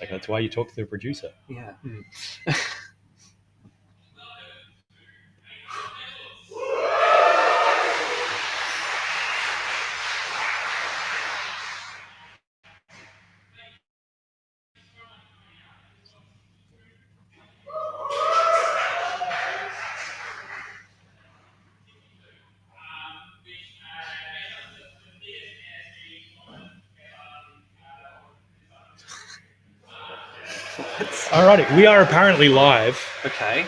Like, that's why you talk to the producer. Yeah. Alrighty, we are apparently live. Okay.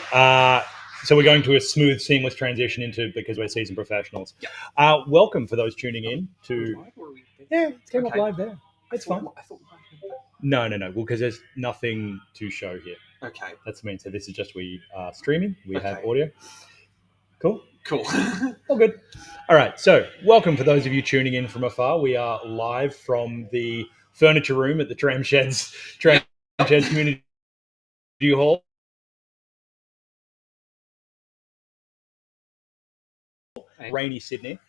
So we're going to a smooth, seamless transition into, because we're seasoned professionals. Yeah. Welcome for those tuning in to. Yeah, it came up live there. It's fine. I thought No. Well, because there's nothing to show here. Okay. That's mean. So this is just we are streaming. We have Okay. audio. Cool. All good. All right. So welcome for those of you tuning in from afar. We are live from the furniture room at the Tramsheds Community Hall. Rainy Sydney,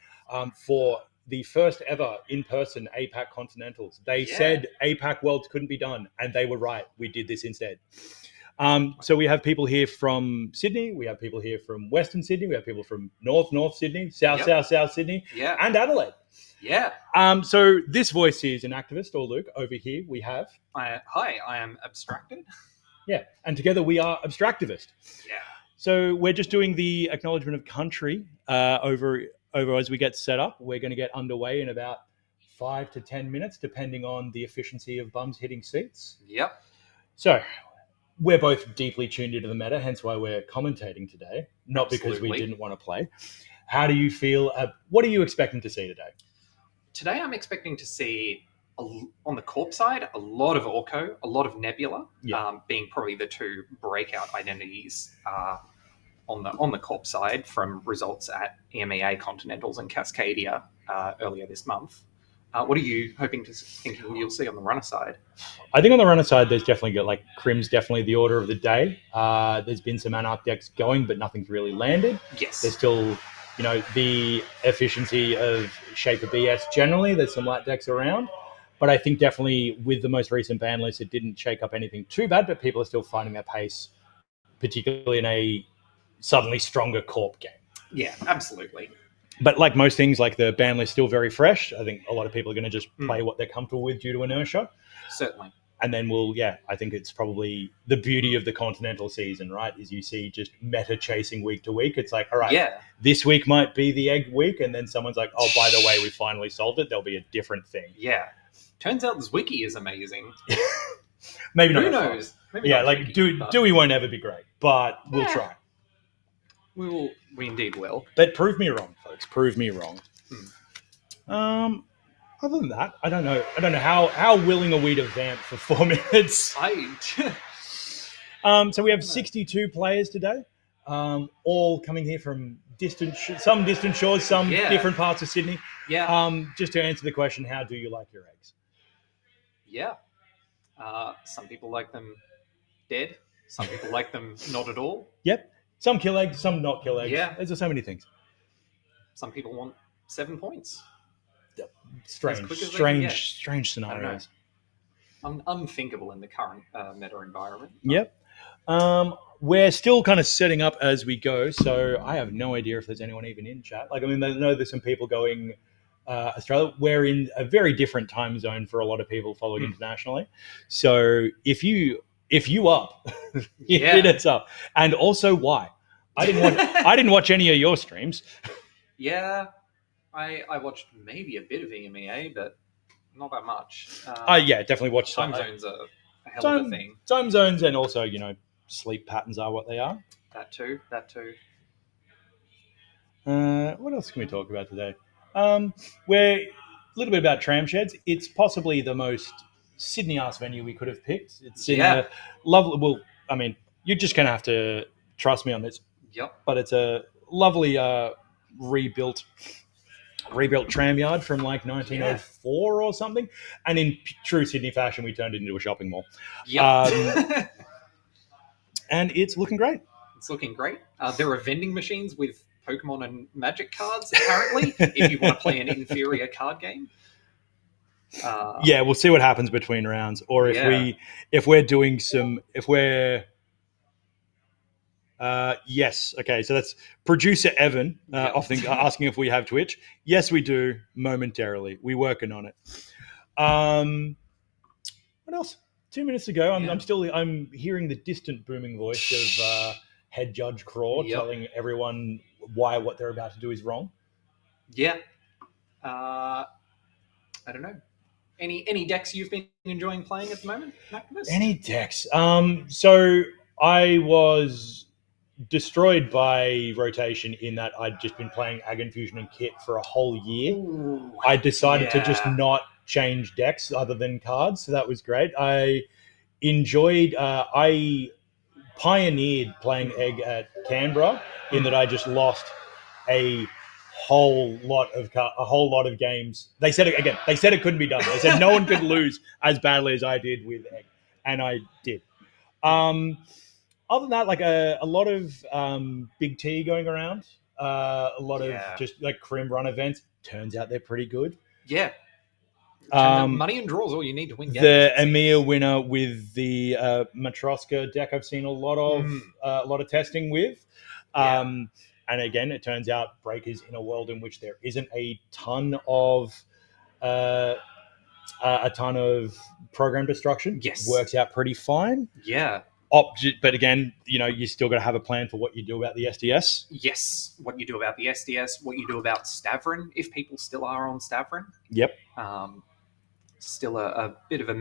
for the first ever in-person APAC Continentals. They said APAC Worlds couldn't be done, and they were right. We did this instead. So we have people here from Sydney, we have people here from Western Sydney, we have people from North Sydney, South Sydney, and Adelaide. Yeah. So this voice is inactivist, or Luke. Over here we have... Hi, I am abstracted. Yeah, and together we are abstractivist. Yeah. So we're just doing the acknowledgement of country over as we get set up. We're going to get underway in about 5 to 10 minutes, depending on the efficiency of bums hitting seats. Yep. So we're both deeply tuned into the meta, hence why we're commentating today, not because we didn't want to play. How do you feel? What are you expecting to see today? Today I'm expecting to see, on the Corp side, a lot of Orko, a lot of Nebula, being probably the two breakout identities on the Corp side from results at EMEA Continentals and Cascadia earlier this month. What are you thinking you'll see on the runner side? I think on the runner side, there's definitely Crim's definitely the order of the day. There's been some Anarch decks going, but nothing's really landed. Yes. There's still, the efficiency of Shaper BS generally. There's some light decks around. But I think definitely with the most recent ban list, it didn't shake up anything too bad, but people are still finding their pace, particularly in a suddenly stronger Corp game. Yeah, absolutely. But like most things, like the ban list still very fresh. I think a lot of people are going to just play what they're comfortable with due to inertia. Certainly. And then I think it's probably the beauty of the Continental season, right? Is you see just meta chasing week to week. It's like, all right, this week might be the egg week. And then someone's like, oh, by the way, we finally solved it. There'll be a different thing. Yeah. Turns out this wiki is amazing. Maybe not. Who knows? Maybe Dewey won't ever be great, but we'll try. We indeed will. But prove me wrong, folks. Prove me wrong. Other than that, I don't know how willing are we to vamp for 4 minutes. So we have 62 players today, all coming here from some distant shores, some different parts of Sydney. Yeah. Just to answer the question, how do you like your eggs? Yeah. Some people like them dead. Some people like them not at all. Yep. Some kill eggs, some not kill eggs. Yeah. There's so many things. Some people want 7 points. Strange scenarios. Unthinkable in the current meta environment. Yep. We're still kind of setting up as we go, so I have no idea if there's anyone even in chat. I know there's some people going Australia. We're in a very different time zone for a lot of people following internationally. So if you up, hit us up. And also why? I didn't watch any of your streams. Yeah. I watched maybe a bit of EMEA, but not that much. Definitely watch time zones are a hell of a thing. Time zones, and also, sleep patterns are what they are. That too. What else can we talk about today? We're a little bit about Tramsheds. It's possibly the most Sydney-ass venue we could have picked. It's in a lovely... Well, you're just going to have to trust me on this. Yep. But it's a lovely rebuilt tram yard from 1904 or something. And in true Sydney fashion, we turned it into a shopping mall. Yep. And it's looking great. There are vending machines with Pokemon and Magic cards, apparently, if you want to play an inferior card game. Yeah, we'll see what happens between rounds, or if we're doing some, if we're yes, okay. So that's producer Evan asking if we have Twitch. Yes, we do. Momentarily, we're working on it. What else? 2 minutes ago, I'm hearing the distant booming voice of head judge Craw telling everyone why what they're about to do is wrong. Yeah. I don't know. Any decks you've been enjoying playing at the moment, Inactivist? Any decks? So I was destroyed by rotation in that I'd just been playing Ag Infusion and Kit for a whole year. Ooh, I decided to just not change decks other than cards, so that was great. I enjoyed. I pioneered playing Egg at Canberra in that I just lost a whole lot of games. They said it again. They said it couldn't be done. They said no one could lose as badly as I did with Egg, and I did. Other than that, like a lot of big T going around, a lot of just like Crim run events. Turns out they're pretty good. Yeah. Money and draws all you need to win games. The EMEA winner with the Matroska deck I've seen a lot of testing with. And again, it turns out Breakers in a world in which there isn't a ton of program destruction. Yes. Works out pretty fine. Yeah. But again, you still got to have a plan for what you do about the SDS. Yes, what you do about the SDS, what you do about Stavron, if people still are on Stavron. Yep. Still a bit of a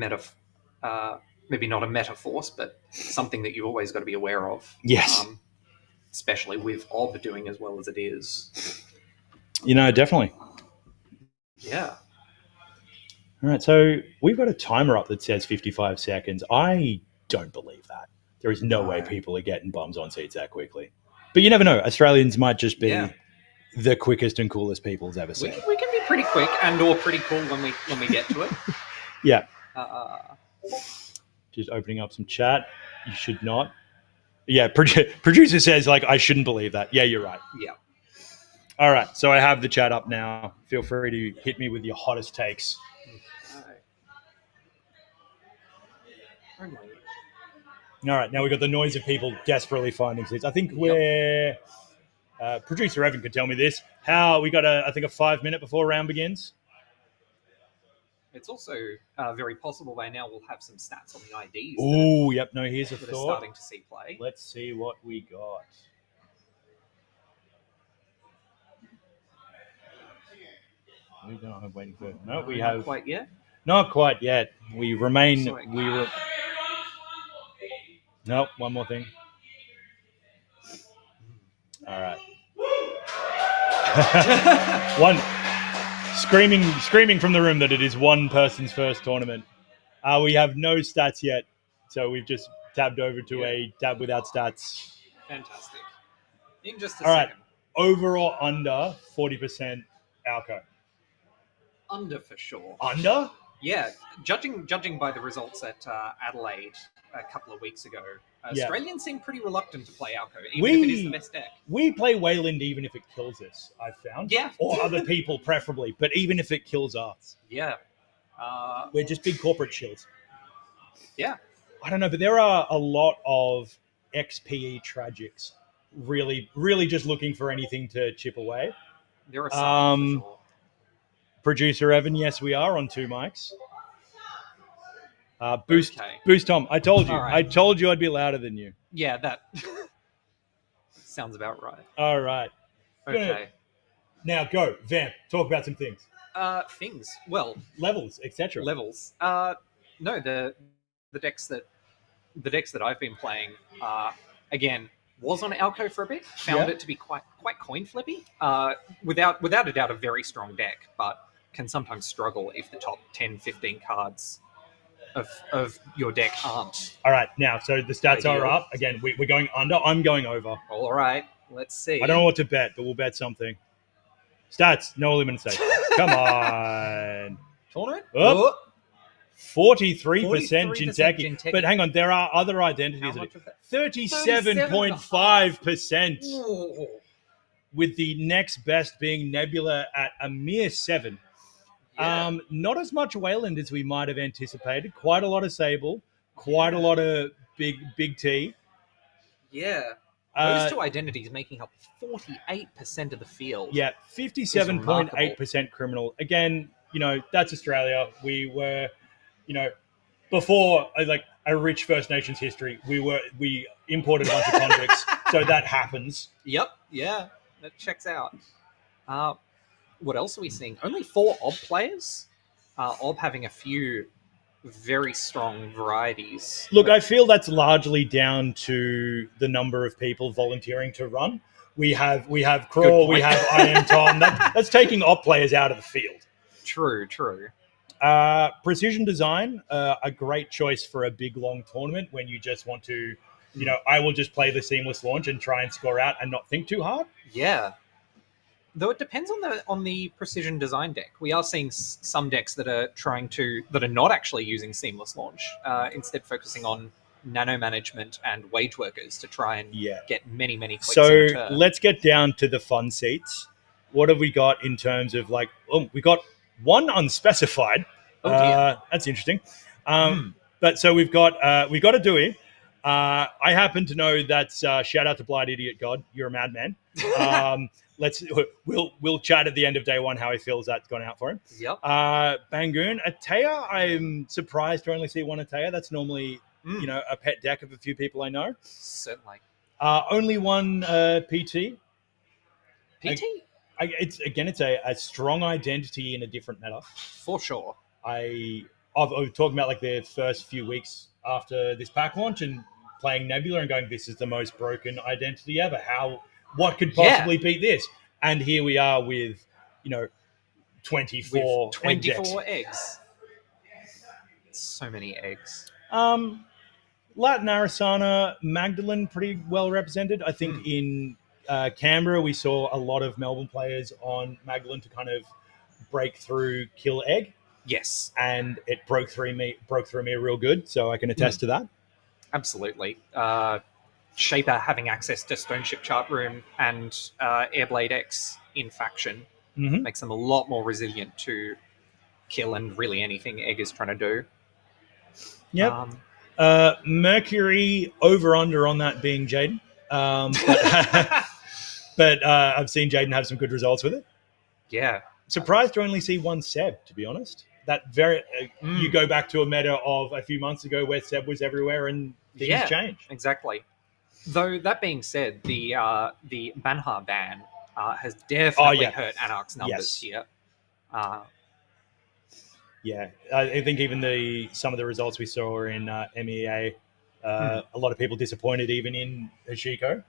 maybe not a metaphor, but something that you've always got to be aware of. Yes. Especially with OB doing as well as it is. Definitely. Yeah. All right, so we've got a timer up that says 55 seconds. I don't believe that. There is no way people are getting bums on seats that quickly. But you never know. Australians might just be the quickest and coolest people's ever seen. We can be pretty quick and/or pretty cool when we get to it. Yeah. Just opening up some chat. You should not. Yeah, producer says, I shouldn't believe that. Yeah, you're right. Yeah. All right, so I have the chat up now. Feel free to hit me with your hottest takes. Okay. All right, now we've got the noise of people desperately finding seats. I think we're... producer Evan could tell me this. We got I think a 5 minute before round begins. It's also very possible they now will have some stats on the IDs. Oh, yep. No, here's a thought. Starting to see play. Let's see what we got. I'm waiting for... No, we have... Not quite yet? Not quite yet. We remain... Nope, one more thing. All right. One screaming from the room that it is one person's first tournament. We have no stats yet, so we've just tabbed over to a tab without stats. Fantastic. In just a All second. Right. Over or under 40% Alco? Under for sure. Under? Yeah. Judging by the results at Adelaide a couple of weeks ago, Australians seem pretty reluctant to play Alco, even if it is the best deck. We play Wayland even if it kills us, I've found. Yeah. Or other people, preferably. But even if it kills us. Yeah. We're just big corporate chills. Yeah. I don't know, but there are a lot of XPE tragics really, really just looking for anything to chip away. There are some, for sure. Producer Evan, yes, we are on 2 mics. Boost Tom. I told you. Right. I told you I'd be louder than you. Yeah, that sounds about right. All right. Okay. Now go, Vamp. Talk about some things. Things. Well, levels, etc. Levels. No, the decks that I've been playing. Again, was on Alco for a bit. Found it to be quite coin flippy. Without a doubt, a very strong deck, but can sometimes struggle if the top 10, 15 cards of your deck aren't. All right, now, so the stats are up. Again, we're going under. I'm going over. All right, let's see. I don't know what to bet, but we'll bet something. Stats, no elimination. Come on. Tournament? Oh. 43% Jinteki. But hang on, there are other identities. 37.5%. With the next best being Nebula at a mere 7. Yeah. Not as much Wayland as we might have anticipated. Quite a lot of Sable, quite a lot of big T. Yeah. Those two identities making up 48% of the field. Yeah, 57.8% criminal. Again, that's Australia. We were, before like a rich First Nations history, we imported a bunch of convicts, so that happens. Yep. Yeah, that checks out. What else are we seeing? Only 4 OB players. OB having a few very strong varieties. Look, I feel that's largely down to the number of people volunteering to run. We have Crawl, we have I Am Tom. That's taking op players out of the field. True. Precision Design, a great choice for a big long tournament when you just want to, I will just play the seamless launch and try and score out and not think too hard. Yeah. Though it depends on the precision design deck. We are seeing some decks that are not actually using seamless launch, instead focusing on nano management and wage workers to try and get many clicks. So let's get down to the fun seats. What have we got in terms of we got one unspecified. Oh dear. That's interesting. But so we've got a Dewey. I happen to know that's shout out to Blind Idiot God. You're a madman. We'll chat at the end of day one how he feels that's gone out for him. Yep. Bangoon, Atea. I'm surprised to only see one Atea. That's normally a pet deck of a few people I know. Certainly. Only one PT. PT. It's a strong identity in a different meta. For sure. I was talking about their first few weeks after this pack launch and playing Nebula and going, this is the most broken identity ever. What could possibly beat this? And here we are with, 24 eggs. So many eggs. Latin Arasana, Magdalene, pretty well represented. I think in Canberra, we saw a lot of Melbourne players on Magdalene to kind of break through kill egg. Yes. And it broke through me real good. So I can attest to that. Absolutely. Shaper having access to Stone Ship Chart Room and Airblade X in faction makes them a lot more resilient to kill and really anything Egg is trying to do. Yep. Mercury over-under on that being Jaden. But I've seen Jaden have some good results with it. Yeah. Surprised to only see one Seb, to be honest. That you go back to a meta of a few months ago where Seb was everywhere and things changed. Exactly. Though that being said, the Banhar ban has definitely hurt Anarch's numbers here. I think even some of the results we saw in MEA, a lot of people disappointed even in Hashiko,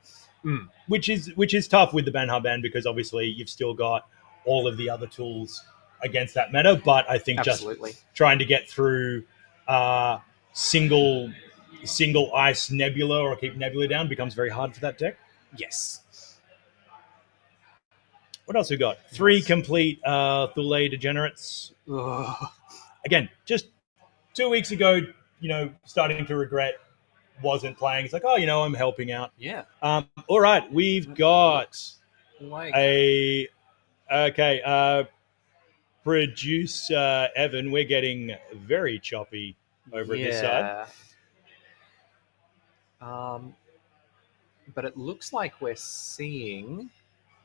which is tough with the Banhar ban because obviously you've still got all of the other tools against that meta, but I think just trying to get through single ice Nebula or keep Nebula down becomes very hard for that deck. Yes. What else we got? 3 complete Thule Degenerates. Ugh. Again, just 2 weeks ago, starting to regret wasn't playing. It's like, I'm helping out. Yeah. All right, we've got producer Evan. We're getting very choppy over at this side. But it looks like we're seeing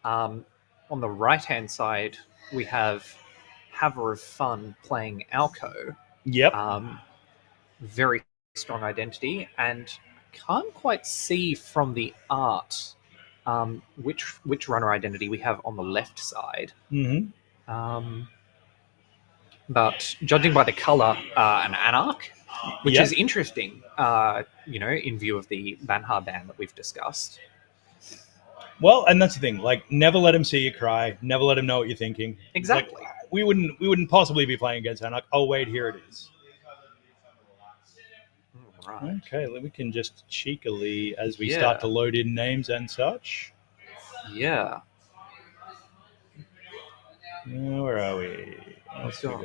on the right-hand side, we have Haver of Fun playing Alco. Yep. Very strong identity, and can't quite see from the art which runner identity we have on the left side. But judging by the color, an Anarch, which is interesting, in view of the Banhar ban that we've discussed. Well, and that's the thing. Never let him see you cry. Never let him know what you're thinking. Exactly. We wouldn't possibly be playing against Anarch. Oh wait, here it is. Right. Okay, we can just cheekily as we start to load in names and such. Yeah. Where are we? Let's go.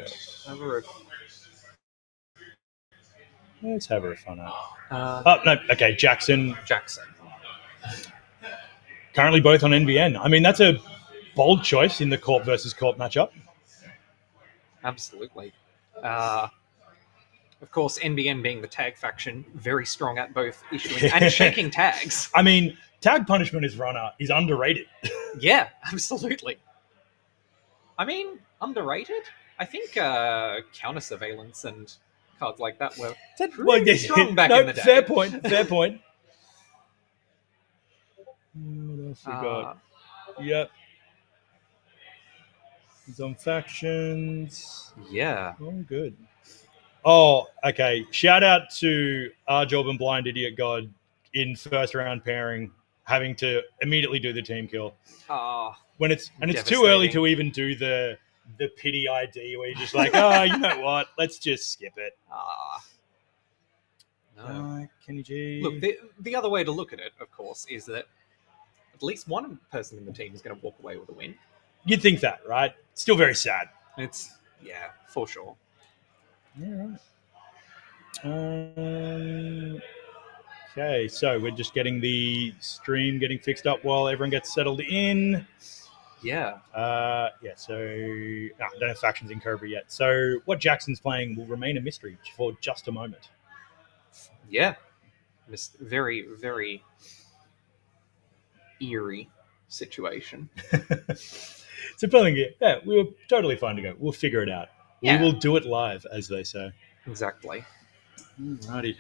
Let's have a fun out. No. Okay, Jackson. Currently both on NBN. I mean, that's a bold choice in the Corp versus Corp matchup. Absolutely. Of course, NBN being the tag faction, very strong at both issuing and shaking tags. I mean, tag punishment as runner is underrated. Yeah, absolutely. I mean, underrated? I think counter surveillance and cards like that were pretty strong back in the day. Fair point. Fair point. What else we got? Yep. Some factions. Yeah. Oh, good. Oh, okay. Shout out to our job and Blind Idiot God in first round pairing, having to immediately do the team kill. When it's too early to even do the pity ID where you're just like, oh, you know what? Let's just skip it. No. Kenny G. Look, the other way to look at it, of course, is that at least one person in the team is going to walk away with a win. You'd think that, right? Still very sad. Yeah, for sure. Yeah, right. Okay, so we're just getting the stream getting fixed up while everyone gets settled in. Yeah. So I don't have factions in Cobra yet. So what Jackson's playing will remain a mystery for just a moment. Yeah. Very, very eerie situation. It's a feeling. Yeah, we were totally fine to go. We'll figure it out. Yeah. We will do it live, as they say. Exactly. Alrighty.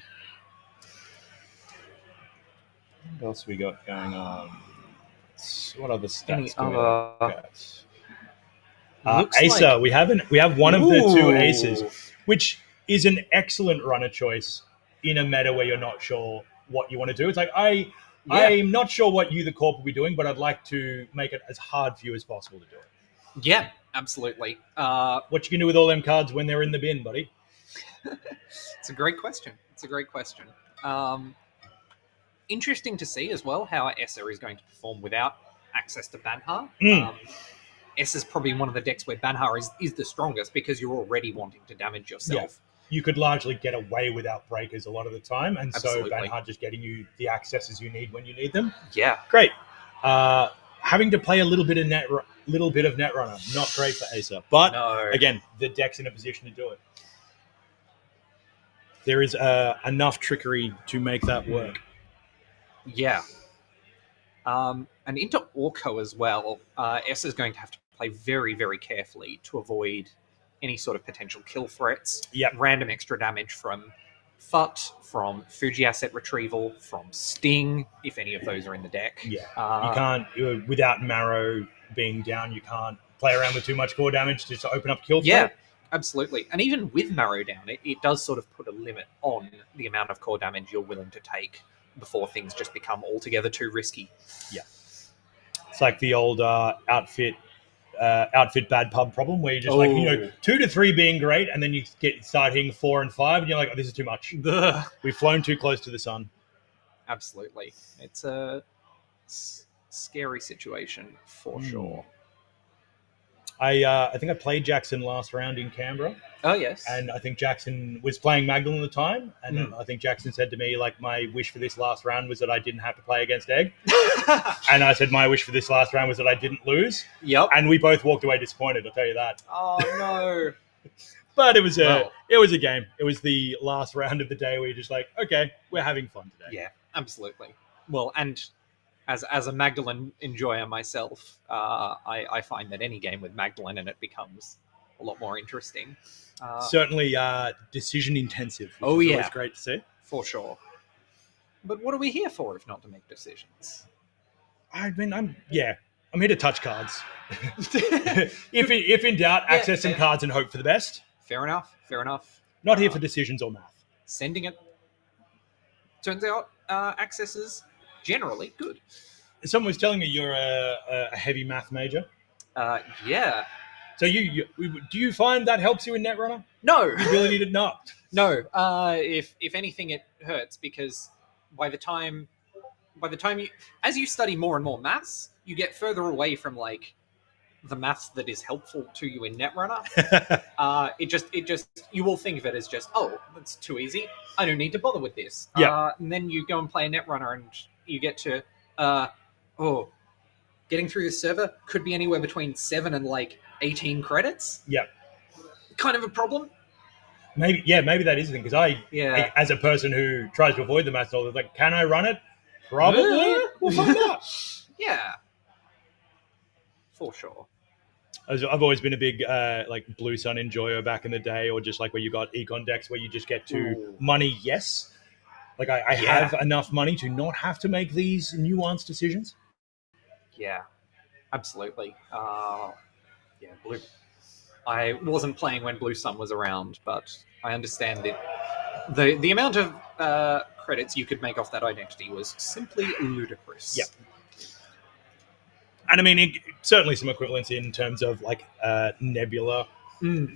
What else we got going on? What other stats do we have? Acer. Like... We have one of the two aces, which is an excellent runner choice in a meta where you're not sure what you want to do. It's like I'm not sure what you, the corp, will be doing, but I'd like to make it as hard for you as possible to do it. Yeah, absolutely. What you can do with all them cards when they're in the bin, buddy? It's a great question. Interesting to see as well how Esser is going to perform without access to Banhar. Esser is probably one of the decks where Banhar is the strongest because you're already wanting to damage yourself. Yeah. You could largely get away without breakers a lot of the time, and Absolutely. So Banhar just getting you the accesses you need when you need them. Yeah, great. Having to play a little bit of Netrunner, not great for Acer, but again, the deck's in a position to do it. There is enough trickery to make that work. Yeah. And into Orko as well, S is going to have to play very, very carefully to avoid any sort of potential kill threats. Yep. Random extra damage from FUT, from Fuji asset retrieval, from Sting, if any of those are in the deck. Yeah. You can't, without Marrow being down, you can't play around with too much core damage just to open up kill threat. Yeah, absolutely. And even with Marrow down, it does sort of put a limit on the amount of core damage you're willing to take before things just become altogether too risky. Yeah. It's like the old outfit bad pub problem where you're just 2 to 3 being great, and then you start hitting 4 and 5, and you're like, oh, this is too much. We've flown too close to the sun. Absolutely. It's a scary situation for sure. I think I played Jackson last round in Canberra. Oh, yes. And I think Jackson was playing Magdalene at the time. And I think Jackson said to me, like, my wish for this last round was that I didn't have to play against Egg. And I said, my wish for this last round was that I didn't lose. Yep. And we both walked away disappointed, I'll tell you that. Oh, no. But it was a game. It was the last round of the day where you're just like, okay, we're having fun today. Yeah, absolutely. Well, and as a Magdalene enjoyer myself, I find that any game with Magdalene in it becomes a lot more interesting. Certainly decision intensive, which is always great to see. For sure. But what are we here for if not to make decisions? I mean, I'm here to touch cards. if in doubt, access some cards and hope for the best. Fair enough. Not here for decisions or math. Sending it. Turns out accesses generally good. Someone was telling me you're a heavy math major. Yeah. So do you find that helps you in Netrunner? No. The ability to not? No. If anything, it hurts because by the time you, as you study more and more maths, you get further away from like the maths that is helpful to you in Netrunner. It just you will think of it as just, oh, that's too easy. I don't need to bother with this. Yeah. And then you go and play a Netrunner and you get to getting through the server could be anywhere between 7 and like 18 credits. Yeah. kind of a problem. Maybe that is the thing, because as a person who tries to avoid the mass knowledge, it's like, can I run it? Probably. We'll find out. Yeah, for sure. I've always been a big like Blue Sun enjoyer back in the day, or just like where you got econ decks where you just get to money, yes. Like I have enough money to not have to make these nuanced decisions. Yeah, absolutely. Blue. I wasn't playing when Blue Sun was around, but I understand that the amount of credits you could make off that identity was simply ludicrous. Yeah. And I mean, certainly some equivalence in terms of like Nebula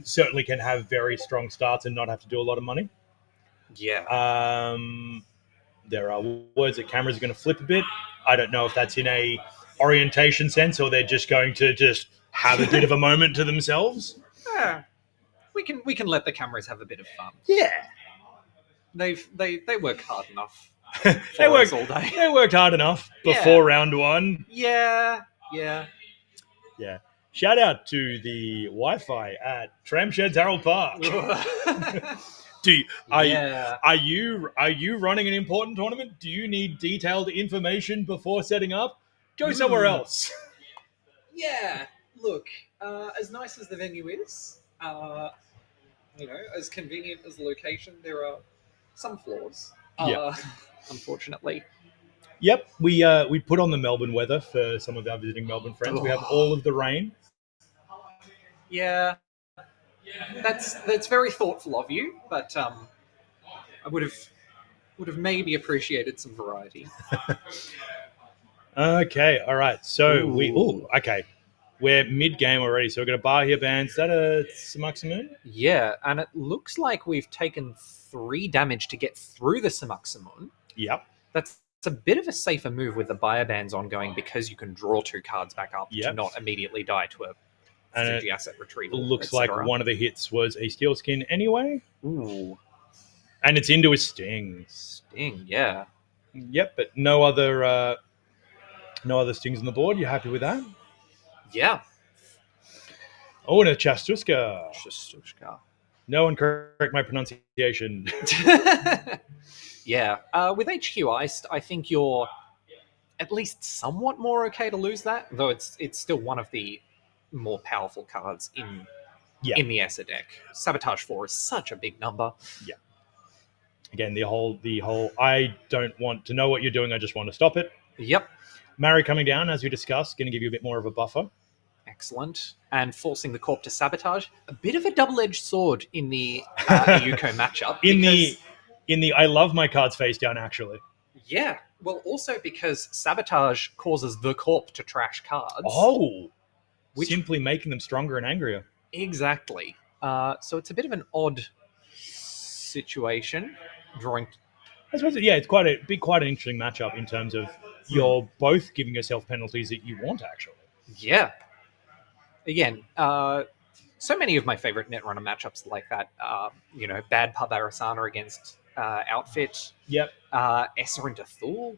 certainly can have very strong starts and not have to do a lot of money. Yeah. There are words that cameras are going to flip a bit. I don't know if that's in a orientation sense or they're just going to just have a bit of a moment to themselves. Yeah. We can let the cameras have a bit of fun. Yeah. They work hard enough. They worked all day. They worked hard enough before round one. Yeah. Shout out to the Wi-Fi at Tramsheds Harold Park. Are you running an important tournament? Do you need detailed information before setting up? Go somewhere else. Yeah. Look, as nice as the venue is, as convenient as the location, there are some flaws. Unfortunately. Yep, we put on the Melbourne weather for some of our visiting Melbourne friends. We have all of the rain. Yeah, that's very thoughtful of you, but I would have maybe appreciated some variety. Okay, all right. So we're mid game already. So we're going to bar here bands. Is that a Samuxamun? Yeah, and it looks like we've taken 3 damage to get through the Samuxamun. Yep. That's a bit of a safer move with the Bio Bands ongoing because you can draw 2 cards back up to not immediately die to a synergy asset retrieval. Looks like one of the hits was a Steel Skin anyway. Ooh. And it's into a Sting. Sting, yeah. Yep, but no other stings on the board. You happy with that? Yeah. Oh, and a Chastuska. No one correct my pronunciation. Yeah. With HQ Iced, I think you're at least somewhat more okay to lose that, though it's still one of the more powerful cards in the asset deck. Sabotage 4 is such a big number. Yeah. Again, the whole I don't want to know what you're doing, I just want to stop it. Yep. Mary coming down, as we discussed, going to give you a bit more of a buffer. Excellent. And forcing the Corp to sabotage. A bit of a double-edged sword in the Yuko matchup. In the I love my cards face down, actually. Yeah. Well, also because sabotage causes the Corp to trash cards. Oh. Simply making them stronger and angrier. Exactly. So it's a bit of an odd situation. Drawing. I suppose, it's quite an interesting matchup in terms of you're both giving yourself penalties that you want, actually. Yeah. Again, so many of my favorite Netrunner matchups like that. Bad Pub Arasana against Outfit. Yep. Esser into Thule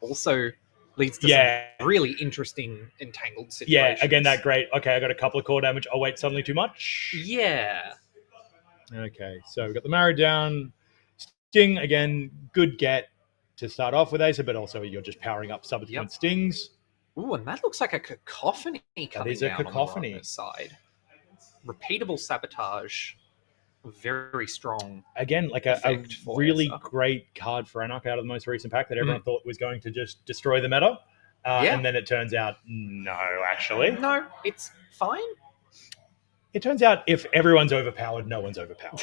also leads to some really interesting entangled situations. Yeah, again, that great. Okay, I got a couple of core damage. Oh, wait, suddenly too much? Yeah. Okay, so we've got the Marrow down. Sting, again, good get to start off with Acer, but also you're just powering up subsequent stings. Ooh, and that looks like a cacophony coming down. That is a cacophony. On the side. Repeatable sabotage. Very strong. Again, like a really great card for Anarch out of the most recent pack that everyone thought was going to just destroy the meta. And then it turns out, no, actually. No, it's fine. It turns out if everyone's overpowered, no one's overpowered.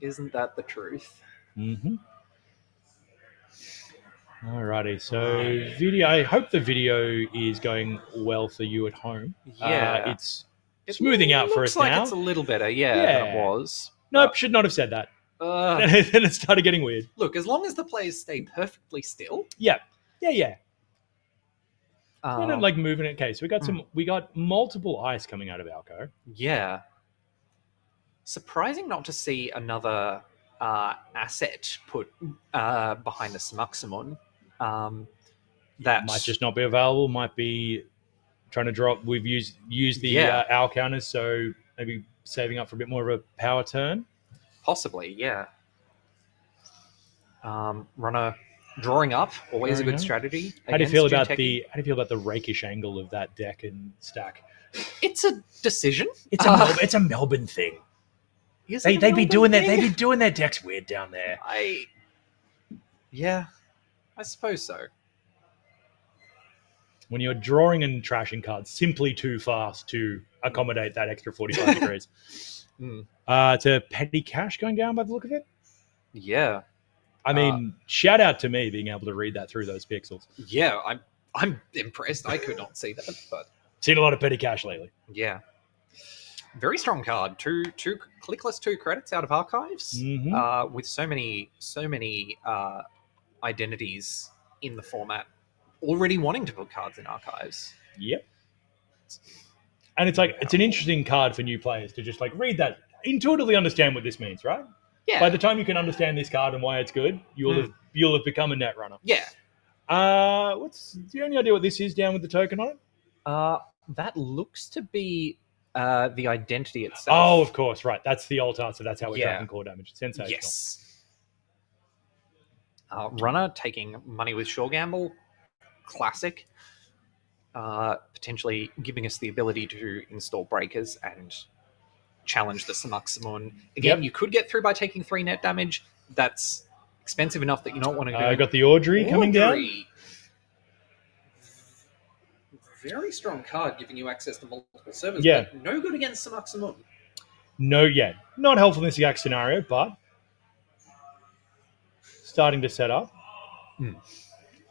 Isn't that the truth? Mm-hmm. Alrighty, so video. I hope the video is going well for you at home. Yeah. It's smoothing out for us now. Looks like now. It's a little better, than it was. Nope, should not have said that. Then it started getting weird. Look, as long as the players stay perfectly still. Yeah. And then, like moving it. Okay, so we got multiple ice coming out of Alco. Yeah. Surprising not to see another asset put behind the Samuxamun. That might just not be available. Might be trying to drop. We've used the owl counters, so maybe saving up for a bit more of a power turn. Possibly, yeah. Runner drawing up, always a good strategy. How do you feel about the rakish angle of that deck and stack? It's a decision. It's a Melbourne thing. They'd be doing their decks weird down there. Yeah, I suppose so. When you're drawing and trashing cards simply too fast to accommodate that extra 45 degrees. It's a petty cash going down by the look of it. Yeah. I mean, shout out to me being able to read that through those pixels. Yeah, I'm impressed. I could not see that, but seen a lot of petty cash lately. Yeah. Very strong card. Two clickless 2 credits out of archives. With so many identities in the format already wanting to put cards in archives. Yep. And it's like, it's an interesting card for new players to just like read that, intuitively understand what this means, right? Yeah. By the time you can understand this card and why it's good, you'll have become a Netrunner. Yeah. Do you have any idea what this is down with the token on it? That looks to be the identity itself. Oh, of course, right. That's the altar, so that's how we're tracking core damage. Sensational. Yes. Runner taking money with Shore Gamble. Classic. Potentially giving us the ability to install breakers and challenge the Samuxamun. Again, you could get through by taking 3 net damage. That's expensive enough that you don't want to do. I got the Audrey coming down. Very strong card, giving you access to multiple servers. Yeah. But no good against Samuxamun. No, yeah. Not helpful in this exact scenario, but starting to set up.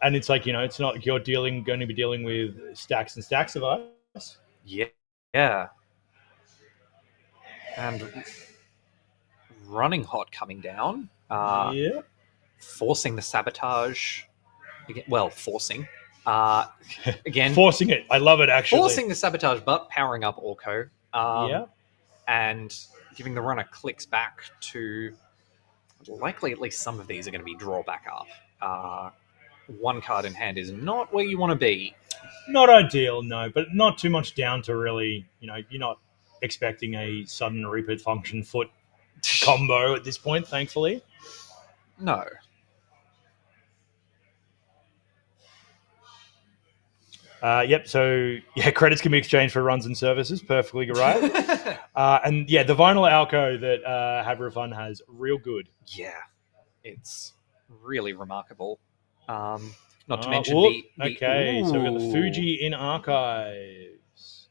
And it's like, it's not like you're going to be dealing with stacks and stacks of us. Yeah. Yeah. And running hot coming down. Forcing the sabotage. Well, forcing. Again. Forcing it. I love it, actually. Forcing the sabotage, but powering up Orko. And giving the runner clicks back to... Likely at least some of these are going to be draw back up. 1 card in hand is not where you want to be. Not ideal, no, but not too much down to really, you're not expecting a sudden repeat function foot combo at this point, thankfully. No. So credits can be exchanged for runs and services. Perfectly right. And the vinyl Alco that Havre Fun has, real good. Yeah, it's really remarkable. Not to mention okay, so we've got the Fuji in archives.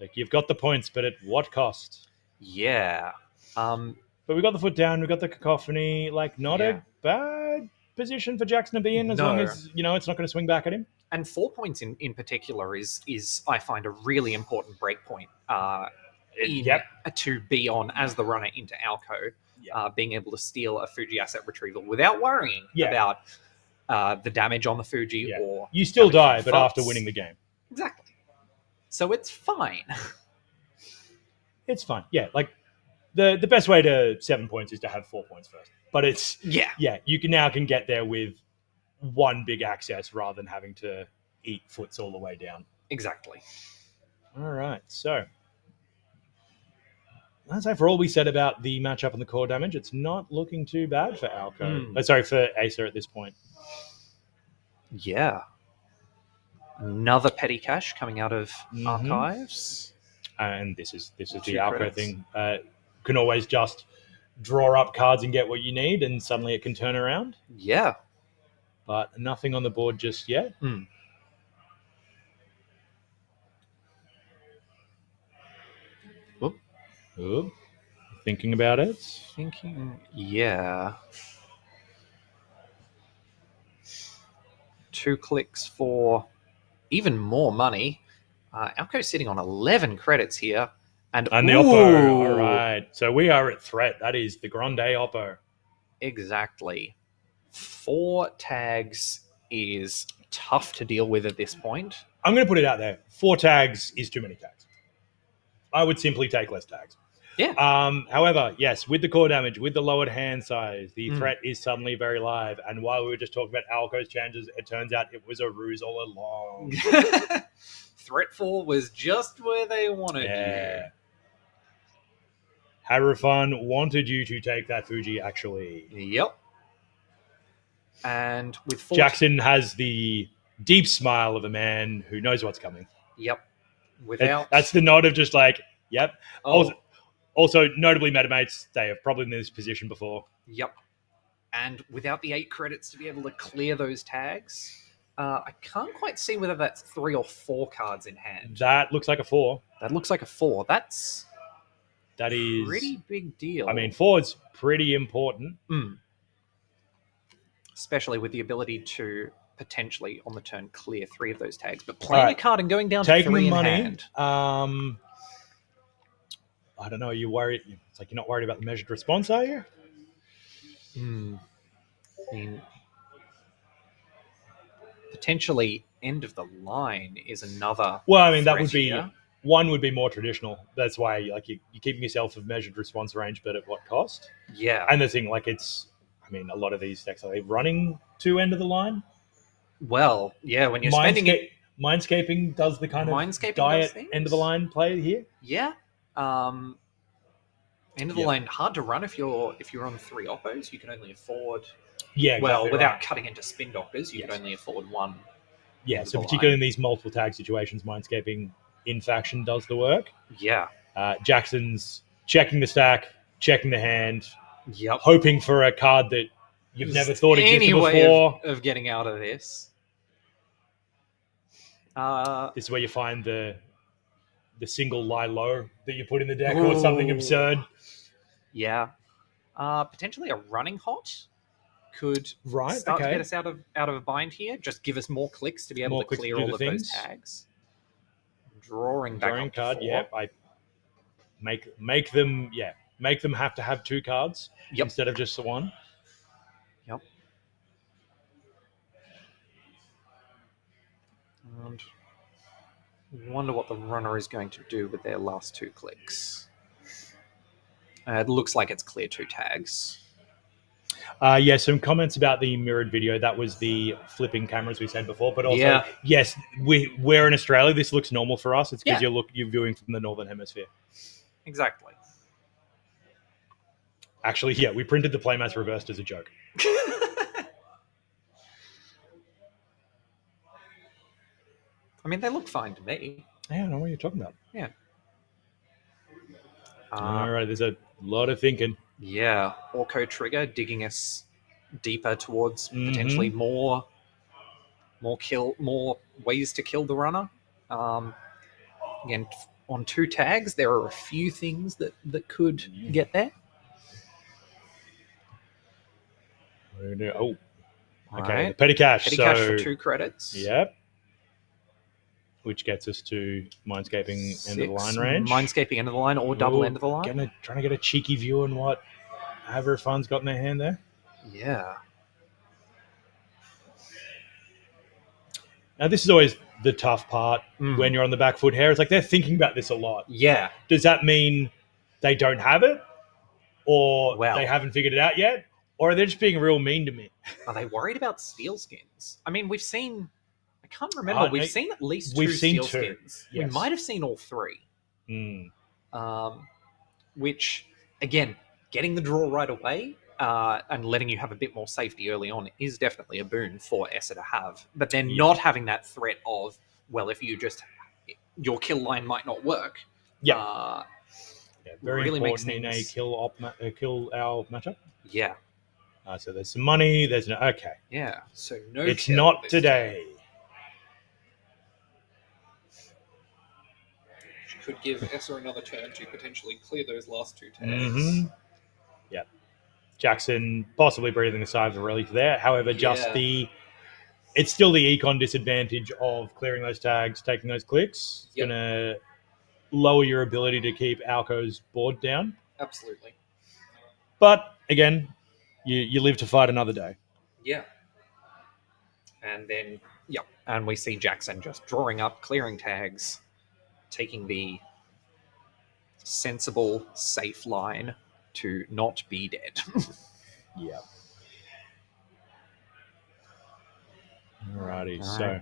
Like, you've got the points, but at what cost? Yeah. But we got the foot down, we got the cacophony. Like, not a bad position for Jackson to be in, as long as it's not going to swing back at him. And 4 points in particular is I find a really important break point to be on as the runner into Alco, being able to steal a Fuji asset retrieval without worrying about the damage on the Fuji or you still die, but after winning the game. Exactly. So it's fine. It's fine. Yeah, like the best way to 7 points is to have 4 points first. But it's you can get there with 1 big access rather than having to eat foots all the way down. Exactly. All right, so that's for all we said about the matchup and the core damage. It's not looking too bad for Alco. For Acer at this point. Yeah. Another petty cash coming out of archives. And this is the Alco thing. Can always just draw up cards and get what you need, and suddenly it can turn around. Yeah. But nothing on the board just yet. Oop. Thinking about it? Yeah. 2 clicks for even more money. Alco's sitting on 11 credits here. And the Oppo. All right. So we are at threat. That is the Grande Oppo. Exactly. 4 tags is tough to deal with at this point. I'm going to put it out there. 4 tags is too many tags. I would simply take less tags. Yeah. However, yes, with the core damage, with the lowered hand size, the threat is suddenly very live. And while we were just talking about Alco's changes, it turns out it was a ruse all along. Threat 4 was just where they wanted you. Harifan wanted you to take that Fuji, actually. Yep. And with 14... Jackson has the deep smile of a man who knows what's coming. Yep. Without... That's the nod of just like, yep. Oh. Also, notably, metamates, they have probably been in this position before. Yep. And without the 8 credits to be able to clear those tags, I can't quite see whether that's 3 or 4 cards in hand. That looks like a 4. That looks like a 4. That is pretty big deal. I mean, 4's pretty important. Especially with the ability to potentially, on the turn, clear 3 of those tags. But playing a card and going down to 3 in hand. I don't know. Are you worried? It's like you're not worried about the measured response, are you? I mean, potentially end of the line is another. Well, I mean, that would be one would be more traditional. That's why like you're keeping yourself a measured response range, but at what cost? Yeah. And the thing, like, it's, I mean, a lot of these decks, are they running to end of the line? Well, yeah, when you're spending it. Mindscaping does the kind of diet end of the line play here. Yeah. End of the line hard to run if you're on 3 oppos. You can only afford. Yeah. Exactly well, without cutting into spin doctors, you can only afford 1. Yeah. So particularly in these multiple tag situations, Mindscaping in faction does the work. Yeah. Jackson's checking the stack, checking the hand. Yep. Hoping for a card that you've never thought existed before. Way of getting out of this. This is where you find the single lie low that you put in the deck or something absurd. Yeah. Potentially a running hot could start to get us out of a bind here. Just give us more clicks to be able to clear all of those tags. Drawing card. Yeah. I make them have to have 2 cards instead of just the 1. Yep. And wonder what the runner is going to do with their last 2 clicks. It looks like it's clear 2 tags. Some comments about the mirrored video. That was the flipping cameras we said before. But also, yes, we're in Australia. This looks normal for us. It's because you're viewing from the Northern Hemisphere. Exactly. Actually, yeah, we printed the playmats reversed as a joke. I mean, they look fine to me. I don't know what you're talking about. Yeah. All right, there's a lot of thinking. Yeah, Orco trigger digging us deeper towards potentially more ways to kill the runner. Again, on 2 tags, there are a few things that could get there. Oh, okay. Right. Petty cash. Petty cash for 2 credits. Yep. Which gets us to Mindscaping end of the line range. Mindscaping end of the line or double end of the line. Trying to get a cheeky view on what Haverifan's got in their hand there. Yeah. Now, this is always the tough part when you're on the back foot here. It's like they're thinking about this a lot. Yeah. Does that mean they don't have it? Or they haven't figured it out yet? Or are they just being real mean to me? Are they worried about steel skins? I mean, we've seen... I can't remember. We've seen at least 2 steel skins. Yes. We might have seen all 3. Which, again, getting the draw right away and letting you have a bit more safety early on is definitely a boon for Essa to have. But then not having that threat of, well, if you just... your kill line might not work. Yeah. Very really important makes in a kill our matchup. Yeah. So there's some money. There's no... Okay. Yeah. So no it's not today. Could give Essa another turn to potentially clear those last 2 tags. Yeah. Jackson possibly breathing a sigh of relief there. However, it's still the econ disadvantage of clearing those tags, taking those clicks. It's going to lower your ability to keep Alco's board down. Absolutely. But, again, you live to fight another day. Yeah. And then, and we see Jackson just drawing up, clearing tags, taking the sensible, safe line to not be dead. Yeah. Alrighty, so...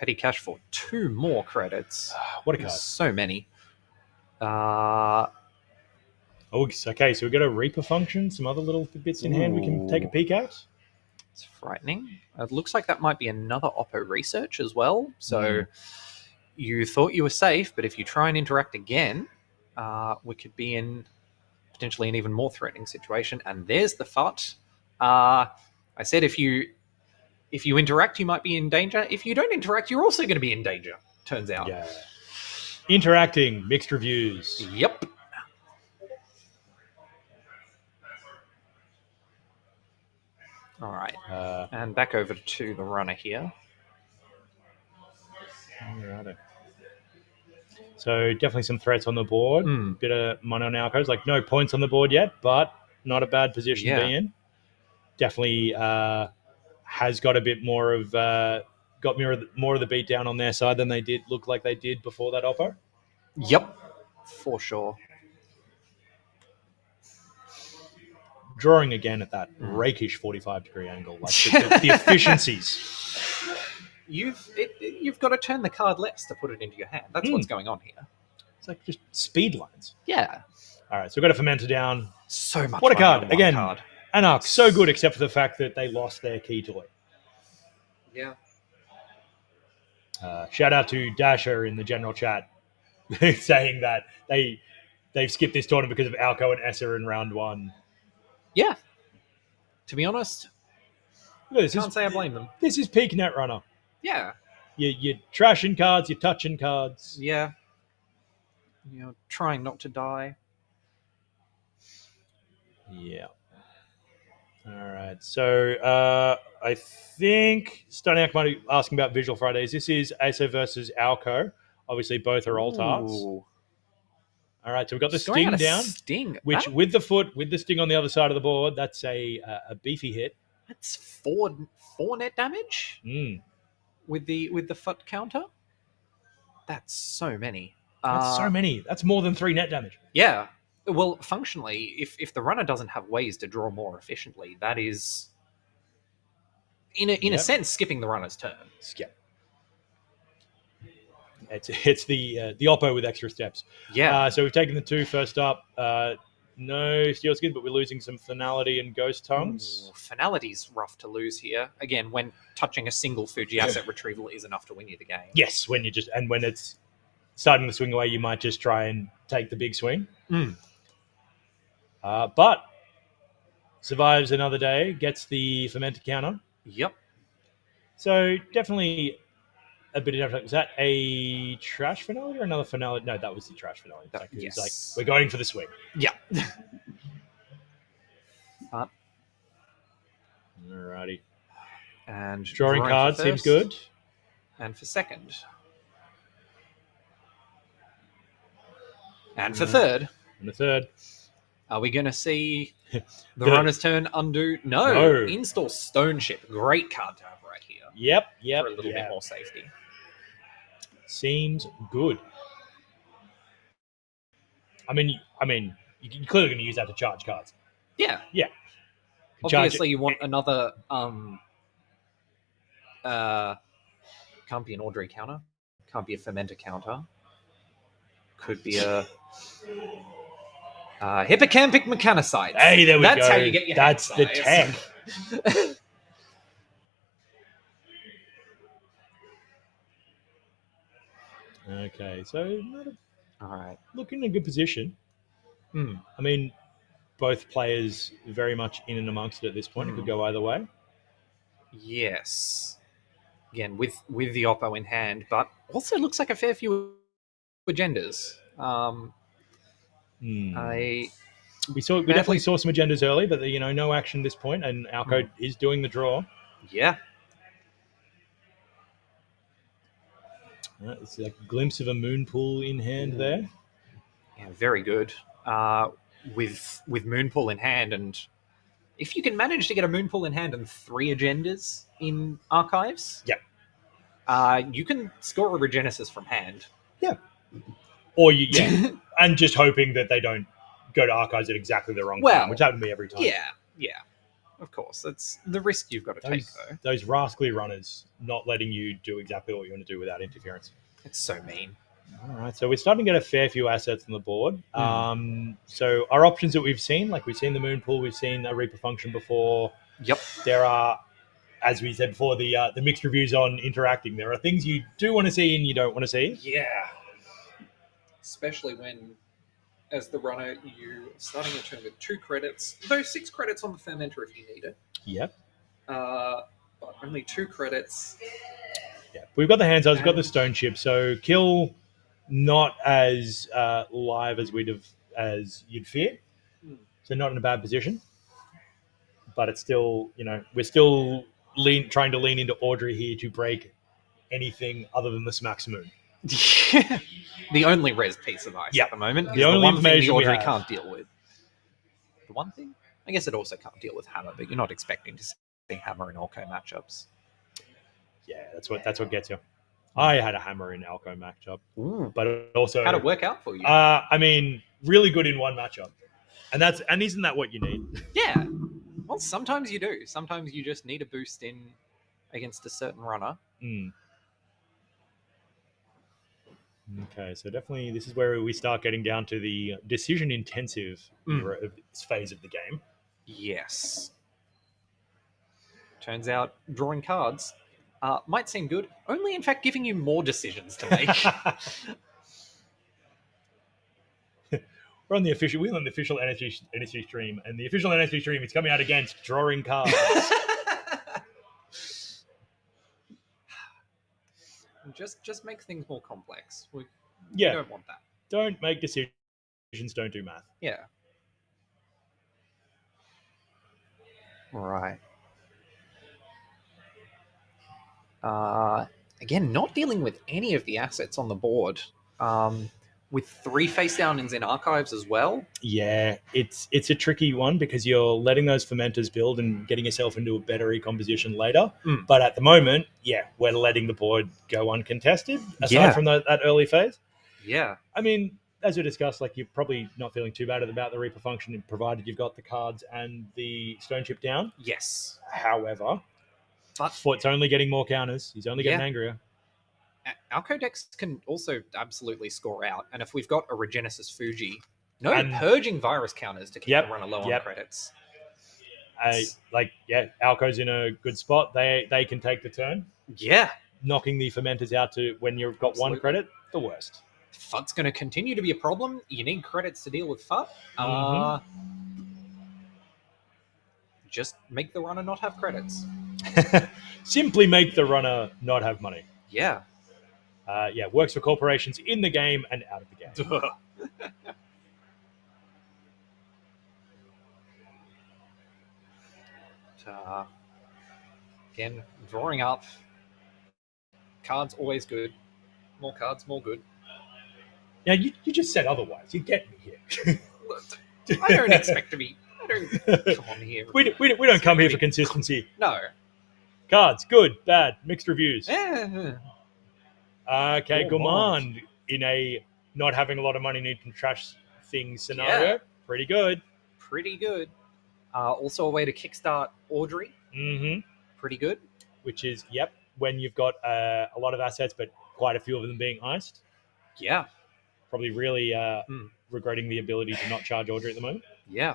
Petty cash for 2 more credits. What a card. So many. Oh, okay. So we've got a Reaper function, some other little bits in hand we can take a peek at. It's frightening. It looks like that might be another Oppo research as well. So you thought you were safe, but if you try and interact again, we could be in potentially an even more threatening situation. And there's the FUT. I said if you interact, you might be in danger. If you don't interact, you're also going to be in danger, turns out. Yeah. Interacting, mixed reviews. Yep. All right. And back over to the runner here. Alrighty. So definitely some threats on the board. Bit of money on Alcos. Like no points on the board yet, but not a bad position to be in. Definitely has got a bit more of more of the beat down on their side than they did look like they did before that Oppo. Yep, for sure. Drawing again at that rakish 45-degree angle, like the efficiencies. You've got to turn the card less to put it into your hand. That's what's going on here. It's like just speed lines. Yeah. All right, so we've got a Fermenter down. So much. What a card. Again, card. Anarch, so good except for the fact that they lost their key to it. Yeah. Shout out to Dasher in the general chat saying that they've skipped this tournament because of Alco and Esser in round one. Yeah. To be honest, can't say I blame them. This is peak Netrunner. Yeah. You're trashing cards, you're touching cards. Yeah. Trying not to die. Yeah. All right. So I think Stoniak might be asking about Visual Fridays. This is ASO versus Alco. Obviously, both are alt arts. All right. So we've got the Sting down. Sting. Which, with the foot, with the Sting on the other side of the board, that's a beefy hit. That's four net damage with the foot counter. That's so many. That's so many. That's more than 3 net damage. Yeah. Well, functionally, if the runner doesn't have ways to draw more efficiently, that is, in a sense, skipping the runner's turn. Skip. It's the Oppo with extra steps. Yeah. So we've taken the 2 first up. No Steel Skin, but we're losing some Finality and Ghost Tongues. Finality's rough to lose here. Again, when touching a single Fuji asset retrieval is enough to win you the game. Yes, when it's starting to swing away, you might just try and take the big swing. But survives another day, gets the Fermenter counter. Yep. So definitely a bit of... Was that a trash finale or another finale? No, that was the trash finale. Yes. Like, we're going for the swing. Yeah. Alrighty. And drawing card seems good. And for second. And for third. And the third. Are we going to see the runner's turn undo? No. Install Stone Ship. Great card to have right here. Yep. For a little bit more safety. Seems good. I mean, you're clearly going to use that to charge cards. Yeah. Yeah. Obviously, you want another... can't be an Audrey counter. Can't be a Fermenter counter. Could be a... Hippocampic Mechanocytes. Hey, there we go. That's how you get your That's the hand tech. size. Okay, so all right, looking in a good position. I mean, both players very much in and amongst it at this point. It could go either way. Yes. Again, with the Oppo in hand, but also looks like a fair few agendas. We definitely saw some agendas early, but no action at this point, and Alco is doing the draw. Yeah. It's like a glimpse of a moon pool in hand there. Yeah, very good. With moon pool in hand, and if you can manage to get a moon pool in hand and 3 agendas in archives, you can score a Regenesis from hand. Yeah. Or and just hoping that they don't go to archives at exactly the wrong time, which happened to me every time. Yeah. Of course, that's the risk you've got to take, though. Those rascally runners not letting you do exactly what you want to do without interference. It's so mean. All right, so we're starting to get a fair few assets on the board. So our options that we've seen, like we've seen the moon pool, we've seen a Reaper function before. Yep. There are, as we said before, the mixed reviews on interacting. There are things you do want to see and you don't want to see. Yeah. Especially when, as the runner, you're starting a turn with 2 credits, though 6 credits on the fermenter if you need it. Yep. But only 2 credits. Yeah, we've got the hands we've got the stone chip, so kill not as live as you'd fear. So not in a bad position, but it's still, we're still trying to lean into Audrey here to break anything other than the Smacks Moon. The only res piece of ice at the moment. The only one thing information the we Audrey have. can't deal with. The one thing? I guess it also can't deal with Hammer, but you're not expecting to see Hammer in Orko matchups. Yeah, that's what gets you. I had a Hammer in Alco matchup, Ooh. but also How'd it work out for you? I mean, really good in one matchup, and isn't that what you need? Yeah. Well, sometimes you do. Sometimes you just need a boost in against a certain runner. Okay, so definitely this is where we start getting down to the decision-intensive era of this phase of the game. Yes. Turns out drawing cards might seem good, only in fact giving you more decisions to make. We're on the official NSG stream, and the official NSG stream is coming out against drawing cards. just make things more complex. We Yeah. don't want that. Don't make decisions, don't do math. Yeah. Right. Again, not dealing with any of the assets on the board. With 3 face downings in archives as well. Yeah, it's a tricky one because you're letting those fermenters build and getting yourself into a better econ position later. But at the moment, we're letting the board go uncontested aside from that early phase. Yeah. I mean, as we discussed, like you're probably not feeling too bad about the Reaper function, provided you've got the cards and the stone chip down. Yes. However, Foot's only getting more counters. He's only getting angrier. Our codex can also absolutely score out, and if we've got a Regenesis Fuji, purging virus counters to keep the runner low on credits. Alco's in a good spot. They can take the turn. Yeah. Knocking the fermenters out to when you've got 1 credit, the worst. FUT's going to continue to be a problem. You need credits to deal with FUT. Just make the runner not have credits. Simply make the runner not have money. Yeah. Works for corporations in the game and out of the game. Again, drawing up. Cards always good. More cards, more good. Yeah, you just said otherwise. You get me here. I don't expect to be. I don't come on here. We don't come here for consistency. No. Cards, good, bad, mixed reviews. Yeah. Okay, Gourmand in a not having a lot of money need to trash things scenario. Yeah. Pretty good. Pretty good. Also a way to kickstart Audrey. Pretty good. Which is, when you've got a lot of assets, but quite a few of them being iced. Yeah. Probably really regretting the ability to not charge Audrey at the moment. Yeah.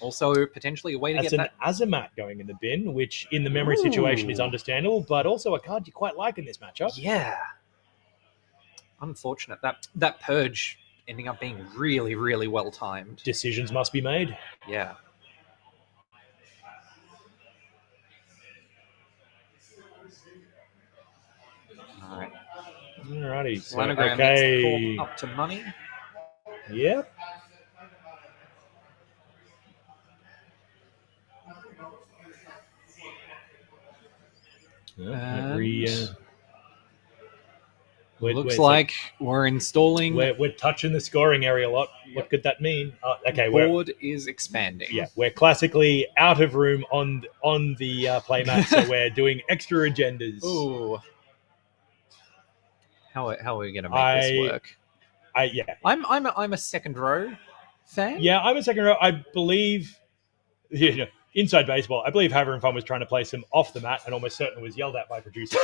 Also, potentially a way to get that. That's an Azamat going in the bin, which in the memory situation is understandable, but also a card you quite like in this matchup. Yeah. Unfortunate. That purge ending up being really, really well timed. Decisions must be made. Yeah. All right. Alrighty. So, Planogram gets up to money. Yep. Looks like we're installing. We're touching the scoring area a lot. What could that mean? Board is expanding. Yeah, we're classically out of room on the playmat, so we're doing extra agendas. Ooh. How are we going to make this work? I'm a second row fan. Yeah, I'm a second row. I believe, inside baseball, I believe Haver and Fun was trying to place him off the mat and almost certainly was yelled at by producer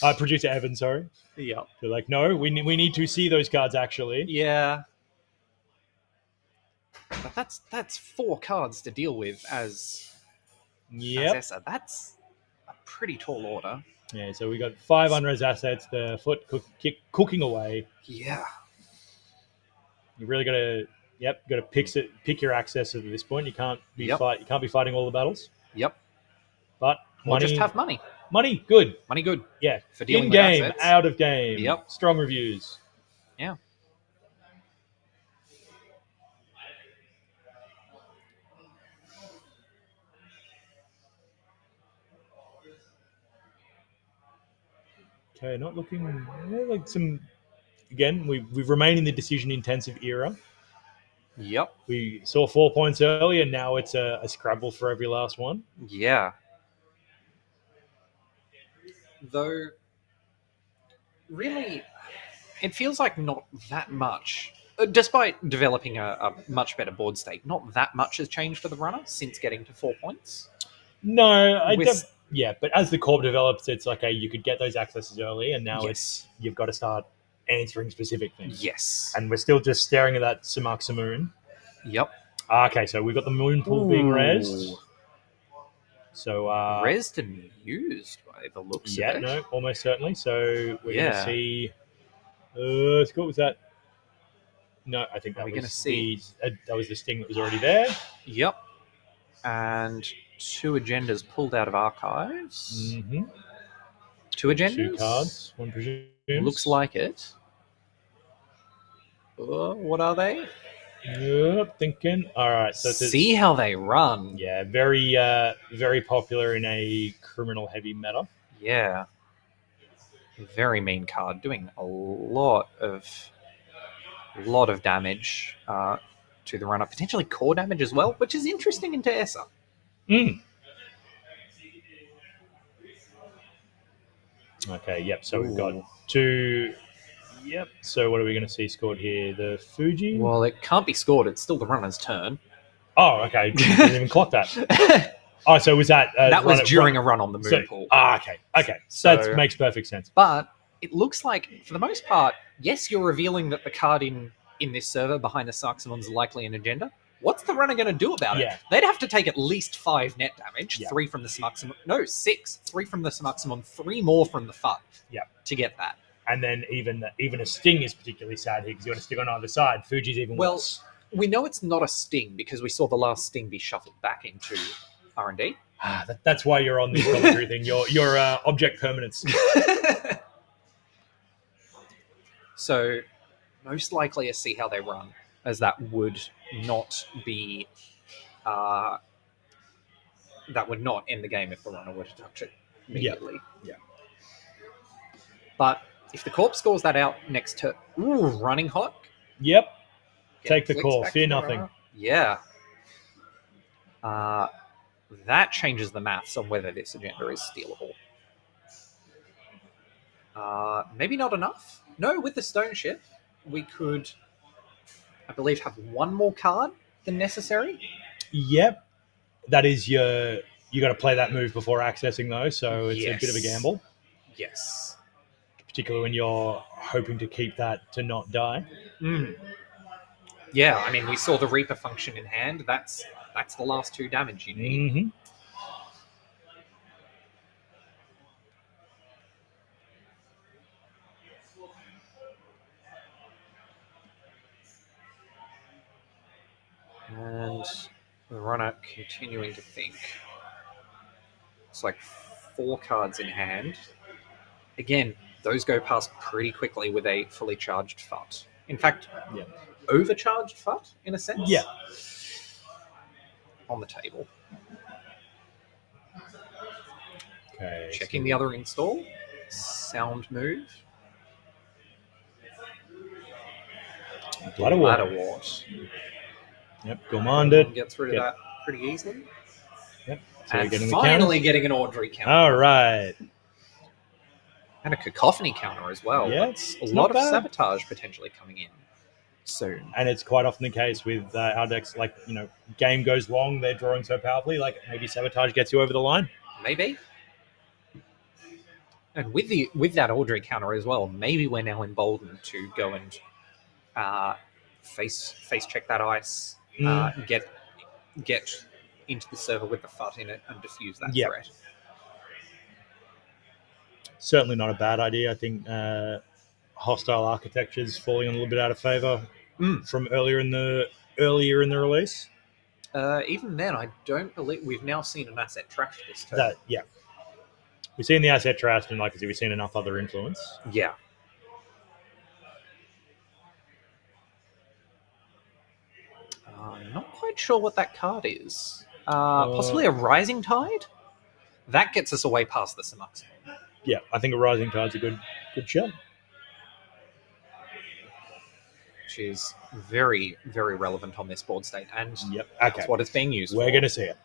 John. Producer Evan, sorry. Yep. They're like, no, we need to see those cards actually. Yeah. But that's 4 cards to deal with as Yep. Essa. That's a pretty tall order. Yeah, so we got 5 unres assets, the foot cooking away. Yeah. You really got to pick your access at this point. You can't be Yep. you can't be fighting all the battles. Yep. But Or just have money. Money, good. Money good. Yeah. For dealing In with game, assets. out of game. Yep. Strong reviews. Yeah. Okay, not looking like some. Again, we've remained in the decision-intensive era. Yep. We saw 4 points earlier. Now it's a scrabble for every last one. Yeah. Though, really, it feels like not that much. Despite developing a much better board state, not that much has changed for the runner since getting to 4 points. No, I With- don't. Yeah, but as the corp develops, it's like you could get those accesses early, and now Yes. you've got to start answering specific things. Yes. And we're still just staring at that Samaksa moon. Yep. Okay, so we've got the moon pool being rezzed. So Rezzed and used by the looks of it. no, almost certainly. So we're going to Yeah. see. What was that? No, I think that We're was gonna see. that was the sting that was already there. Yep. And 2 agendas pulled out of archives. Mm-hmm. 2 agendas? 2 cards, one presumes. Looks like it. What are they? Yep, thinking. All right, so See how they run. Yeah, very very popular in a criminal heavy meta. Yeah. Very mean card, doing a lot of damage to the runner, potentially core damage as well, which is interesting into Essa. Okay, yep. So we've got 2. Yep. So what are we going to see scored here? The Fuji. Well, it can't be scored. It's still the runner's turn. Oh, okay. Didn't even clock that. Oh, so was that? That was during a run on the moon pool. Okay. So- That makes perfect sense. But it looks like, for the most part, yes, you're revealing that the card in this server behind the Saxonon's likely an agenda. What's the runner going to do about it? Yeah. They'd have to take at least 5 net damage, Yeah. 3 from the Smuxamon. No, 6. 3 from the Smuxamon, 3 more from the FUD. Yeah. To get that. And then even a sting is particularly sad here because you got to stick on either side. Fuji's even Well, worse. we know it's not a sting because we saw the last sting be shuffled back into R&D. That's why you're on this commentary thing. Your object permanence. So, most likely a see how they run, as that would not be. That would not end the game if the runner were to touch it immediately. Yeah. But if the corpse scores that out next to running hot, Yep. get Take the clicks call. back Fear to the nothing. runner. Yeah. That changes the maths on whether this agenda is stealable. Maybe not enough. No, with the stone ship, we could, I believe, have 1 more card than necessary. Yep. That is you got to play that move before accessing those, so it's a bit of a Yes. gamble, Yes. particularly when you're hoping to keep that to not die. Yeah, I mean, we saw the Reaper function in hand. That's the last 2 damage you need. Mm-hmm. And the runner continuing to think. It's like 4 cards in hand. Again, those go past pretty quickly with a fully charged FUT. In fact, Yeah. overcharged FUT, in a sense. Yeah. On the table. Okay. Checking the other install. Sound move. Ladder Wart. Ladder Wart. Yep. Commanded. Gets rid of Yep. that pretty easily. Yep. So we're And getting the finally counters. getting an Audrey counter. All right. And a cacophony counter as well. Yeah, That's a it's lot not of bad. sabotage potentially coming in soon. And it's quite often the case with our decks, like, game goes long, they're drawing so powerfully, like maybe Sabotage gets you over the line. Maybe. And with that Audrey counter as well, maybe we're now emboldened to go and face check that ice, get into the server with the FUT in it and diffuse that threat. Certainly not a bad idea. I think hostile architecture's falling a little bit out of favor from earlier in the release. Even then, I don't believe we've now seen an asset trash this turn. We've seen the asset trash, and like I said, we've seen enough other influence. Yeah. I'm not quite sure what that card is. Possibly a Rising Tide? That gets us away past the Samuxi. Yeah, I think a Rising Tide's a good shot. Which is very, very relevant on this board state. And that's what it's being used for. We're going to see it.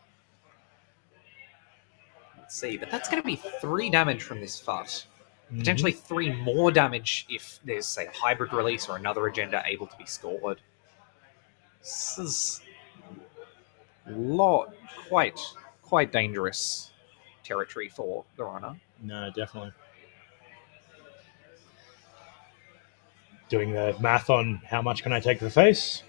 Let's see. But that's going to be 3 damage from this FUT. Potentially 3 more damage if there's, say, a hybrid release or another agenda able to be scored. This is quite dangerous territory for the runner. No, definitely. Doing the math on how much can I take to the face?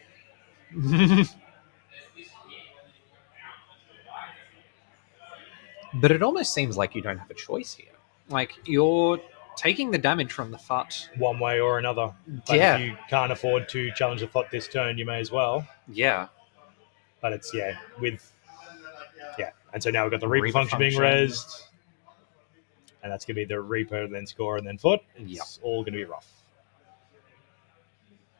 But it almost seems like you don't have a choice here. Like, you're taking the damage from the FUT one way or another. But if you can't afford to challenge the FUT this turn, you may as well. Yeah. But it's, And so now we've got the Reaper function being rezzed. And that's going to be the Reaper, then score, and then FUT. It's all going to be rough.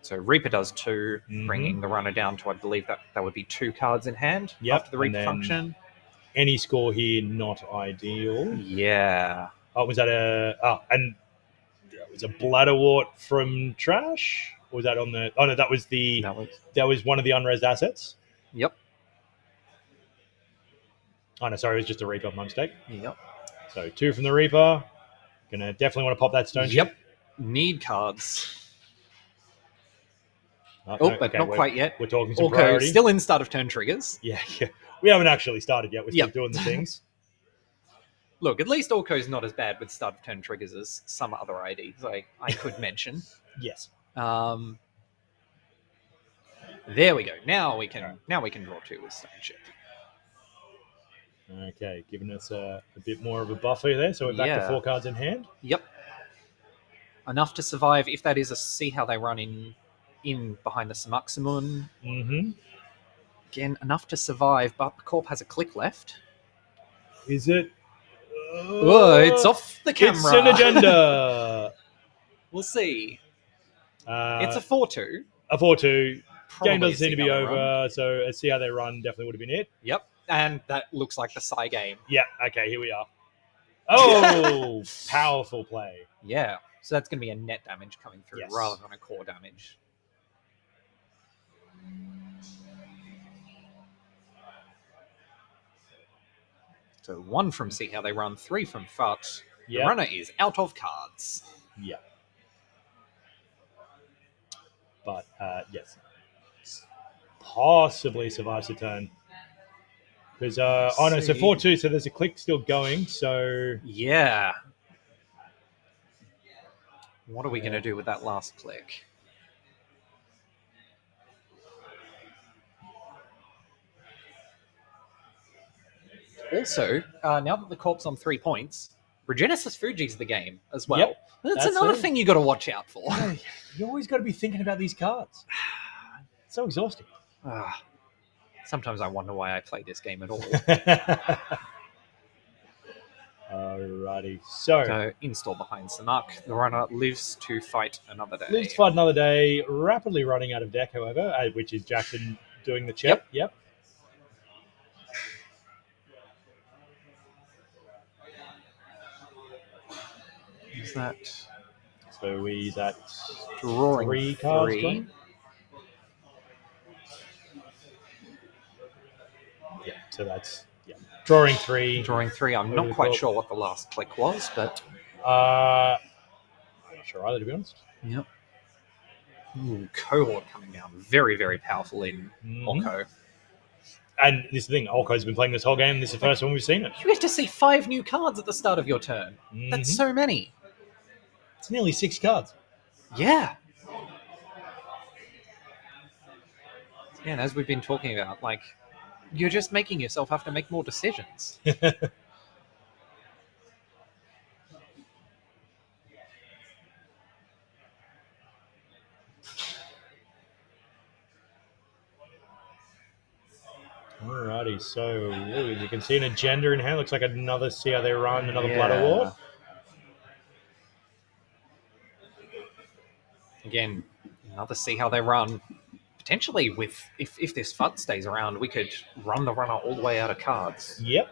So Reaper does 2, bringing the runner down to, I believe that would be 2 cards in hand after the Reaper function. Any score here, not ideal. Yeah. Oh, was that and it was a Bladderwort from Trash? Or was that on the... Oh, no, that was one of the unrezzed assets? Yep. Oh, no, sorry, it was just a Reaper, my mistake. Yep. So 2 from the Reaper. Gonna definitely want to pop that stone. Yep. Need cards. But not quite yet. We're talking some priority. Still in start of turn triggers. Yeah. We haven't actually started yet. We're still doing the things. Look, at least Orko's not as bad with start of turn triggers as some other IDs I could mention. Yes. There we go. Now we can draw 2 with Stone Ship. Okay, giving us a bit more of a buffer there. So we're back to 4 cards in hand. Yep. Enough to survive if that is a see how they run in behind the Samuximun. Again, enough to survive, but the Corp has a click left. Is it? It's off the camera. It's an agenda. We'll see. It's a 4-2. A 4-2. Probably game doesn't seem to be over, so a see how they run definitely would have been it. Yep, and that looks like the Psy game. Yeah, okay, here we are. Oh, powerful play. Yeah, so that's going to be a net damage coming through rather than a core damage. So 1 from see how they run, 3 from FUT. The runner is out of cards. Yeah. But, yes. Possibly survives the turn. Because, so 4-2, so there's a click still going, so... Yeah. What are we going to do with that last click? Also, now that the Corp's on 3 points, Regenesis Fuji's the game as well. Yep, that's another thing you got to watch out for. Yeah, you always got to be thinking about these cards. It's so exhausting. Sometimes I wonder why I play this game at all. Alrighty. So install behind Sanuk. The runner lives to fight another day. Lives to fight another day. Rapidly running out of deck, however, which is Jackson doing the check. Yep. Is that? So he's at drawing 3 cards. Yeah, so that's drawing 3. Drawing 3. I'm not quite sure what the last click was, but I'm not sure either, to be honest. Yep. Ooh, cohort coming down. Very, very powerful in Orko. And this is the thing, Olko's been playing this whole game. This is the first one we've seen it. You get to see 5 new cards at the start of your turn. That's so many. It's nearly 6 cards. Yeah. And as we've been talking about, like, you're just making yourself have to make more decisions. Alrighty, so you can see an agenda in hand. Looks like another see how they run, another Blood Award. Again, another see how they run. Potentially, with if this FUD stays around, we could run the runner all the way out of cards. Yep.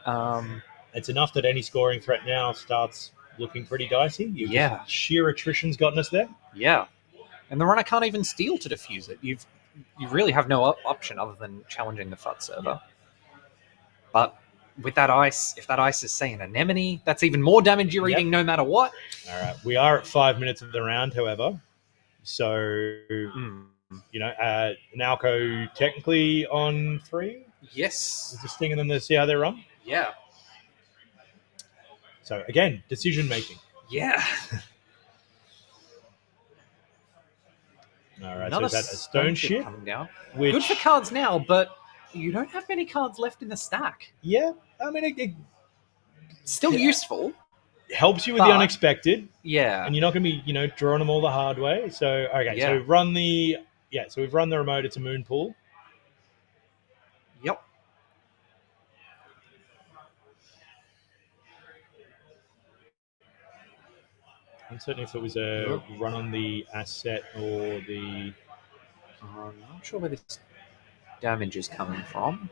It's enough that any scoring threat now starts looking pretty dicey. Just sheer attrition's gotten us there. Yeah. And the runner can't even steal to defuse it. You really have no option other than challenging the FUD server. Yeah. But with that ice, if that ice is, say, an anemone, that's even more damage you're eating no matter what. All right. We are at 5 minutes of the round, however. So, you know, Nalco technically on 3? Yes. Is this thing and then they see how they run? Yeah. So, again, decision making. Yeah. All right, so is that a stone ship coming down? Which... Good for cards now, but you don't have many cards left in the stack. Yeah, I mean, it still useful. Helps you with the unexpected. Yeah. And you're not going to be, you know, drawing them all the hard way. So, okay, so we've run the... Yeah, so we've run the remote. It's a moon pool. Yep. I'm certain if it was a run on the asset or the... I'm not sure where this damage is coming from.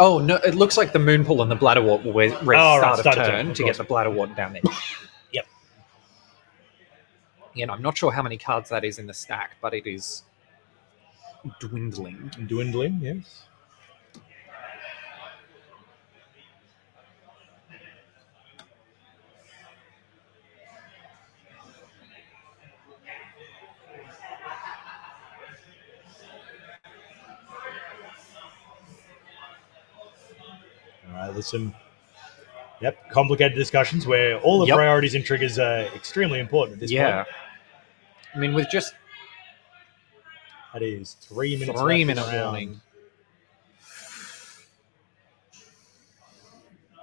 Oh, no, it looks like the moon pool and the bladder wart will start of turn to get the bladder wart damage. Yep. Yeah, I'm not sure how many cards that is in the stack, but it is dwindling. Dwindling, yes. There's some complicated discussions where all the priorities and triggers are extremely important at this point. I mean, with just... That is 3 minutes 3 minute warning.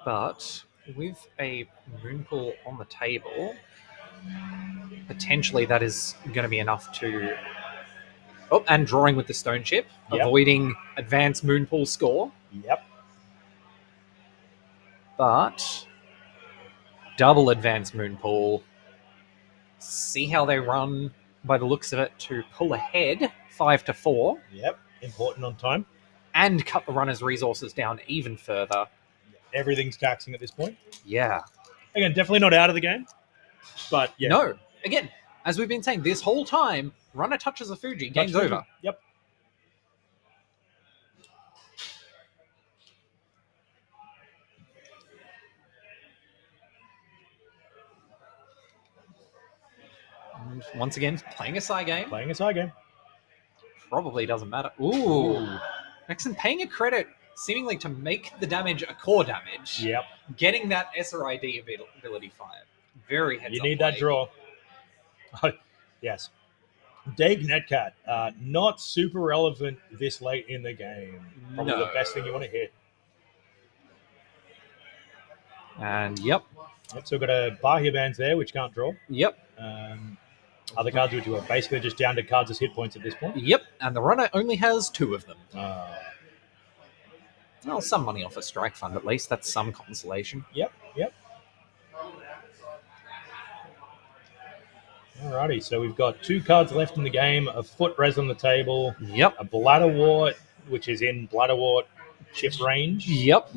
But with a moon pool on the table, potentially that is going to be enough to... Oh, and drawing with the stone chip, avoiding advanced moon pool score. Yep. But double advanced moon pool. See how they run by the looks of it to pull ahead 5-4. Yep, important on time. And cut the runner's resources down even further. Everything's taxing at this point. Yeah. Again, definitely not out of the game. But yeah. No. Again, as we've been saying this whole time, runner touches a Fuji, game's over. Yep. And once again, playing a side game. Playing a side game. Probably doesn't matter. Ooh. Nixon paying a credit seemingly to make the damage a core damage. Yep. Getting that SRID ability fired. Very heads up. You need that draw. Yes. Dag Netcat, not super relevant this late in the game. Probably the best thing you want to hit. And yep, so we've got a Bahia bands there, which can't draw. Yep. Other cards which are basically just down to cards as hit points at this point. Yep, and the runner only has 2 of them. Well, some money off a strike fund at least. That's some consolation. Yep. Alrighty, so we've got 2 cards left in the game. A foot res on the table. Yep. A bladder wart, which is in bladder wart chip range. Yep.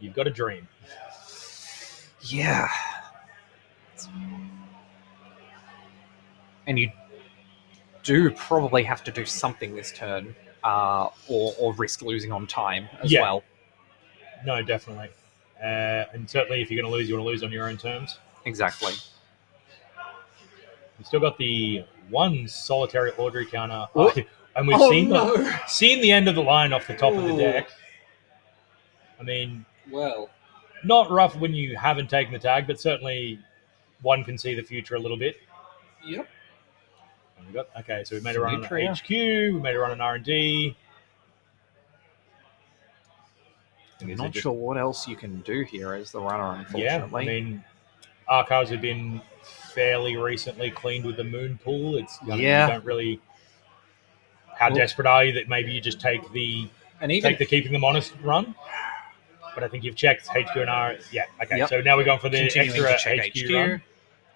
You've got a dream. Yeah. And you do probably have to do something this turn, or risk losing on time as well. No, definitely. And certainly if you're going to lose, you want to lose on your own terms. Exactly. We've still got the one solitary Audrey counter. Oh. And we've Oh, seen no. seen the end of the line off the top of the Ooh. deck. I mean, Well, not rough when you haven't taken the tag, but certainly one can see the future a little bit. yep. Okay, so we made a run on Nutria. HQ, we made a run on R&D. Not sure what else you can do here as the runner, Yeah, unfortunately. I mean, archives have been fairly recently cleaned with the moon pool. It's you don't really. How desperate are you that maybe you just take the keeping them honest run? But I think you've checked HQ and R. Yeah, okay. Yep. So now we're going for the Continuing extra to check HQ run.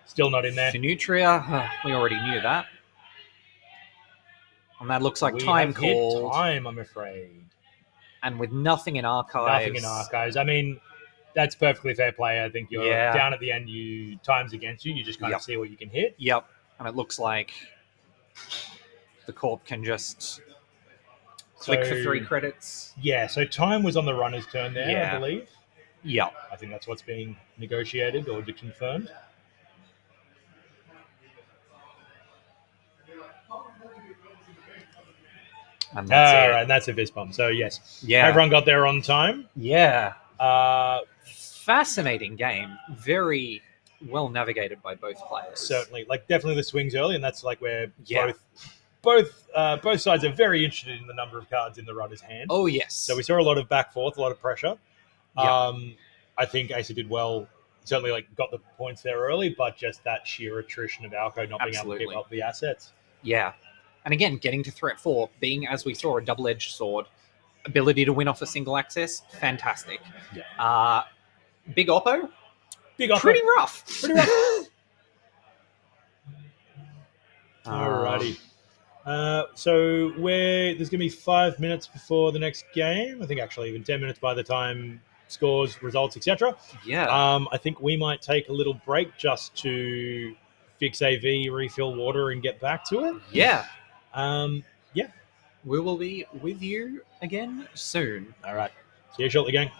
Still not in there. Nutria, we already knew that. And that looks like we time have called. Hit time, I'm afraid. And with nothing in archives. Nothing in archives. I mean, that's perfectly fair play. I think you're down at the end. Time's against you. You just kind of see what you can hit. Yep. And it looks like the Corp can just click for 3 credits. Yeah, so time was on the runner's turn there, I believe. Yep. I think that's what's being negotiated or confirmed. And that's it. And that's a fist bump. So, yes. Yeah. Everyone got there on time. Yeah. Uh, Fascinating game. Very well navigated by both players. Certainly. Like, definitely the swings early, and that's like where both sides are very interested in the number of cards in the runner's hand. Oh, yes. So we saw a lot of back forth, a lot of pressure. Yeah. I think Asa did well. Certainly, like got the points there early, but just that sheer attrition of Alco not being able to keep up the assets. Yeah, and again, getting to threat 4, being as we saw a double-edged sword, ability to win off a single access, fantastic. Yeah. Big Oppo, pretty rough. Alrighty. So there's going to be 5 minutes before the next game. I think actually even 10 minutes by the time scores, results, etc. Yeah. I think we might take a little break just to fix AV, refill water, and get back to it. Yeah. Yeah. We will be with you again soon. All right. See you shortly, gang.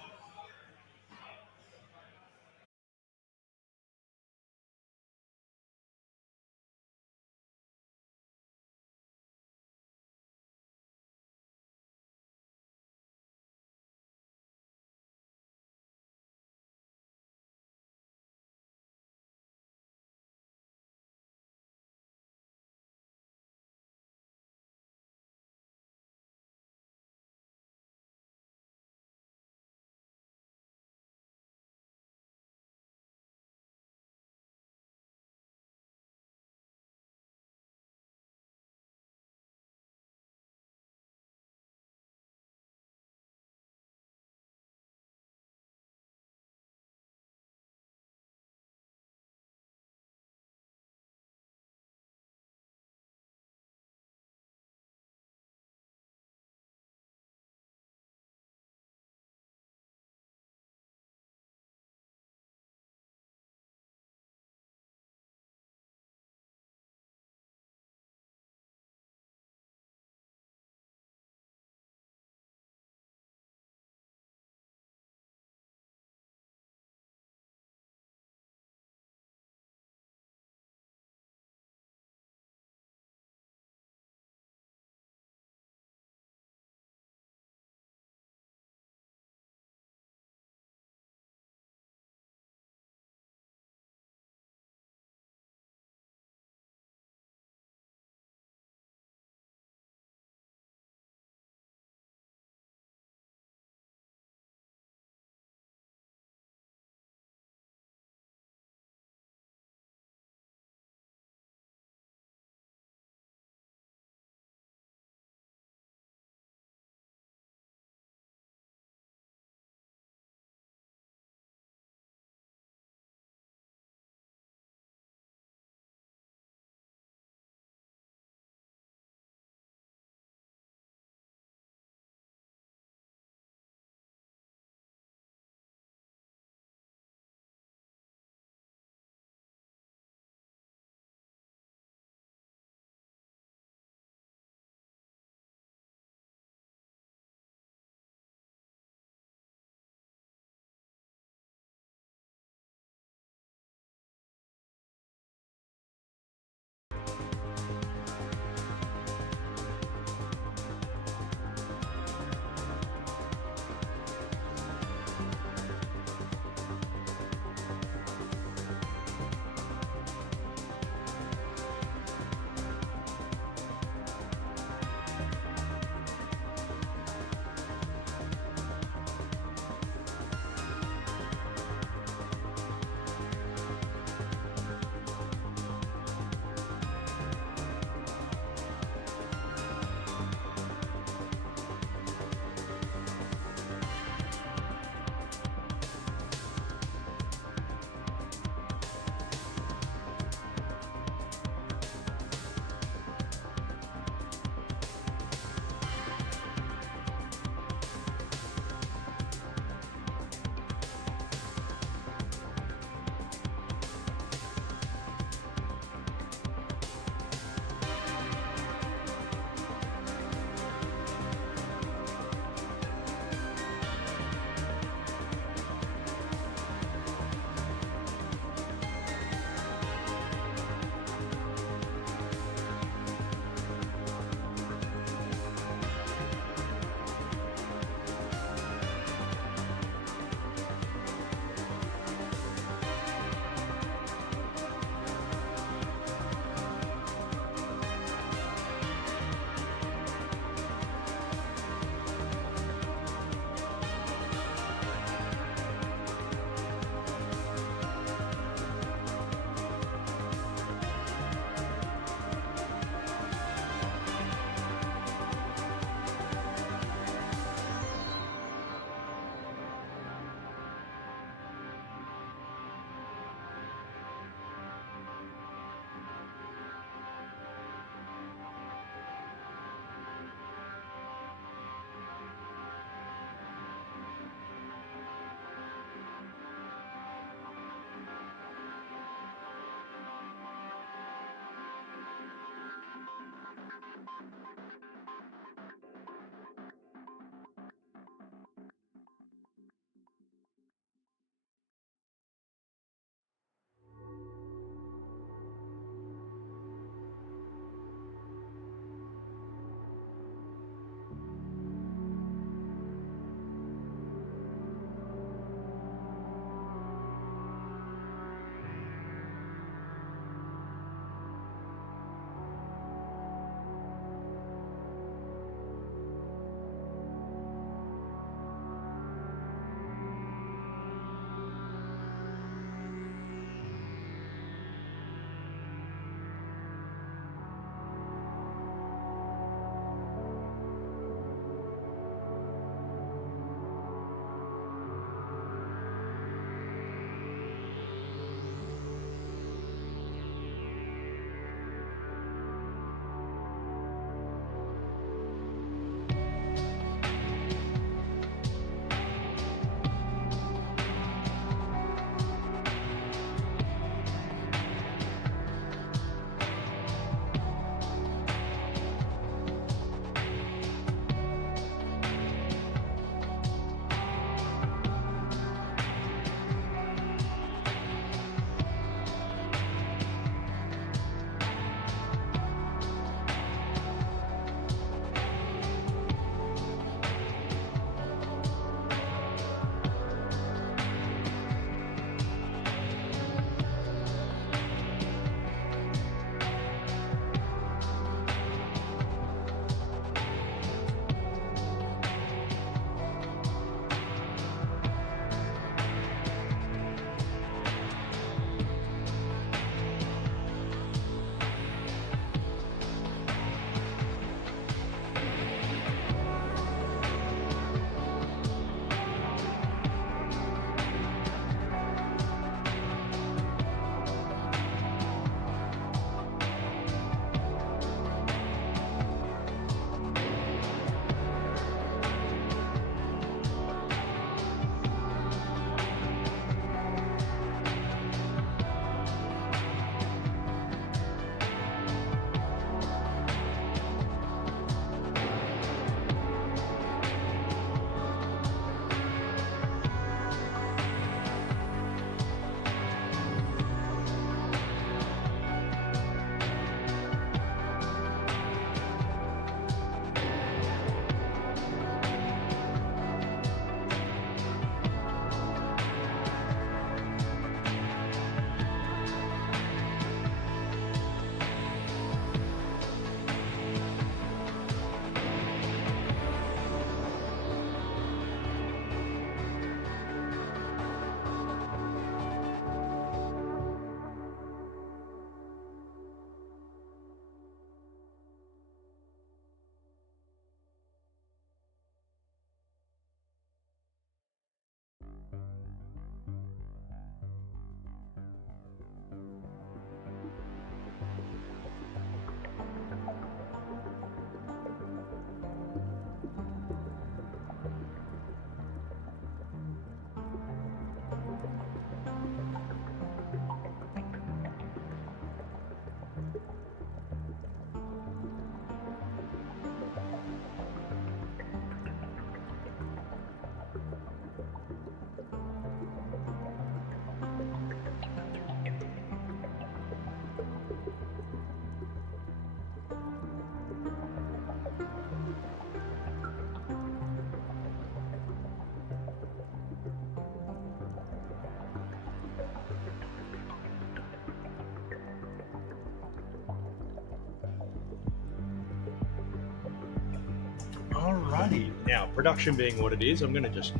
Alrighty. Now, production being what it is, I'm going to just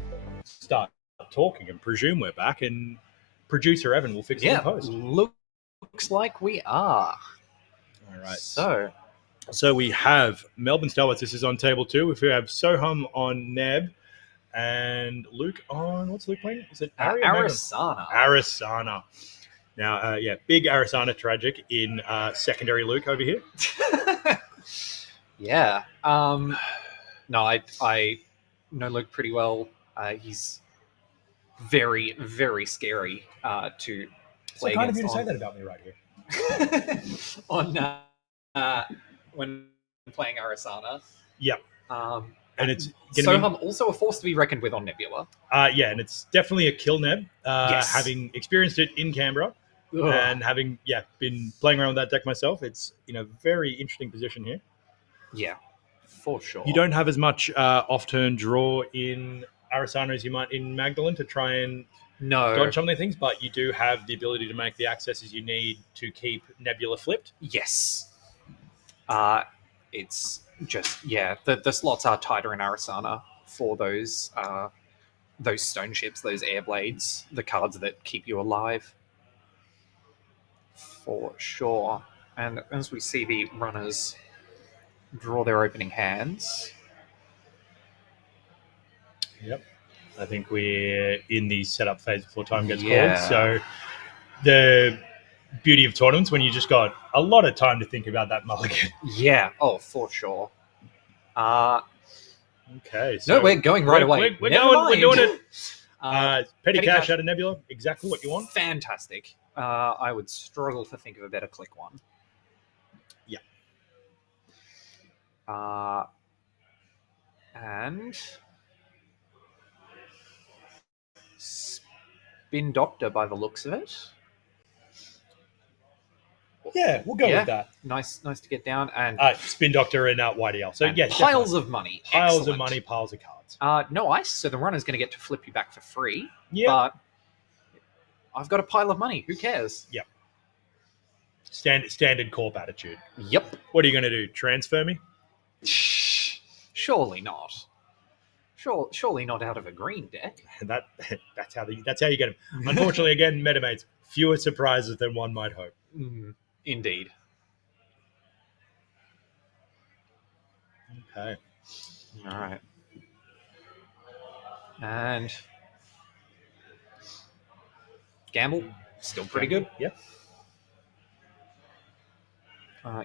start talking and presume we're back, and producer Evan will fix it in post. Looks like we are. All right. So we have Melbourne Starbucks. This is on table 2. If we have Soham on Neb and Luke on, what's Luke playing? Is it Arisana? Arisana. Now, big Arisana tragic in secondary Luke over here. Yeah. No, I know Luke pretty well. He's very, very scary to play So kind of you to against say that about me right here. on when playing Arisana. Yep. And it's Soham also a force to be reckoned with on Nebula. And it's definitely a kill Neb. Yes. Having experienced it in Canberra. Ugh. And having been playing around with that deck myself, it's in a very interesting position here. Yeah, for sure. You don't have as much off-turn draw in Arisana as you might in Magdalene to try and dodge some of the things, but you do have the ability to make the accesses you need to keep Nebula flipped. Yes. It's just the slots are tighter in Arisana for those stone ships, those air blades, the cards that keep you alive. For sure. And as we see the runners draw their opening hands. Yep. I think we're in the setup phase before time gets Yeah. called. So the beauty of tournaments when you just got a lot of time to think about that mulligan. Yeah. Oh, for sure. Okay. So no, we're going right away. We're doing it. Petty cash out of Nebula. Exactly what you want. Fantastic. I would struggle to think of a better click one. Yeah. And Spin Doctor by the looks of it. Yeah, we'll go with that. Nice to get down. And Spin Doctor and YDL. So yes, piles of money. Piles of money, piles of cards. No ice, so the runner's going to get to flip you back for free. Yeah. But I've got a pile of money. Who cares? Yep. Standard corp attitude. Yep. What are you going to do? Transfer me? Surely not. Surely not out of a green deck. That's how you get them. Unfortunately, again, metamates, fewer surprises than one might hope. Indeed. Okay. All right. And gamble, still pretty good. Yep.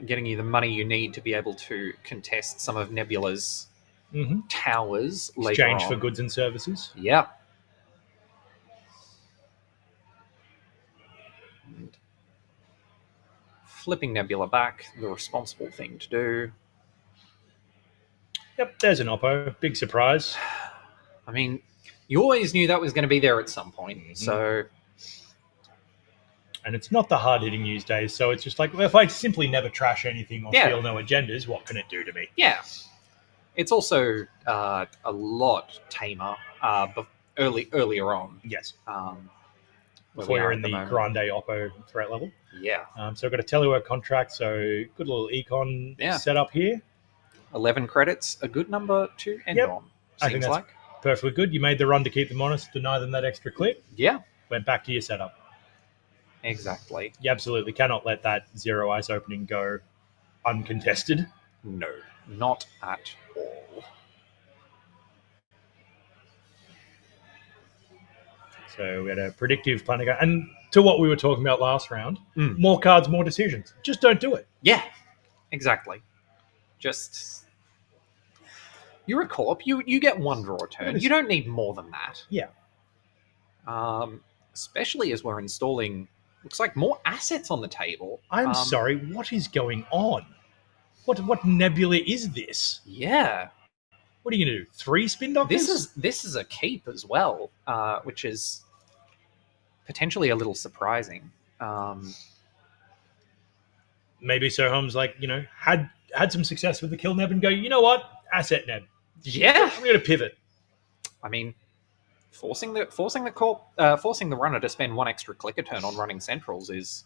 Getting you the money you need to be able to contest some of Nebula's towers later on. Exchange for goods and services. Yeah. And flipping Nebula back, the responsible thing to do. Yep, there's an Oppo. Big surprise. I mean, you always knew that was going to be there at some point, so... And it's not the hard-hitting news days, so it's just like, well, if I simply never trash anything or steal no agendas, what can it do to me? Yeah. It's also a lot tamer earlier on. Yes. Before you're in the Grande Oppo threat level. Yeah. So I've got a telework contract, so good little econ setup here. 11 credits, a good number to end on, I think that's perfectly good. You made the run to keep them honest, deny them that extra click. Yeah. Went back to your setup. Exactly. You absolutely cannot let that 0 ice opening go uncontested. No, not at all. So we had a predictive planning. And to what we were talking about last round, more cards, more decisions. Just don't do it. Yeah, exactly. Just... You're a corp. You get one draw a turn. You don't need more than that. Yeah. Especially as we're installing... Looks like more assets on the table. I'm sorry, what is going on? What nebula is this? Yeah. What are you going to do? 3 spin doctors? This is a keep as well, which is potentially a little surprising. Maybe Soham's like, had some success with the kill neb and go, you know what? Asset neb. Yeah. I'm going to pivot. I mean, forcing the runner to spend 1 extra click a turn on running centrals is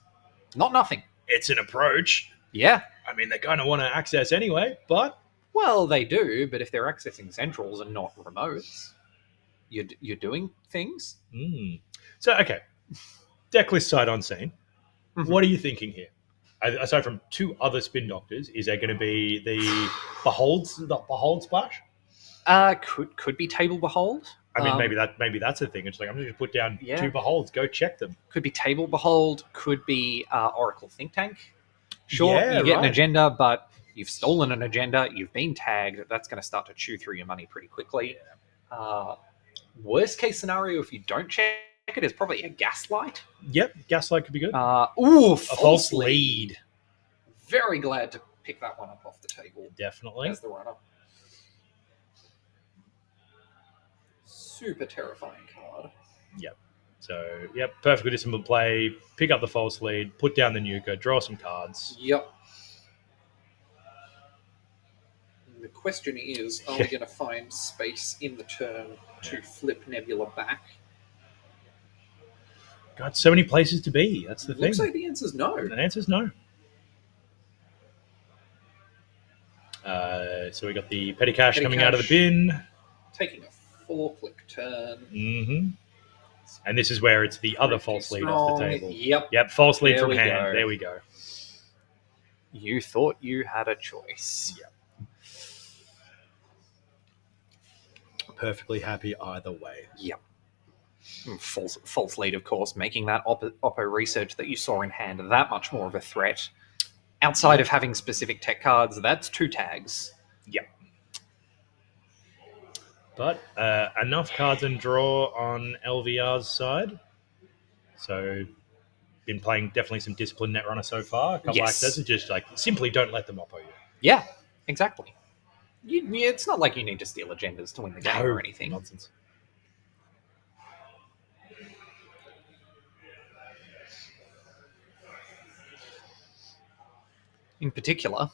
not nothing. It's an approach. Yeah. I mean, they kind of want to access anyway, but Well, they do, but if they're accessing centrals and not remotes, you're doing things. So, okay. Decklist sight unseen. Mhm. What are you thinking here? Aside from 2 other spin doctors, is there going to be the behold splash? Could be table behold. I mean, maybe that's a thing. It's like I'm just going to put down 2 beholds. Go check them. Could be table behold. Could be Oracle think tank. Sure, Yeah, you get an right. agenda, but you've stolen an agenda. You've been tagged. That's going to start to chew through your money pretty quickly. Worst case scenario, if you don't check it, is probably a gaslight. Yep, gaslight could be good. A false lead. Very glad to pick that one up off the table. Definitely. As the runner. Super terrifying card. Yep. So, yep, perfectly disciplined play. Pick up the false lead, put down the nuker, draw some cards. Yep. And the question is, are we going to find space in the turn to flip Nebula back? God, so many places to be. That's the thing. Looks like the answer's no. The answer's no. So we got the petty cash coming out of the bin. Taking a 4-click turn. Mm-hmm. And this is where it's the other false lead off the table. Yep, false lead from hand. There we go. You thought you had a choice. Yep. Perfectly happy either way. Yep. False lead, of course, making that Oppo research that you saw in hand that much more of a threat. Outside of having specific tech cards, that's 2 tags. Yep. But enough cards and draw on LVR's side. So, been playing definitely some disciplined Netrunner so far. A couple accesses, just like simply don't let them Oppo you. Yeah, exactly. It's not like you need to steal agendas to win the game or anything. Nonsense. In particular,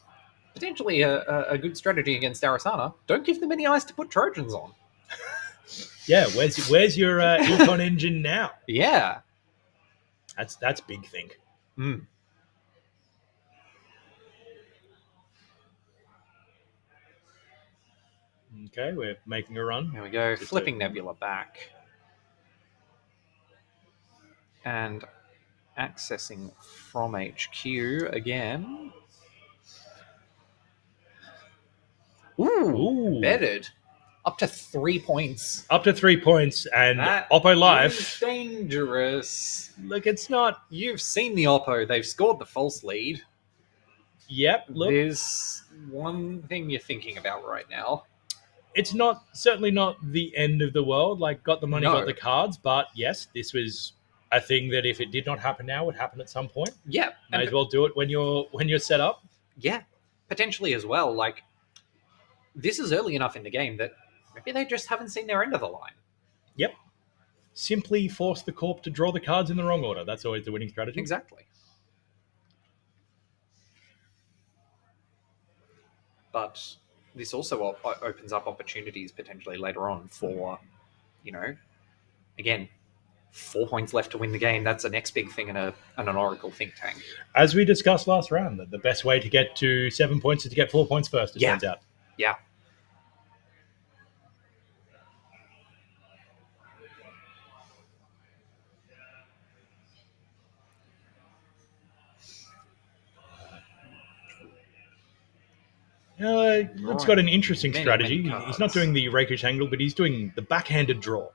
potentially a good strategy against Arasana. Don't give them any eyes to put Trojans on. Yeah, where's your econ engine now? Yeah, that's big thing. Okay, we're making a run. There we go. Flipping Nebula back and accessing from HQ again. Ooh, bettered. Up to 3 points. Up to 3 points, and Oppo Life. Dangerous. Look, it's not. You've seen the Oppo. They've scored the false lead. Yep, look. There's one thing you're thinking about right now. It's certainly not the end of the world. Like, got the money, got the cards, but yes, this was a thing that if it did not happen now, would happen at some point. Yeah. May as well do it when you're set up. Yeah, potentially as well. Like, this is early enough in the game that maybe they just haven't seen their end of the line. Yep. Simply force the corp to draw the cards in the wrong order. That's always the winning strategy. Exactly. But this also opens up opportunities potentially later on for, again, 4 points left to win the game. That's the next big thing in an Oracle think tank. As we discussed last round, that the best way to get to 7 points is to get 4 points first, it turns out. Yeah. Luke's got an interesting strategy. He's not doing the rakish angle, but he's doing the backhanded draw.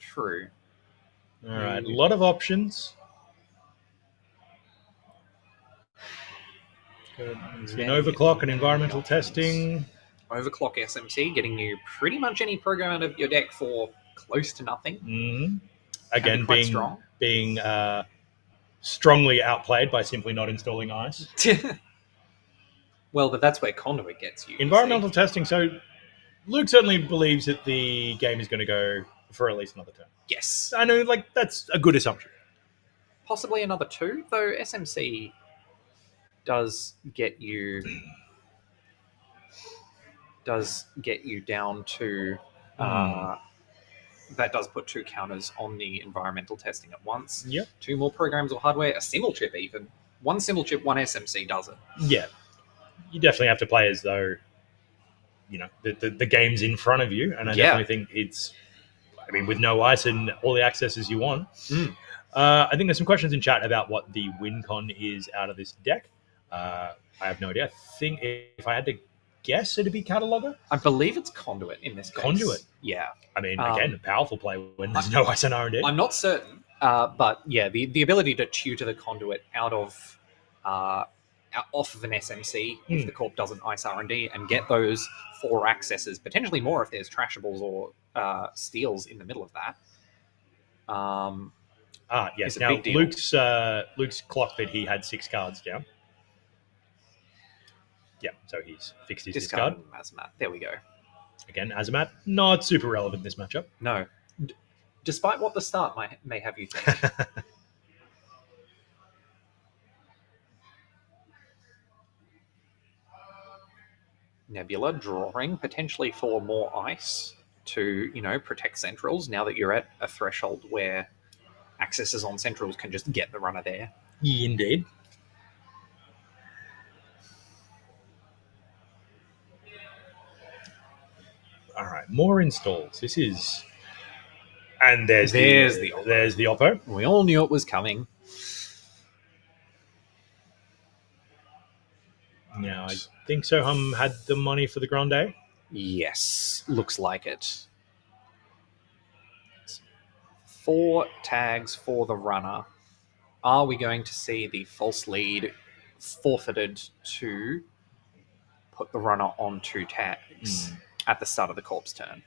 True. All right, a lot of options. An overclock and environmental testing. Overclock SMT, getting you pretty much any program out of your deck for close to nothing. Mm-hmm. Again, being strongly outplayed by simply not installing ice. Well, but that's where Conduit gets you. Environmental testing. So Luke certainly believes that the game is going to go for at least another turn. Yes. I know, that's a good assumption. Possibly another 2, though SMC does get you down to that does put 2 counters on the environmental testing at once. Yep. 2 more programs or hardware, a symbol chip even. 1 symbol chip, 1 SMC does it. Yeah. you definitely have to play as though the game's in front of you, and I Yeah. definitely think it's. I mean, with no ice and all the accesses you want. Mm. I think there's some questions in chat about what the win con is out of this deck. I have no idea. I think if I had to guess, it'd be Cataloger. I believe it's Conduit in this case. Conduit. Yeah. I mean, again, a powerful play when there's no ice and R&D. I'm not certain, but yeah, the ability to tutor the Conduit out of off of an SMC if the corp doesn't ice R&D and get those 4 accesses, potentially more if there's trashables or steals in the middle of that. Yes. It's a Now big deal. Luke's clocked that he had 6 cards down. Yeah, so he's fixed his discard. Azamat. There we go. Again, Azamat, not super relevant in this matchup. No. Despite what the start may have you think. Nebula drawing potentially for more ice to, protect centrals now that you're at a threshold where accesses on centrals can just get the runner there. Yeah, indeed. All right, more installs. This is, and there's the Oppo. There's the Oppo. We all knew it was coming. Now I think Sohum had the money for the Grande. Yes, looks like it. 4 tags for the runner. Are we going to see the false lead forfeited to put the runner on 2 tags at the start of the corpse turn?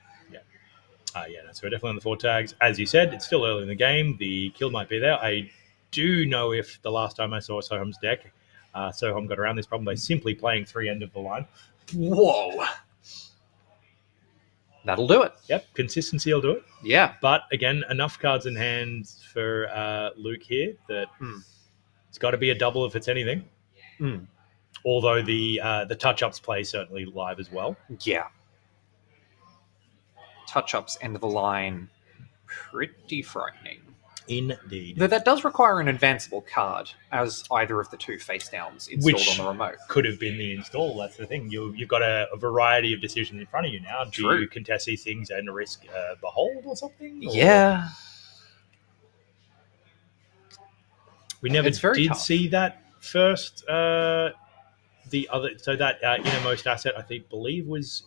So we're definitely on the 4 tags. As you said, it's still early in the game. The kill might be there. I do know if the last time I saw Sohum's deck, Sohum got around this problem by simply playing 3 end of the line. Whoa. That'll do it. Yep, consistency will do it. Yeah. But again, enough cards in hand for Luke here that it's got to be a double if it's anything. Although the touch-ups play certainly live as well. Yeah. Touch-ups end of the line, pretty frightening. Indeed. Though that does require an advanceable card as either of the 2 face downs installed Which on the remote. Could have been the install. That's the thing. You've got a variety of decisions in front of you now. True. Do you contest these things and risk Behold or something? Or... Yeah. We never did tough. see that first. The other, so that innermost asset, I believe, was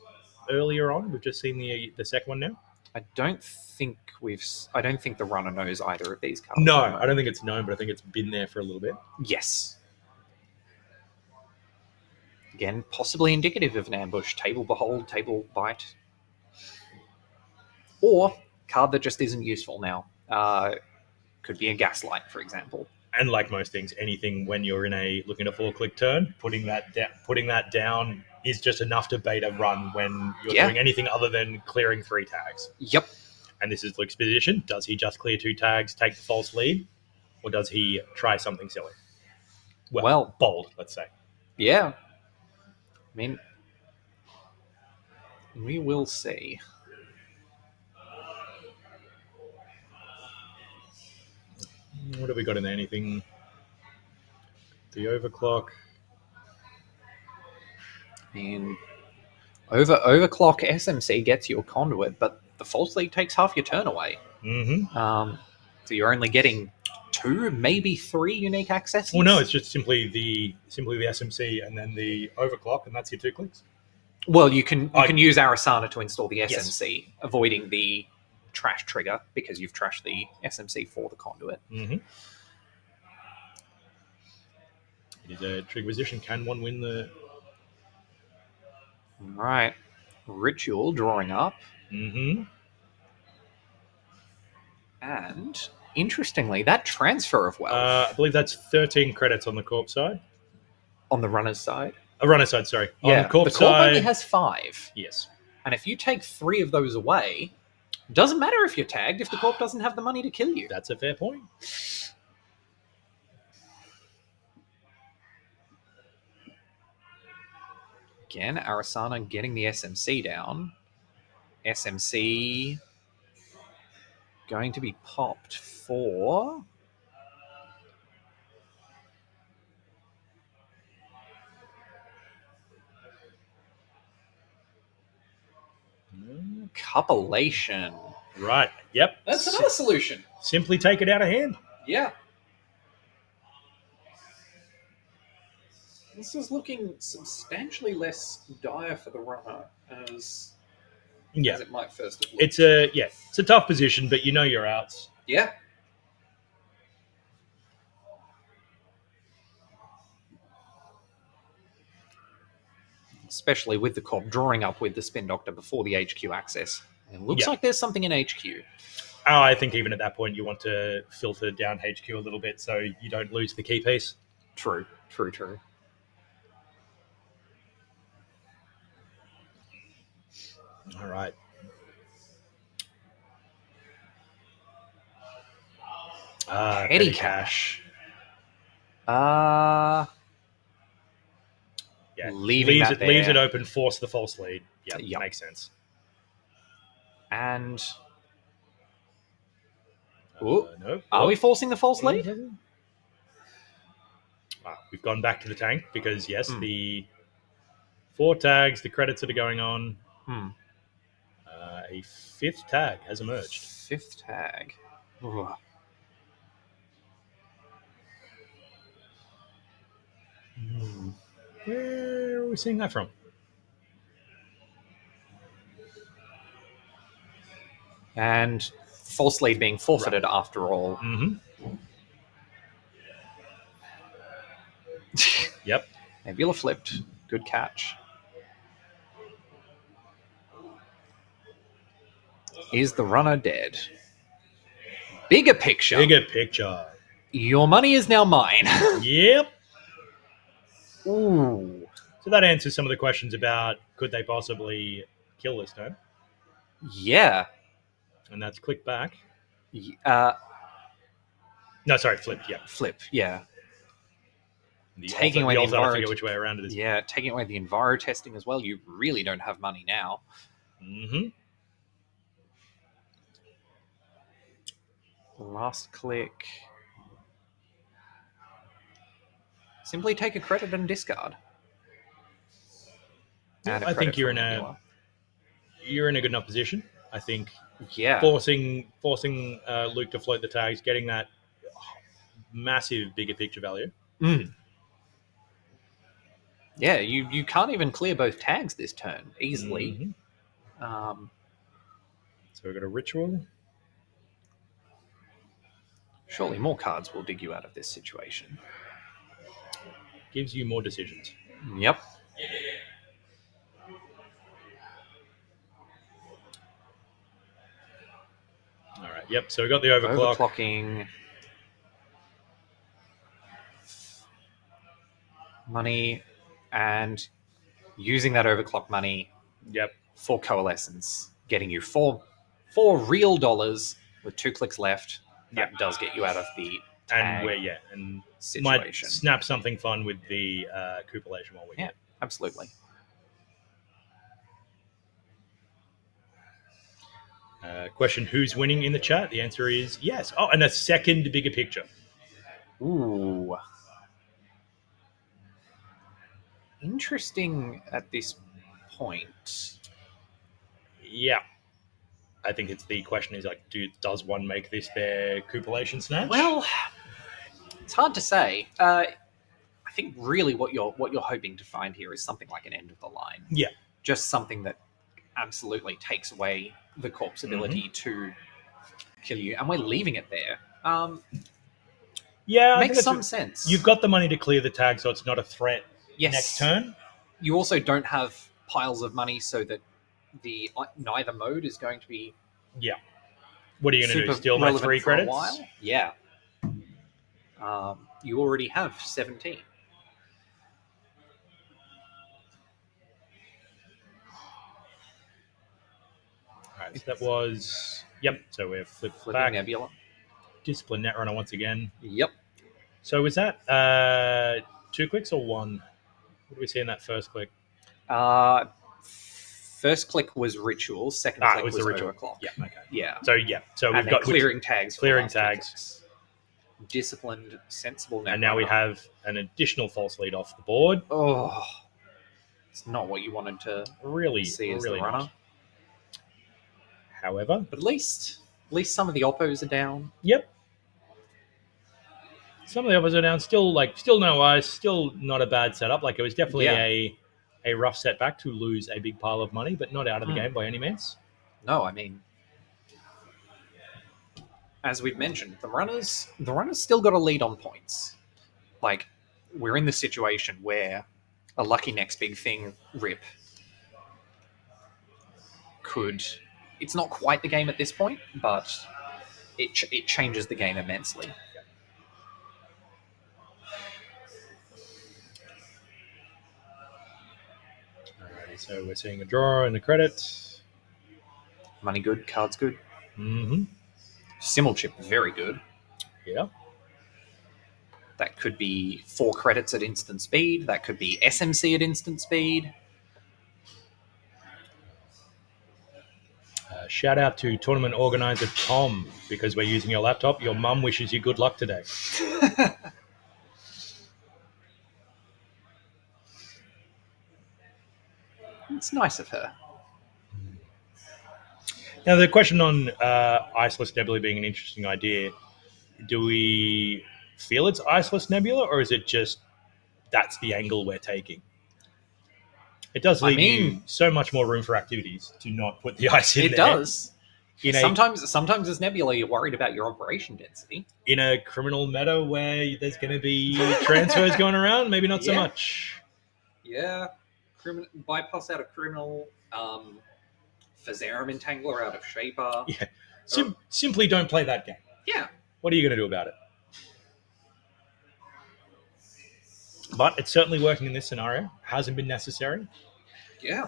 earlier on. We've just seen the second one now. I don't think the runner knows either of these cards. No, I don't think it's known, but I think it's been there for a little bit. Yes. Again, possibly indicative of an ambush. Table Behold, Table Bite. Or card that just isn't useful now. Could be a Gaslight, for example. And like most things, anything when you're looking at a 4-click turn, putting that down is just enough to bait a run when you're doing anything other than clearing 3 tags. Yep. And this is Luke's position. Does he just clear 2 tags, take the false lead, or does he try something silly? Well, bold, let's say. Yeah. I mean, we will see. What have we got in there? Anything? The overclock. I mean, overclock SMC gets your conduit, but the false lead takes half your turn away. So you're only getting 2, maybe 3 unique accesses. Well, no, it's just simply the SMC and then the overclock, and that's your 2 clicks. Well, you can use Arasana to install the SMC, avoiding the trash trigger because you've trashed the SMC for the conduit. It is a trigger position. Can one win the... All right. Ritual drawing up. And interestingly, that transfer of wealth. I believe that's 13 credits on the corp side. On the runner's side? Runner's side, sorry. Yeah, on the corp side, only has 5. Yes. And if you take 3 of those away, doesn't matter if you're tagged if the corp doesn't have the money to kill you. That's a fair point. Again, Arasana getting the SMC down. SMC going to be popped for... Copulation. Right. Yep. That's another solution. Simply take it out of hand. Yeah. This is looking substantially less dire for the runner as it might first have looked. It's a tough position, but you know your outs. Yeah. Especially with the corp drawing up with the spin doctor before the HQ access. It looks like there's something in HQ. Oh, I think even at that point you want to filter down HQ a little bit so you don't lose the key piece. True. All right. Petty cash. Yeah, leaves it open, force the false lead. Yeah, Yep. Makes sense. And No. are we forcing the false lead? We've gone back to the tank because the 4 tags, the credits that are going on. A 5th tag has emerged. 5th tag. Ooh. Where are we seeing that from? And false lead being forfeited after all. Yep. Nebula flipped. Good catch. Is the runner dead? Bigger picture. Your money is now mine. Yep. Ooh. So that answers some of the questions about could they possibly kill this time? Yeah. And that's click back. No, sorry, flip. Yeah. Flip. Yeah. Taking away the Enviro. Figure which way around it is. Yeah, taking away the Enviro testing as well. You really don't have money now. Last click. Simply take a credit and discard. I think you're in a good enough position. I think forcing Luke to float the tags, getting that massive bigger picture value. Yeah, you can't even clear both tags this turn easily. So we've got a ritual. Surely more cards will dig you out of this situation. Gives you more decisions. Yep. All right. Yep. So we got the overclocking. Money and using that overclock money. Yep. For coalescence, getting you four real dollars with 2 clicks left. That does get you out of the tag and situation. Might snap something fun with the cupulation while we're here. Absolutely. Question: who's winning in the chat? The answer is yes. Oh, and a second bigger picture. Ooh. Interesting at this point. Yeah. I think it's the question is like, does one make this their cupulation snatch? Well, it's hard to say. I think really what you're hoping to find here is something like an end of the line. Yeah. Just something that absolutely takes away the corp's ability to kill you, and we're leaving it there. Makes some sense. You've got the money to clear the tag, so it's not a threat. Yes. Next turn. You also don't have piles of money, so that the neither mode is going to be. Yeah. What are you going to do? Steal my 3 credits? A while? Yeah. You already have 17. All right. So that was. Yep. So we're flipping back. Nebula. Discipline Netrunner once again. Yep. So was that 2 clicks or 1? What do we see in that first click? First click was ritual. Second click was the ritual. Overclock. Yeah. Okay. Yeah. So we've got clearing tags. Clearing tags. Disciplined, sensible. And now we have an additional false lead off the board. Oh, it's not what you wanted to really see as really the runner. However, But at least some of the oppos are down. yep, some of the others are down. Still no ice. Still not a bad setup. Like it was definitely Yeah. a rough setback to lose a big pile of money, but not out of the game by any means. No, I mean, as we've mentioned, the runners still got a lead on points. Like, we're in the situation where a lucky next big thing rip could. It's not quite the game at this point, but it changes the game immensely. Alrighty, so we're seeing a draw and a credit. Money good, cards good. Mm-hmm. Simulchip very good. Yeah. That could be 4 credits at instant speed. That could be SMC at instant speed. Shout out to tournament organizer Tom, because we're using your laptop. Your mum wishes you good luck today. It's nice of her. Now, the question on Iceless Nebula being an interesting idea, do we feel it's Iceless Nebula, or is it just that's the angle we're taking? It does leave you so much more room for activities to not put the ice in there. It does. Sometimes as Nebula, you're worried about your operation density. In a criminal meta where there's going to be transfers going around, maybe not so much. Yeah. Bypass out of criminal. Phaserum Entangler out of Shaper. Yeah. Simply don't play that game. Yeah. What are you going to do about it? But it's certainly working in this scenario. Hasn't been necessary. Yeah.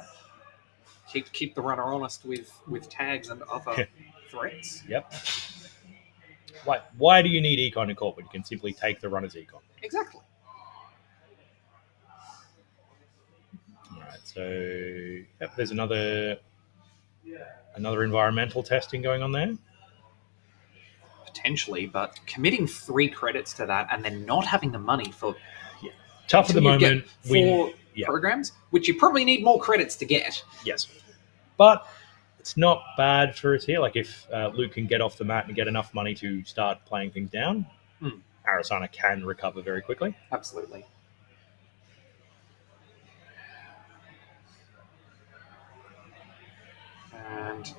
Keep the runner honest with tags and other threats. Yep. Why do you need econ in Corp when you can simply take the runner's econ? Exactly. All right, so there's another environmental testing going on there. Potentially, but committing 3 credits to that and then not having the money for tough at the moment. 4 programs, which you probably need more credits to get. Yes, but it's not bad for us here. Like if Luke can get off the mat and get enough money to start playing things down, Arasana can recover very quickly. Absolutely. And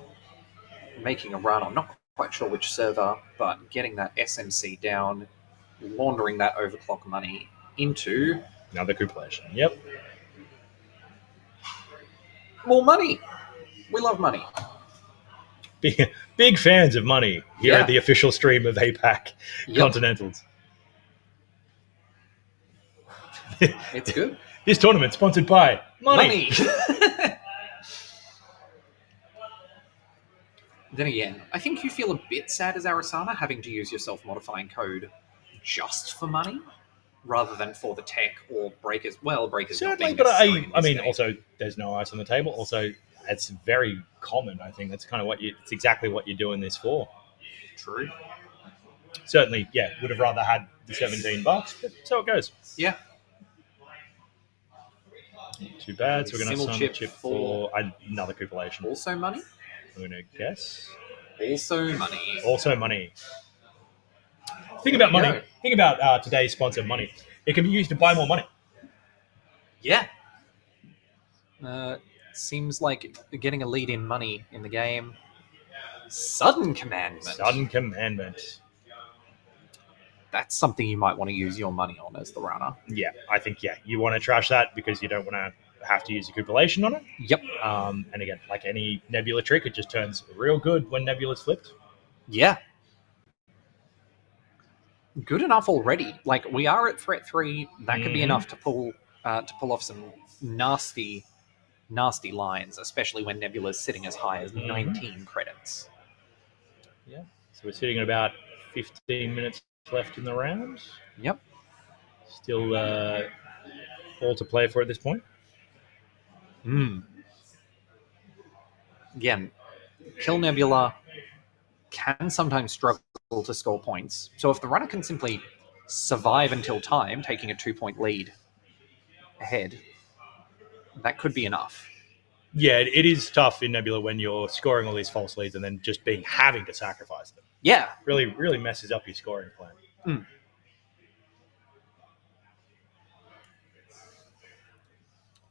making a run, I'm not quite sure which server, but getting that SMC down, laundering that overclock money into another cupulation. Yep. More money. We love money. Big fans of money here at the official stream of APAC Continentals. It's good. This tournament sponsored by money. Then again, I think you feel a bit sad as Arasana having to use your self-modifying code just for money rather than for the tech or breakers. Well, breakers certainly, but I mean, game. Also, there's no ice on the table. Also, it's very common. I think that's kind of it's exactly what you're doing this for. True. Certainly, yeah, would have rather had the $17, but so it goes. Yeah. Too bad. So we're going to sign the chip for another cupulation. Also money? I'm going to guess. Also money. Also money. Think about money. No. Think about today's sponsor, money. It can be used to buy more money. Yeah. Seems like getting a lead in money in the game. Sudden Commandment. Sudden Commandment. That's something you might want to use your money on as the runner. Yeah, I think, you want to trash that because you don't want to have to use a cupulation on it. Yep. And again, like any Nebula trick, it just turns real good when Nebula's flipped. Yeah. Good enough already. Like, we are at threat 3. That could be enough to pull off some nasty lines, especially when Nebula's sitting as high as 19 credits. Yeah. So we're sitting at about 15 minutes left in the round. Yep. Still all to play for at this point. Again, Kill Nebula can sometimes struggle to score points. So if the runner can simply survive until time, taking a 2-point lead ahead, that could be enough. Yeah, it is tough in Nebula when you're scoring all these false leads and then just having to sacrifice them. Yeah. Really messes up your scoring plan. Mm.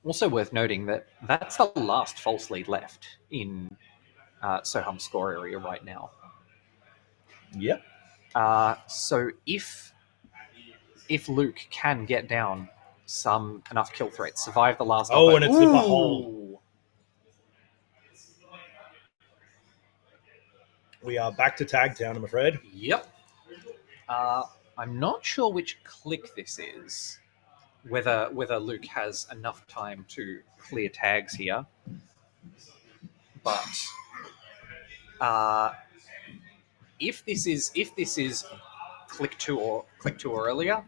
Also worth noting that that's the last false lead left in Soham's score area right now. Yep. So if Luke can get down enough kill threats, survive the last Oh, oppo. and it's the Behold. We are back to Tag Town, I'm afraid. Yep. I'm not sure which click this is. Whether Luke has enough time to clear tags here, but if this is click two or earlier,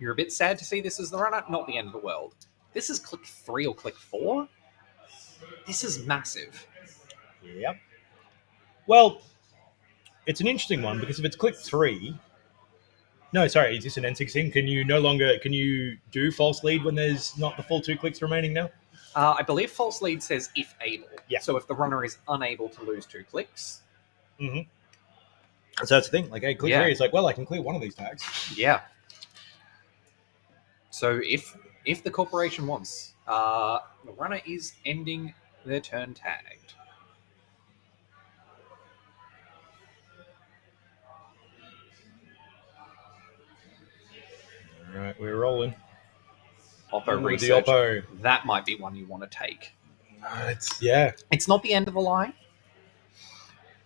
you're a bit sad to see this as the runner. Not the end of the world. This is click 3 or click 4. This is massive. Yep. Well, it's an interesting one because if it's click 3, no, sorry, is this an N16? Can you do false lead when there's not the full 2 clicks remaining now? I believe false lead says if able. Yeah. So if the runner is unable to lose 2 clicks. Mm-hmm. So that's the thing. Like, hey, click 3 is like, well, I can clear one of these tags. Yeah. So if the corporation wants, the runner is ending their turn tagged. All right, we're rolling. Oppo With the research. Oppo. That might be one you want to take. It's not the end of the line.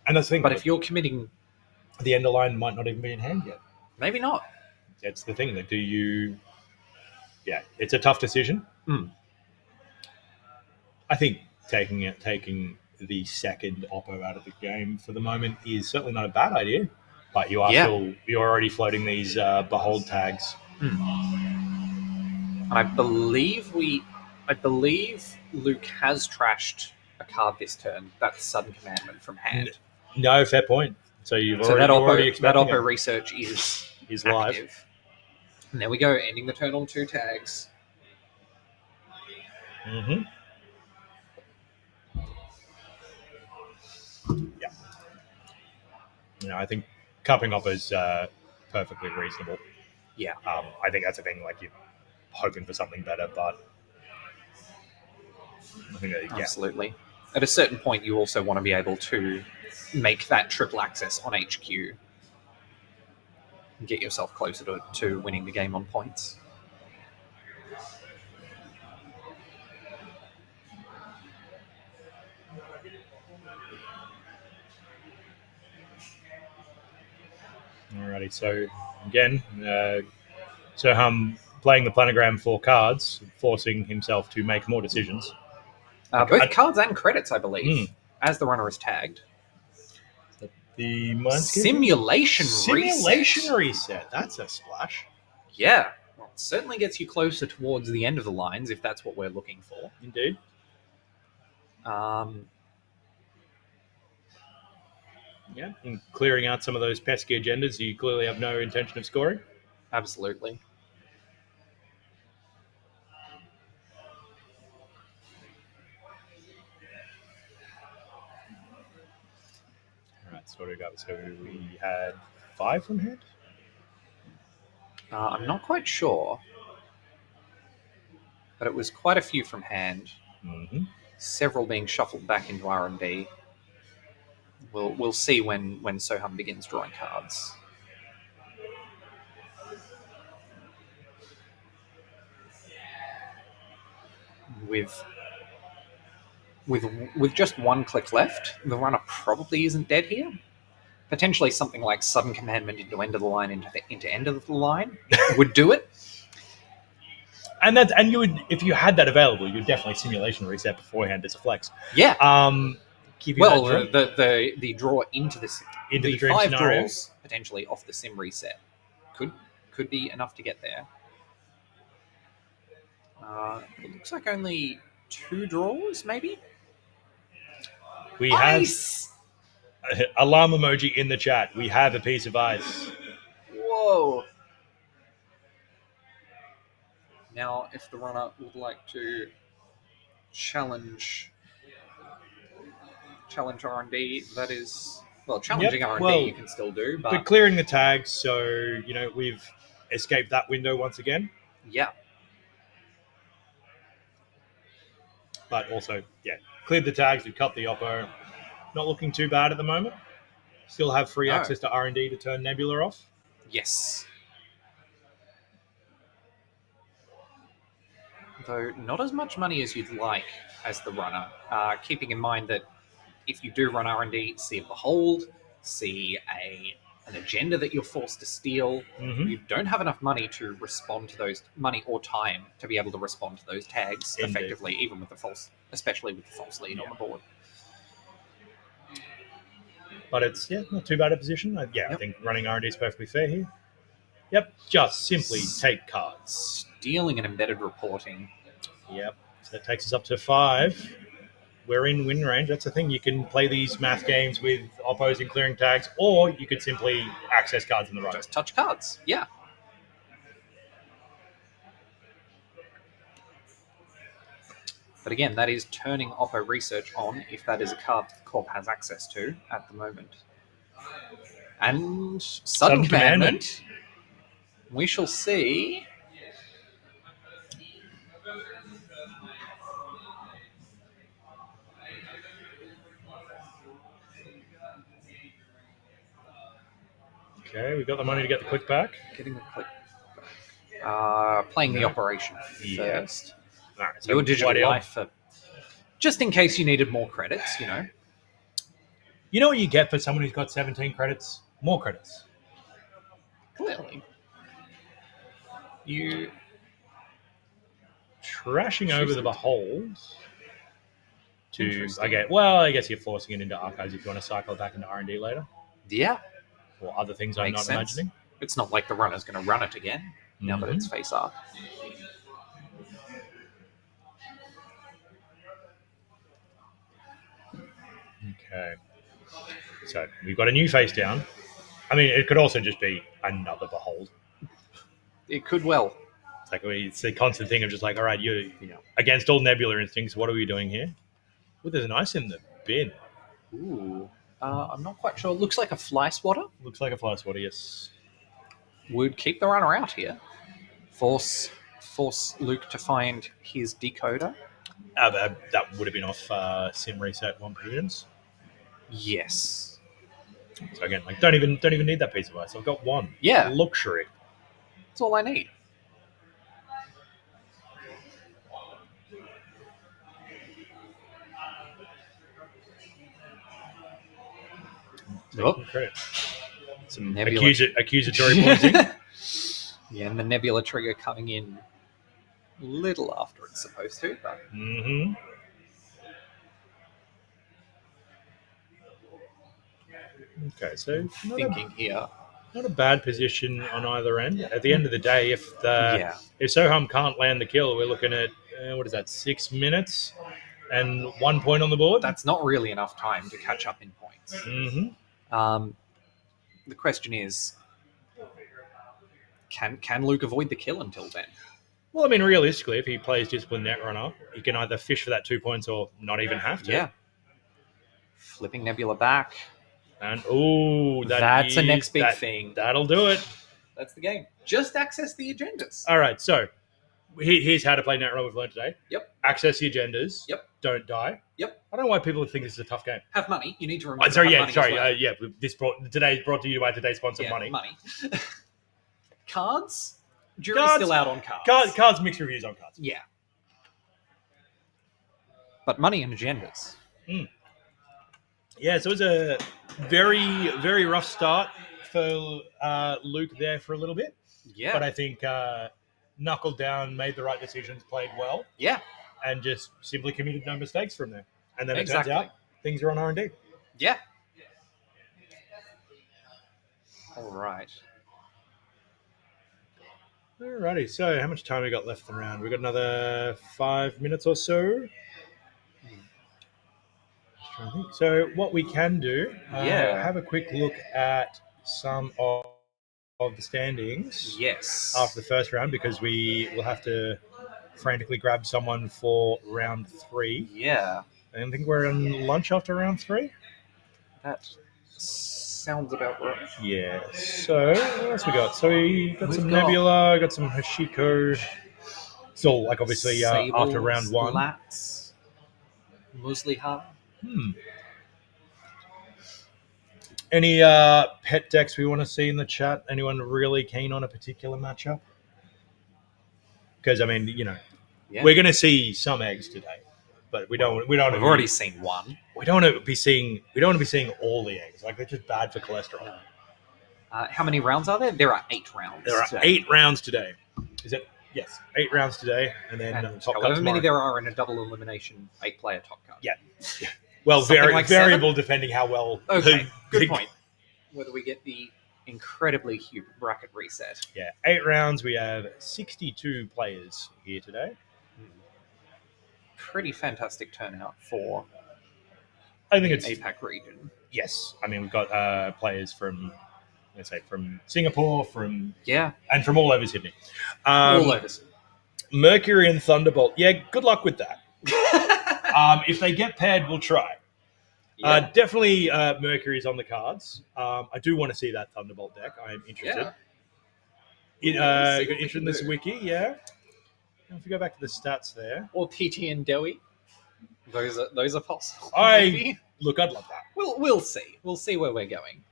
And that's the thing. But if you're committing, the end of the line might not even be in hand yet. Maybe not. That's the thing. That yeah, it's a tough decision. Mm. I think taking the second Oppo out of the game for the moment is certainly not a bad idea. But you're already floating these Behold tags. And I believe Luke has trashed a card this turn. That's Sudden Commandment from hand. No, fair point. So that Oppo research is live. Active. And there we go, ending the turn on 2 tags. Mm-hmm. Yeah. I think cupping up is perfectly reasonable. Yeah. I think that's a thing. Like, you're hoping for something better, but I think absolutely. At a certain point, you also want to be able to make that triple access on HQ. Get yourself closer to winning the game on points. Alrighty, so again, Soham playing the planogram for cards, forcing himself to make more decisions. Both cards and credits, I believe, as the runner is tagged. The Simulation reset. That's a splash. Yeah. Well, it certainly gets you closer towards the end of the lines if that's what we're looking for. Indeed. Yeah, and clearing out some of those pesky agendas you clearly have no intention of scoring. Absolutely. All right, so what do we got? So we had 5 from hand? I'm not quite sure, but it was quite a few from hand. Mm-hmm. Several being shuffled back into R&D. We'll see when Soham begins drawing cards. With just 1 click left, the runner probably isn't dead here. Potentially something like Sudden Commandment into end of the line into end of the line would do it. And you would, if you had that available, you'd definitely simulation reset beforehand as a flex. Yeah. Well, the draw into the 5 scenario. Draws potentially off the sim reset could be enough to get there. It looks like only 2 draws, maybe. We ice! Have alarm emoji in the chat. We have a piece of ice. Whoa. Now, if the runner would like to challenge R&D. That is challenging Yep, R&D. well, You can still do, but but clearing the tags, so we've escaped that window once again. yeah, But also, cleared the tags. We've cut the Oppo. Not looking too bad at the moment. Still have free No. access to R&D to turn Nebula off. yes. Though not as much money as you'd like as the runner. Keeping in mind that if you do run R&D, see a behold, see an agenda that you're forced to steal, you don't have enough money to respond to those, money or time to be able to respond to those tags effectively, even with the false, especially with the false lead on the board. But it's not too bad a position. I think running R&D is perfectly fair here. Yep, just simply take cards. Stealing and embedded reporting. Yep, so that takes us up to 5. We're in win range. That's the thing. You can play these math games with oppos and clearing tags, or you could simply access cards in the right. Just touch cards, yeah. But again, that is turning Oppo research on if that is a card the Corp has access to at the moment. And sudden commandment. We shall see. Okay, we got the money to get the click back. Getting the click back. Playing the operation first. All right, so your digital life for, just in case you needed more credits, You know what you get for someone who's got 17 credits? More credits. Clearly. You trashing over the behold to I guess you're forcing it into archives if you want to cycle it back into R&D later. Yeah. Or other things I'm not imagining. It's not like the runner's going to run it again now that it's face up. Okay. So we've got a new face down. I mean, it could also just be another behold. It could well. It's a constant thing of just like, all right, you're against all Nebula instincts. What are we doing here? Oh, there's an ice in the bin. Ooh. I'm not quite sure. It looks like a fly swatter. Looks like a fly swatter, yes. Would keep the runner out here. Force Luke to find his decoder. That would have been off sim reset 1 provisions. Yes. So again, don't even need that piece of ice. I've got 1. Yeah. Luxury. That's all I need. Credit. Some Nebula. accusatory pointing. Yeah, and the Nebula trigger coming in a little after it's supposed to. But... Okay, so thinking here. Not a bad position on either end. At the end of the day, if Soham can't land the kill, we're looking at, 6 minutes and 1 point on the board? That's not really enough time to catch up in points. The question is, can Luke avoid the kill until then? Well, I mean, realistically, if he plays Disciplined Netrunner, he can either fish for that 2 points or not even have to. Yeah. Flipping Nebula back. And, that's the next big thing. That'll do it. That's the game. Just access the agendas. All right, so here's how to play Netrunner we've learned today. Yep. Access the agendas. Yep. Don't die. Yep. I don't know why people think this is a tough game. Have money. You need to remember. Today is brought to you by today's sponsor, Money. Money. Cards. Jury's still out on cards. Cards. Mixed reviews on cards. Yeah. But money and agendas. Yeah, so it was a very, very rough start for Luke there for a little bit. Yeah. But I think knuckled down, made the right decisions, played well. Yeah. And just simply committed no mistakes from there. And then it exactly. turns out things are on R&D. Yeah. All right. Alrighty, so how much time we got left in the round? We've got another 5 minutes or so. So what we can do, have a quick look at some of the standings. Yes. After the first round, because we will have to frantically grab someone for round 3. Yeah, I think we're on lunch after round 3. that sounds about right. Yeah. So what else we got? So we got We've some got Nebula, got some Hashiko. Still, like obviously after round Sables, 1. Lats, Musliha. Any pet decks we want to see in the chat? Anyone really keen on a particular matchup? Because I mean, Yeah. we're going to see some eggs today, but we don't. We've want to already seen one. We don't want to be seeing. We don't want to be seeing all the eggs. Like they're just bad for cholesterol. How many rounds are there? There are 8 rounds. There are today. 8 rounds today. Is it? Yes, 8 rounds today, and then And top cut however many tomorrow. there are in a double elimination 8-player top card. Yeah. Well, Something like variable 7? depending how well. Okay, good point. Whether we get the incredibly huge bracket reset. Yeah, 8 rounds. We have 62 players here today. Pretty fantastic turnout for I think the it's APAC region. yes. I mean, we've got players from, let's say, from Singapore, Yeah, and from all over Sydney. all over. Mercury and Thunderbolt. Yeah, good luck with that. If they get paired, we'll try. Yeah. Definitely Mercury's on the cards. I do want to see that Thunderbolt deck. I am interested. Yeah. Got interested in this wiki, yeah. If we go back to the stats there. Or TT and Dewi. Those are possible. Look, I'd love that. We'll see. We'll see where we're going.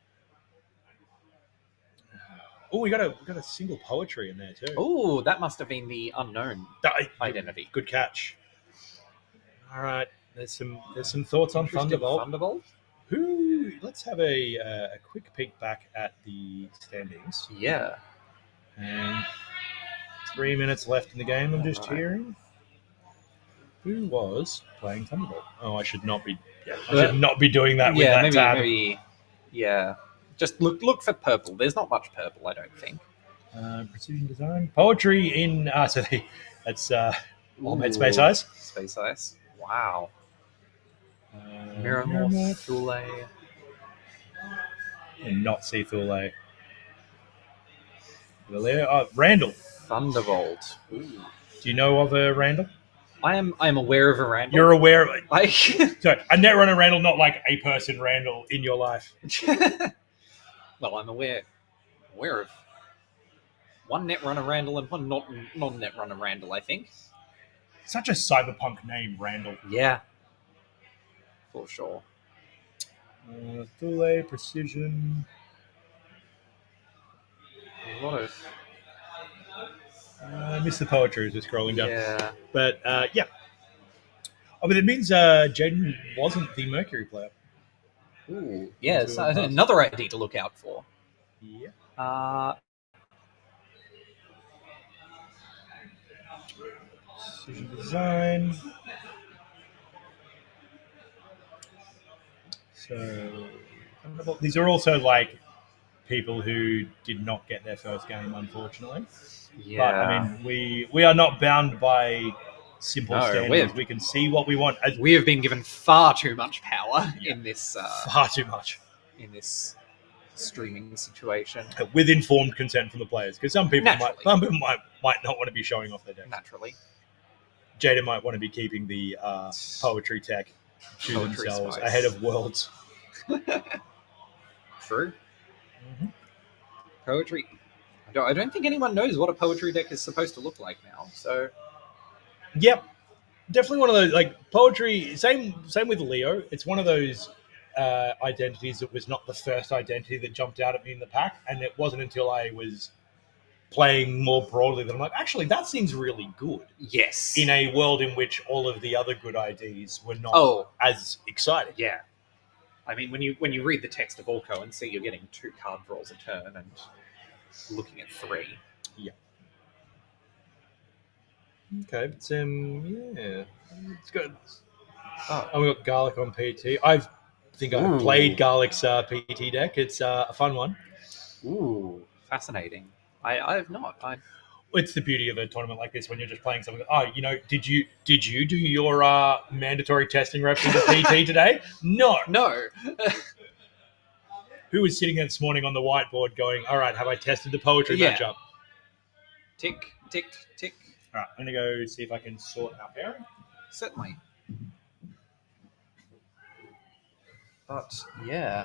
Oh, we got a single poetry in there too. Oh, that must have been the unknown identity. Good catch. All right, there's some thoughts on Thunderbolt. Thunderbolt? Let's have a quick peek back at the standings. Yeah. And 3 minutes left in the game. I'm just hearing. Who was playing Thunderbolt? Oh, I should not be. Yeah, I should not be doing that with that tab. Maybe. Yeah. Just look for purple. There's not much purple, I don't think. Precision design, poetry in. That's All Space Ice. Space Ice. Wow. Miramorph. Thule. And not see Thule. Randall. Thunderbolt. Ooh. Do you know of a Randall? I am aware of a Randall. You're aware of it. Sorry, a Netrunner Randall, not like a person Randall in your life. Well, I'm aware of one Netrunner Randall and one non-Netrunner Randall, I think. Such a cyberpunk name, Randall. Yeah. For sure. Thule, Precision. A lot of... I missed the poetry as we're scrolling down. Yeah. But, yeah. Oh, but it means Jaden wasn't the Mercury player. Ooh, yeah, it's another ID to look out for. Yeah. Precision design. So, these are also like people who did not get their first game, unfortunately. Yeah. But I mean, we are not bound by simple standards. We can see what we want. We have been given far too much power in this. Far too much in this streaming situation, with informed consent from the players, because some people might not want to be showing off their decks. Naturally, Jada might want to be keeping the poetry tech to themselves ahead of Worlds. True. Mm-hmm. Poetry. I don't think anyone knows what a poetry deck is supposed to look like now. So, yep, definitely one of those like poetry. Same with Leo. It's one of those identities that was not the first identity that jumped out at me in the pack, and it wasn't until I was playing more broadly that I'm like, actually, that seems really good. Yes. In a world in which all of the other good IDs were not as exciting. Yeah. I mean, when you read the text of Orko and see you're getting 2 card draws a turn and looking at 3. Yeah. Okay. Yeah. It's good. Oh, we got Garlic on PT. I've played Garlic's PT deck. It's a fun one. Ooh, fascinating. I have not. It's the beauty of a tournament like this when you're just playing something. Oh, did you do your mandatory testing reps in the PT today? No. Who was sitting there this morning on the whiteboard going, all right, have I tested the poetry matchup? Tick, tick, tick. All right, I'm going to go see if I can sort our pairing. Certainly. But yeah,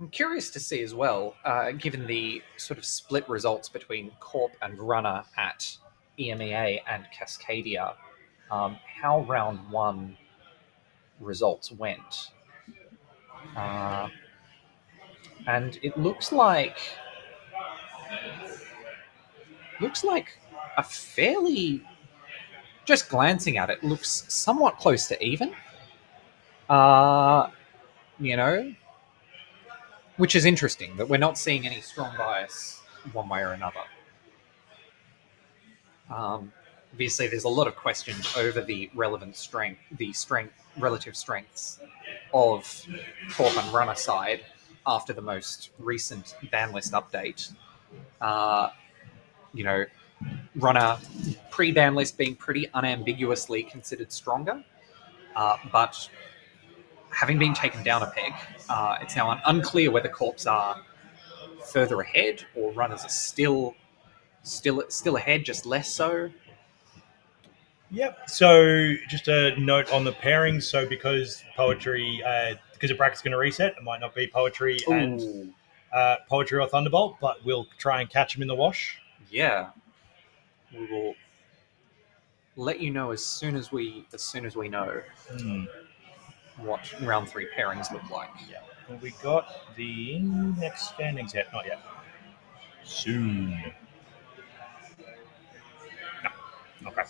I'm curious to see as well, given the sort of split results between Corp and Runner at EMEA and Cascadia, how round one results went. And it looks like a fairly, just glancing at it, looks somewhat close to even. Uh, you know, which is interesting that we're not seeing any strong bias one way or another. Obviously, there's a lot of questions over the relative strengths of Corp and Runner side after the most recent ban list update. You know, Runner pre-ban list being pretty unambiguously considered stronger, but having been taken down a peg, it's now unclear whether Corps are further ahead or Runners are still ahead, just less so. Yep. So just a note on the pairings. So because because the bracket's going to reset, it might not be poetry and Ooh, poetry or Thunderbolt, but we'll try and catch them in the wash. yeah, we will let you know as soon as we know what round three pairings look like. Yeah. Well, we got the next standings yet? Not yet. Soon. No. Okay.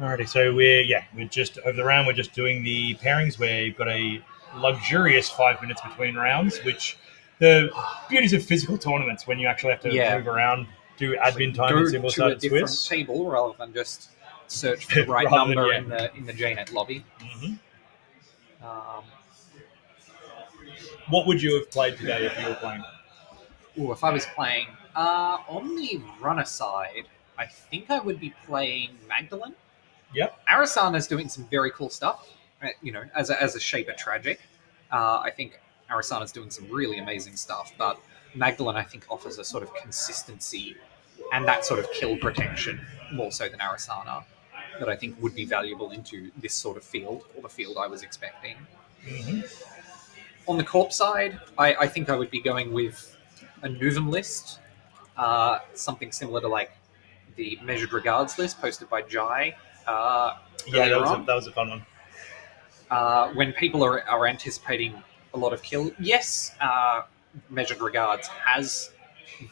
Alrighty. So we're just over the round. We're just doing the pairings. We've got a luxurious 5 minutes between rounds, which the beauties of physical tournaments when you actually have to move around, do admin time in single to a sided different Swiss. table rather than just search for the right number in the JNet lobby. Mm-hmm. Um, What would you have played today if you were playing? if I was playing on the Runner side, I think I would be playing Magdalene. Yep. Arisana's doing some very cool stuff. As a Shaper Tragic, I think Arisana's doing some really amazing stuff. But Magdalene, I think, offers a sort of consistency and that sort of kill protection more so than Arisana that I think would be valuable into this sort of field, or the field I was expecting. Mm-hmm. On the Corp side, I think I would be going with a Nuvum list, something similar to like the Measured Regards list posted by Jai. That was a fun one. When people are anticipating a lot of kill, yes, Measured Regards has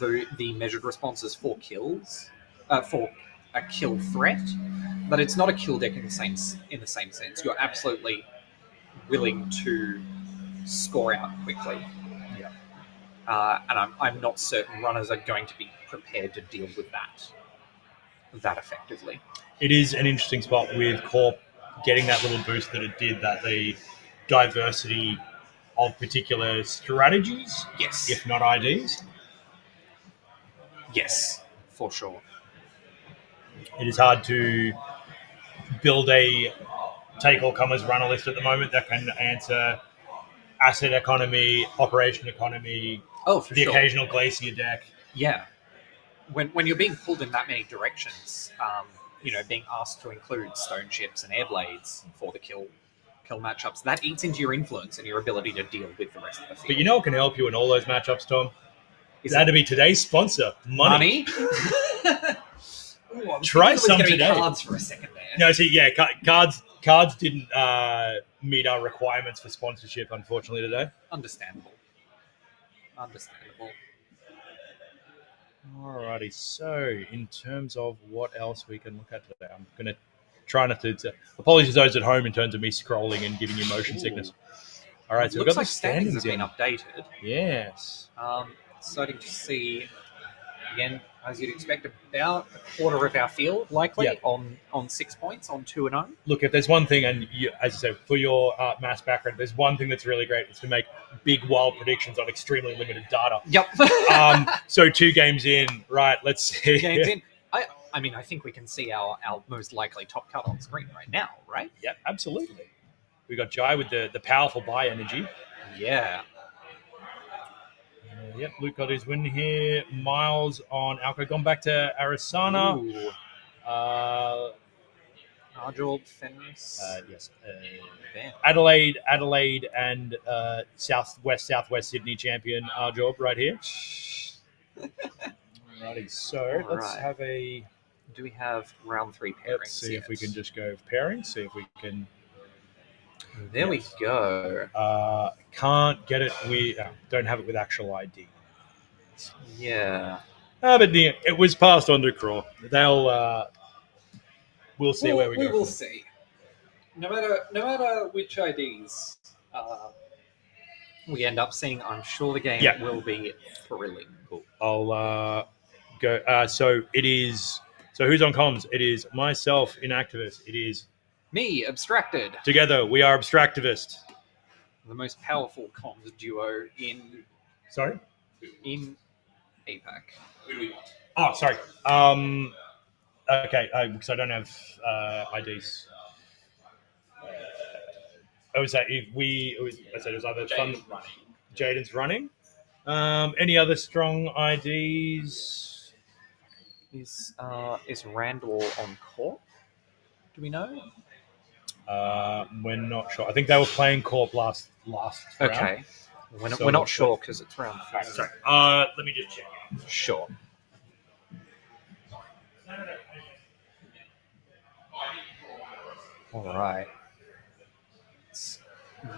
the measured responses for kills, for a kill threat, but it's not a kill deck in the same sense. You're absolutely willing to score out quickly. Yeah. And I'm not certain runners are going to be prepared to deal with that effectively. It is an interesting spot with Corp getting that little boost that it did, that the diversity of particular strategies, Yes. if not IDs. Yes, for sure. It is hard to build a take all comers runner list at the moment that can answer asset economy, operation economy, for the sure. occasional glacier deck. Yeah. When you're being pulled in that many directions, being asked to include stone ships and air blades for the kill matchups, that eats into your influence and your ability to deal with the rest of the field. But you know what can help you in all those matchups, Tom? That'd be today's sponsor, money. Ooh, try some today. Cards for a second there. No, see, yeah, cards didn't meet our requirements for sponsorship, unfortunately, today. Understandable. Alrighty, so in terms of what else we can look at today, I'm going to try not to apologize to those at home in terms of me scrolling and giving you motion sickness. All right, so we've got the standings have been updated. Yes. Starting to see, again, as you'd expect, about a quarter of our field likely on 6 points, on 2-0. Look, if there's one thing, and as I said, for your mass background, there's one thing that's really great, is to make big, wild predictions on extremely limited data. Yep. So 2 games in, right, let's see. 2 games in. I mean, I think we can see our most likely top cut on screen right now, right? Yep, absolutely. We got Jai with the powerful buy energy. Yeah. Yep, Luke got his win here. Miles on Alco. Gone back to Arisana. Ooh. Arjob, Fenris. Yes. Damn. Adelaide, and Southwest Sydney champion Arjob right here. Alrighty, so let's Alright. have a. Do we have round 3 pairings? Let's see if we can just go pairing. See if we can. There we go. Can't get it. We don't have it with actual ID. Yeah. But it was passed on to Craw. They'll. We'll see where we go. We will see. No matter which IDs we end up seeing, I'm sure the game will be thrilling. Cool. I'll go. So it is. So who's on comms? It is myself, Inactivist. It is me, Abstracted. Together, we are Abstractivist. The most powerful comms duo in. Sorry. In APAC. Who do we want? Oh, sorry. Okay, because I don't have IDs. I would say I said it was either Jaden's running. Any other strong IDs? Is Randall on court? Do we know? We're not sure. I think they were playing Corp last round. Okay. We're not sure because it's round 3. Sorry. Let me just check. Sure. All right. It's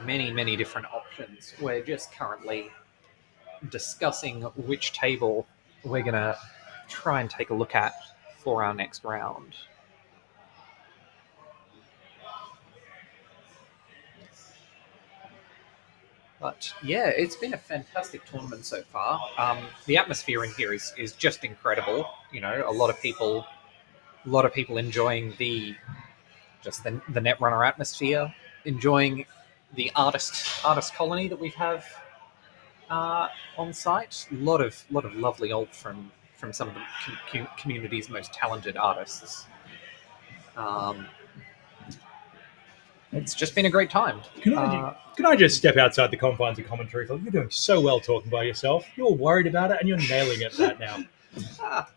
many different options. We're just currently discussing which table we're going to try and take a look at for our next round. But yeah, it's been a fantastic tournament so far. The atmosphere in here is just incredible. You know, a lot of people enjoying the Netrunner atmosphere, enjoying the artist colony that we have on site. A lot of lovely art from some of the community's most talented artists. It's just been a great time. Can I just step outside the confines of commentary? You're doing so well talking by yourself. You're worried about it and you're nailing it right now.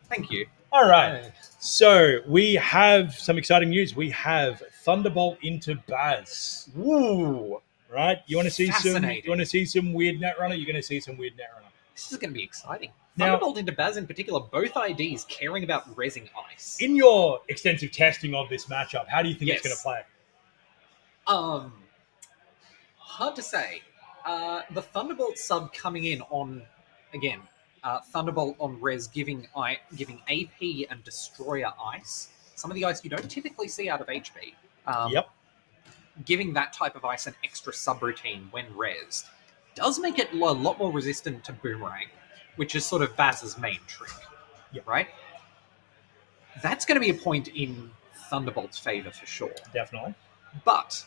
Thank you. All right. So we have some exciting news. We have Thunderbolt into Baz. Woo! Right? You want to see some weird Netrunner? You're going to see some weird Netrunner. This is going to be exciting. Now, Thunderbolt into Baz in particular, both IDs caring about rezzing ice. In your extensive testing of this matchup, how do you think it's going to play? Hard to say. The Thunderbolt sub coming in on, again, Thunderbolt on res giving AP and Destroyer ice. Some of the ice you don't typically see out of HP. Yep. Giving that type of ice an extra subroutine when rezzed does make it a lot more resistant to Boomerang, which is sort of Baz's main trick. Yep. Right? That's going to be a point in Thunderbolt's favor for sure. Definitely. But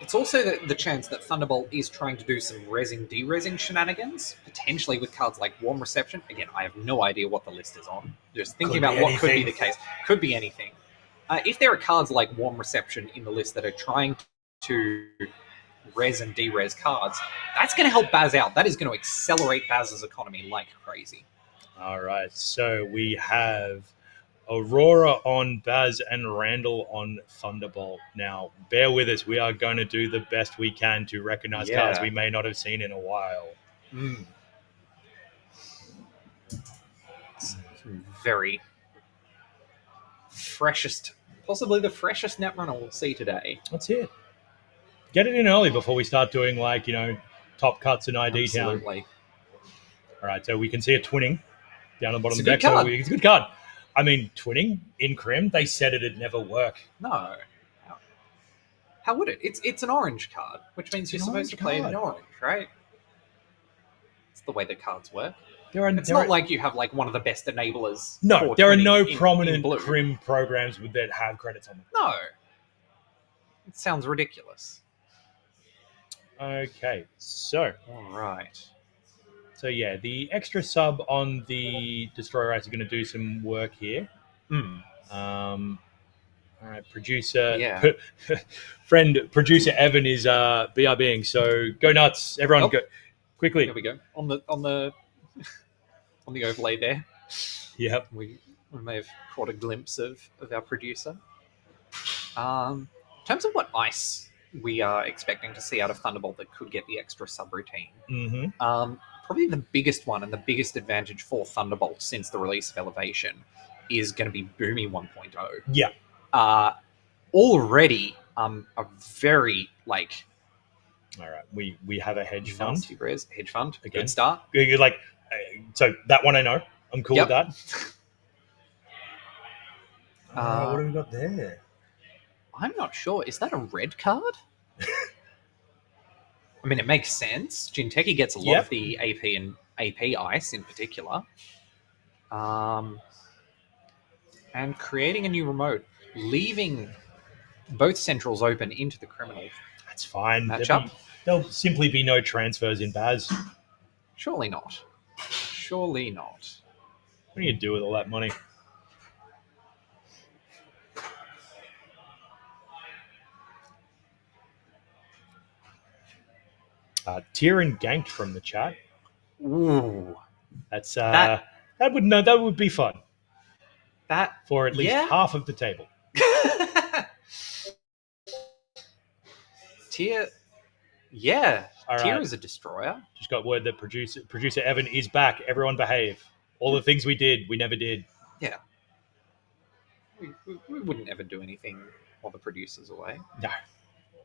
it's also the chance that Thunderbolt is trying to do some de-rezzing shenanigans, potentially with cards like Warm Reception. Again, I have no idea what the list is on. Just thinking about what could be the case. Could be anything. If there are cards like Warm Reception in the list that are trying to res and de-res cards, that's going to help Baz out. That is going to accelerate Baz's economy like crazy. All right, so we have Aurora on Baz and Randall on Thunderbolt. Now, bear with us. We are going to do the best we can to recognize cards we may not have seen in a while. It's very possibly the freshest Netrunner we'll see today. Let's hear it. Get it in early before we start doing, top cuts in ID Town. Absolutely. All right, so we can see a twinning down the bottom of the deck. It's a good card. I mean, twinning in Crim, they said it'd never work. No. How would it? It's an orange card, which means you're supposed to play it in orange, right? It's the way the cards work. It's not like you have one of the best enablers. No, there are no prominent Crim programs that have credits on them. No. It sounds ridiculous. Okay, so. All right. So yeah, the extra sub on the Destroyer Ice is going to do some work here. All right, producer, producer Evan is BRBing. So go nuts, everyone! Go quickly. There we go on the on the overlay there. Yep. We may have caught a glimpse of our producer. In terms of what ice we are expecting to see out of Thunderbolt that could get the extra subroutine, probably the biggest one and the biggest advantage for Thunderbolt since the release of Elevation is going to be Boomy 1.0. Yeah. Already, a very All right. We have a hedge fund. nasty res hedge fund. Again. Good start. You're like, so that one I know. I'm cool with that. What have we got there? I'm not sure. Is that a red card? I mean, it makes sense. Jinteki gets a lot of the AP and AP ice in particular. And creating a new remote, leaving both centrals open into the criminal. That's fine. Matchup. There'll simply be no transfers in Baz. Surely not. Surely not. What do you do with all that money? Tyrion ganked from the chat. Ooh, that's that would be fun. That for at least half of the table. Tyr, yeah. All Tyr right. is a destroyer. Just got word that producer Evan is back. Everyone behave. All the things we did, we never did. Yeah. We wouldn't ever do anything while the producer's away. No.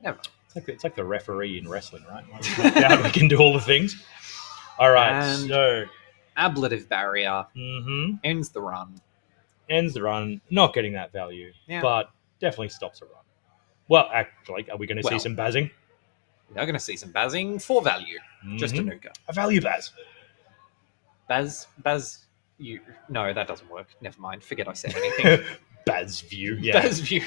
Never. It's like the referee in wrestling, right? We can do all the things. All right, and so ablative barrier ends the run. Ends the run. Not getting that value, yeah. but definitely stops a run. Well, actually, are we going to see some bazzing? We are going to see some bazzing for value. Just a nuka. A value baz. Baz. You no, that doesn't work. Never mind. Forget I said anything. Baz view. Yeah. Baz view.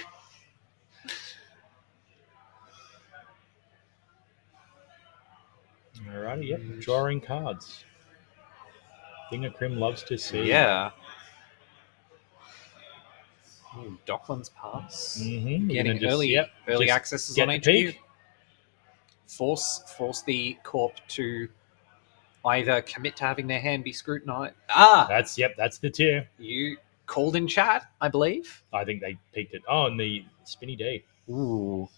Alrighty, yep. Drawing cards. Thing a Crim loves to see. Yeah. Ooh, Docklands Pass. Getting just, early accesses on HQ. Force the Corp to either commit to having their hand be scrutinized. That's the tier. You called in chat, I believe. I think they peaked it. Oh, and the Spinny D. Ooh.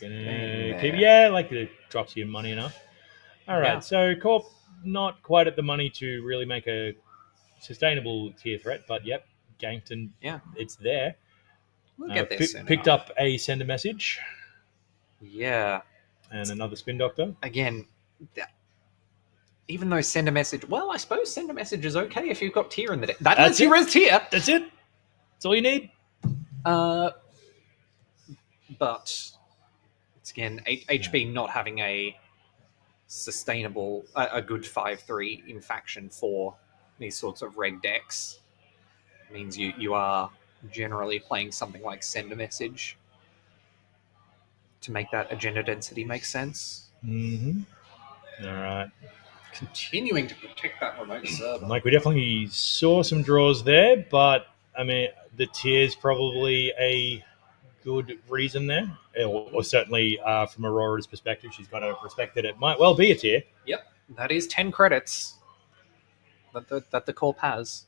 Gonna keep, it drops you money enough. All right, so Corp not quite at the money to really make a sustainable tier threat, but ganked and it's there. We'll get there soon picked up a send a message. Yeah. And another spin doctor. Again, even though send a message, well, I suppose send a message is okay if you've got tier in the deck. That lets you res tier. That's it. That's all you need. But it's again HB not having a sustainable, a good 5/3 in faction for these sorts of red decks means you are generally playing something like send a message to make that agenda density make sense. All right. Continuing to protect that remote server. Like, we definitely saw some draws there, but I mean, the tier's probably a good reason there, or certainly from Aurora's perspective, she's got to respect that it might well be a tier. Yep, that is 10 credits that the Corp has.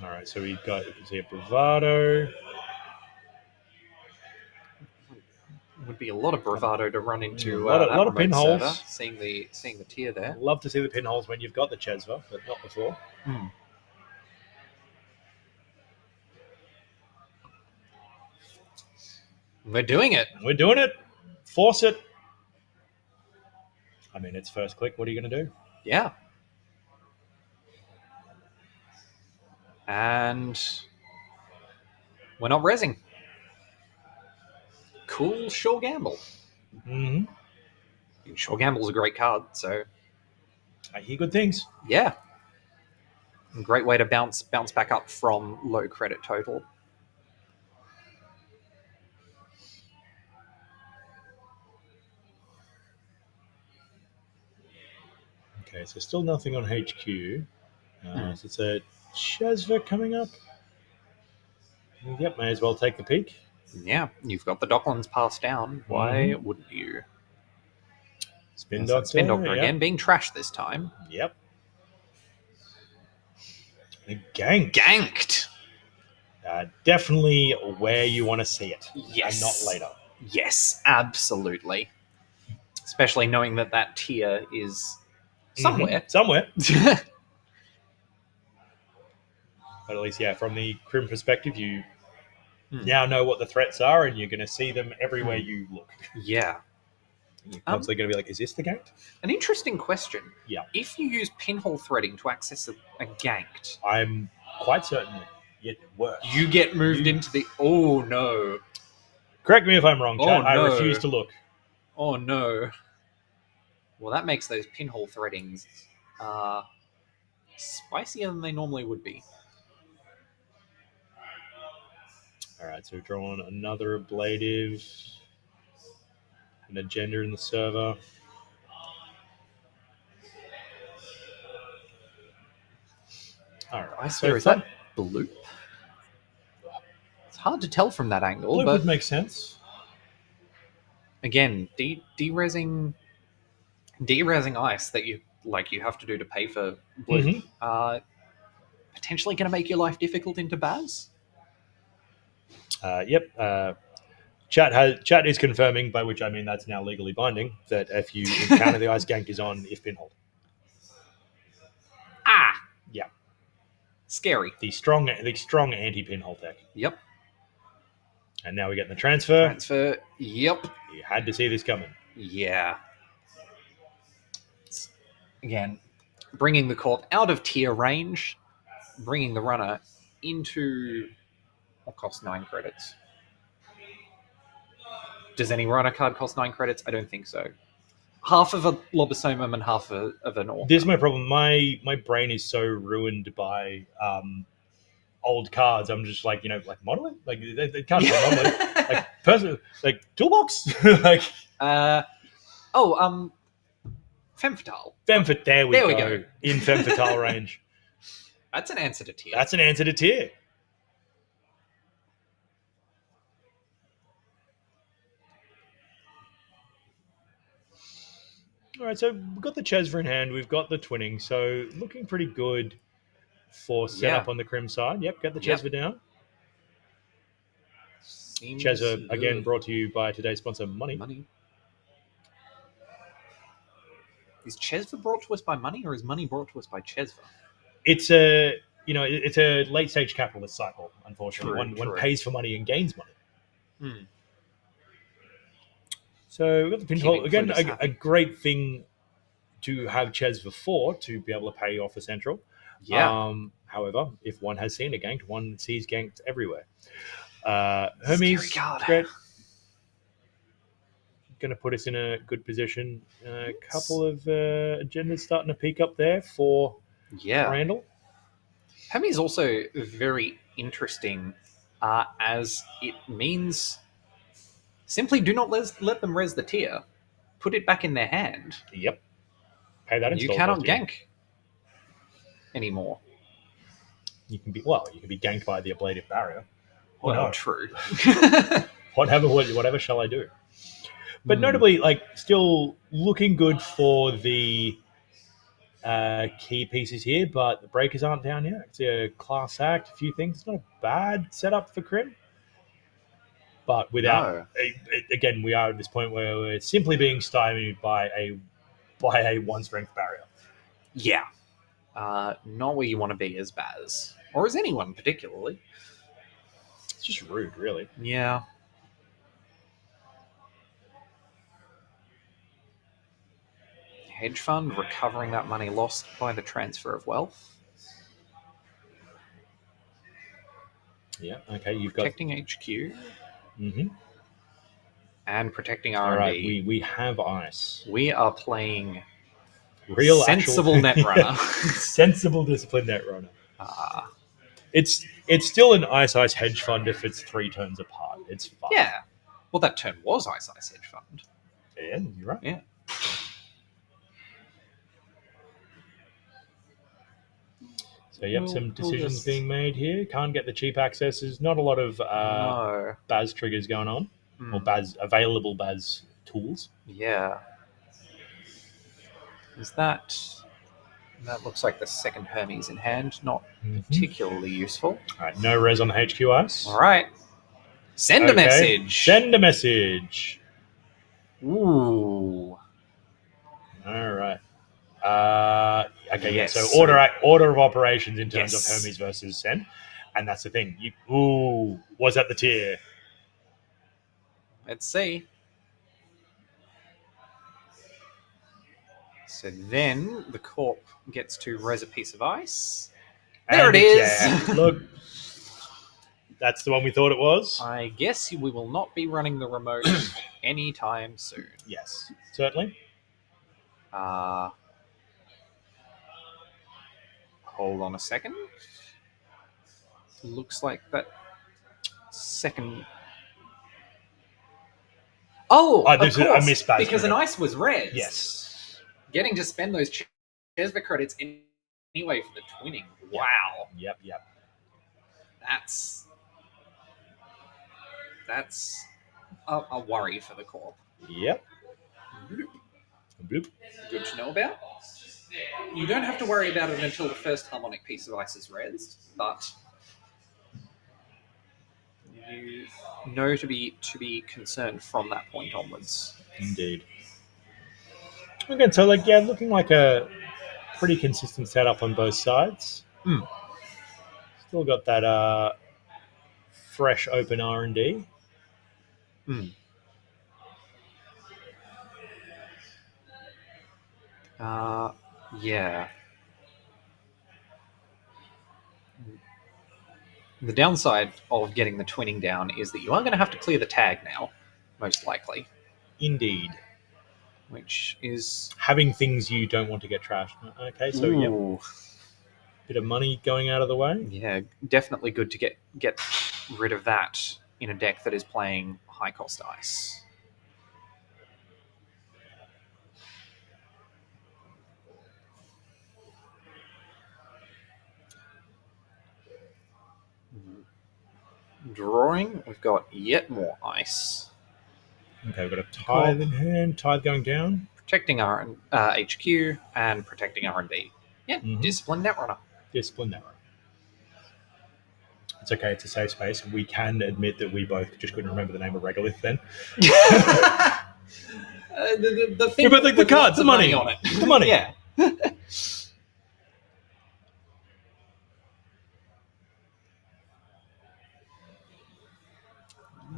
All right, so we've got a bravado. Would be a lot of bravado to run into a lot of pinholes. Server, seeing the tier there. Love to see the pinholes when you've got the Chesva, but not before. We're doing it. We're doing it. Force it. I mean, it's first click. What are you going to do? Yeah. And we're not rezzing. Cool Sure Gamble. Sure Gamble's a great card, so I hear good things. Yeah. Great way to bounce back up from low credit total. Okay, so still nothing on HQ. So it's a Chesva coming up. Yep, may as well take the peek. Yeah, you've got the Docklands pass down. Why wouldn't you? Spin Yes, that Doctor. Spin Doctor Yep. again, being trashed this time. Yep. The ganked. Ganked. Definitely where you want to see it. Yes. And not later. Yes, absolutely. Especially knowing that that tier is somewhere. Somewhere. But at least, yeah, from the Crim perspective, you now know what the threats are, and you're going to see them everywhere you look. Yeah. You're constantly going to be like, is this the ganked? An interesting question. Yeah. If you use pinhole threading to access a ganked, I'm quite certain it works. you get moved into the... Oh, no. Correct me if I'm wrong, chat. Oh, no. I refuse to look. Oh, no. Well, that makes those pinhole threadings spicier than they normally would be. All right, so we've drawn another ablative, an agenda in the server. All right, I swear, is that bloop? It's hard to tell from that angle, Bloop but would make sense. again, de-resing ice that you have to do to pay for bloop, potentially going to make your life difficult into Baz. Yep. Chat is confirming, by which I mean that's now legally binding, that if you encounter the ice gank is on if pinhold. Ah, yeah, scary. The strong anti-pinhole tech. Yep. And now we're getting the transfer. Yep. You had to see this coming. Yeah. Again, bringing the corp out of tier range, bringing the runner into what costs 9 credits. Does any runner card cost 9 credits? I don't think so. Half of a Lobosomum and half of an Orca. This is my problem. My brain is so ruined by old cards. I'm just like, like modeling? Like, they can't be modeling. Like toolbox? like Femme Fatale. There we go. In Femme Fatale range. That's an answer to tier. All right, so we've got the Chesva in hand. We've got the twinning. So looking pretty good for setup on the Crim side. Yep, get the Chesva down. Chesva, again, brought to you by today's sponsor, Money. Is Chesva brought to us by Money, or is Money brought to us by Chesva? It's a late stage capitalist cycle. Unfortunately, one pays for money and gains money. So we've got the pinhole again. A great thing to have Chesva for, to be able to pay off a central. Yeah. However, if one has seen a ganked, one sees ganked everywhere. Hermes, great. Going to put us in a good position. A couple of agendas starting to peak up there for Randall. Hermes also very interesting, as it means simply do not let them res the tier. Put it back in their hand. Yep. Pay that. You cannot gank anymore. You can be ganked by the ablative barrier. Well, true. whatever shall I do? But notably, still looking good for the key pieces here, but the breakers aren't down yet. It's a class act, a few things. It's not a bad setup for Crim. But without, again, we are at this point where we're simply being stymied by a one strength barrier. Yeah. Not where you want to be as Baz. Or as anyone particularly. It's just rude, really. Yeah. Hedge fund recovering that money lost by the transfer of wealth. Yeah, okay. You've protecting HQ. Mm-hmm. And protecting R&D. All right, we have ice. We are playing real sensible Netrunner. Sensible disciplined Netrunner. It's still an ice hedge fund if it's 3 turns apart. It's fine. Yeah. Well, that turn was ice hedge fund. Yeah, you're right. Yeah. So, yep, We'll some decisions just- being made here. Can't get the cheap access. There's not a lot of No. Baz triggers going on, or Hmm. available Baz tools. Yeah. Is that... That looks like the second Hermes in hand. Not particularly useful. All right, no res on the HQ ice. All right. Send a message. Send a message. Ooh. All right. Okay, Yes, yeah. So so- order of operations in terms of Yes. Hermes versus send, and that's the thing. Was that the tier? Let's see. So then the corp gets to res a piece of ice. There And it is. Yeah, look, that's the one we thought it was. I guess we will not be running the remote anytime soon. Yes, certainly. Hold on a second. Looks like that second... Oh, of This is course, a misbaz because an trigger. ice was res. Yes. Getting to spend those Chesva credits anyway for the twinning. Wow. Yep. That's a worry for the corp. Yep. Bloop. Good to know about. You don't have to worry about it until the first harmonic piece of ice is resed, but you know to be concerned from that point onwards. Indeed. Okay, so looking like a pretty consistent setup on both sides. Still got that fresh open R&D. Yeah. The downside of getting the twinning down is that you are going to have to clear the tag now, most likely. Indeed. Which is... Having things you don't want to get trashed. Okay, so Ooh. bit of money going out of the way. Yeah, definitely good to get rid of that in a deck that is playing high-cost ice. Drawing, we've got yet more ice. Okay, we've got a tithe in hand. Tithe going down. Protecting our HQ and protecting R&D. Yeah, Discipline Netrunner. Discipline Netrunner. It's okay, it's a safe space. We can admit that we both just couldn't remember the name of Regolith then. The thing but the cards, the money on it. The money. Yeah.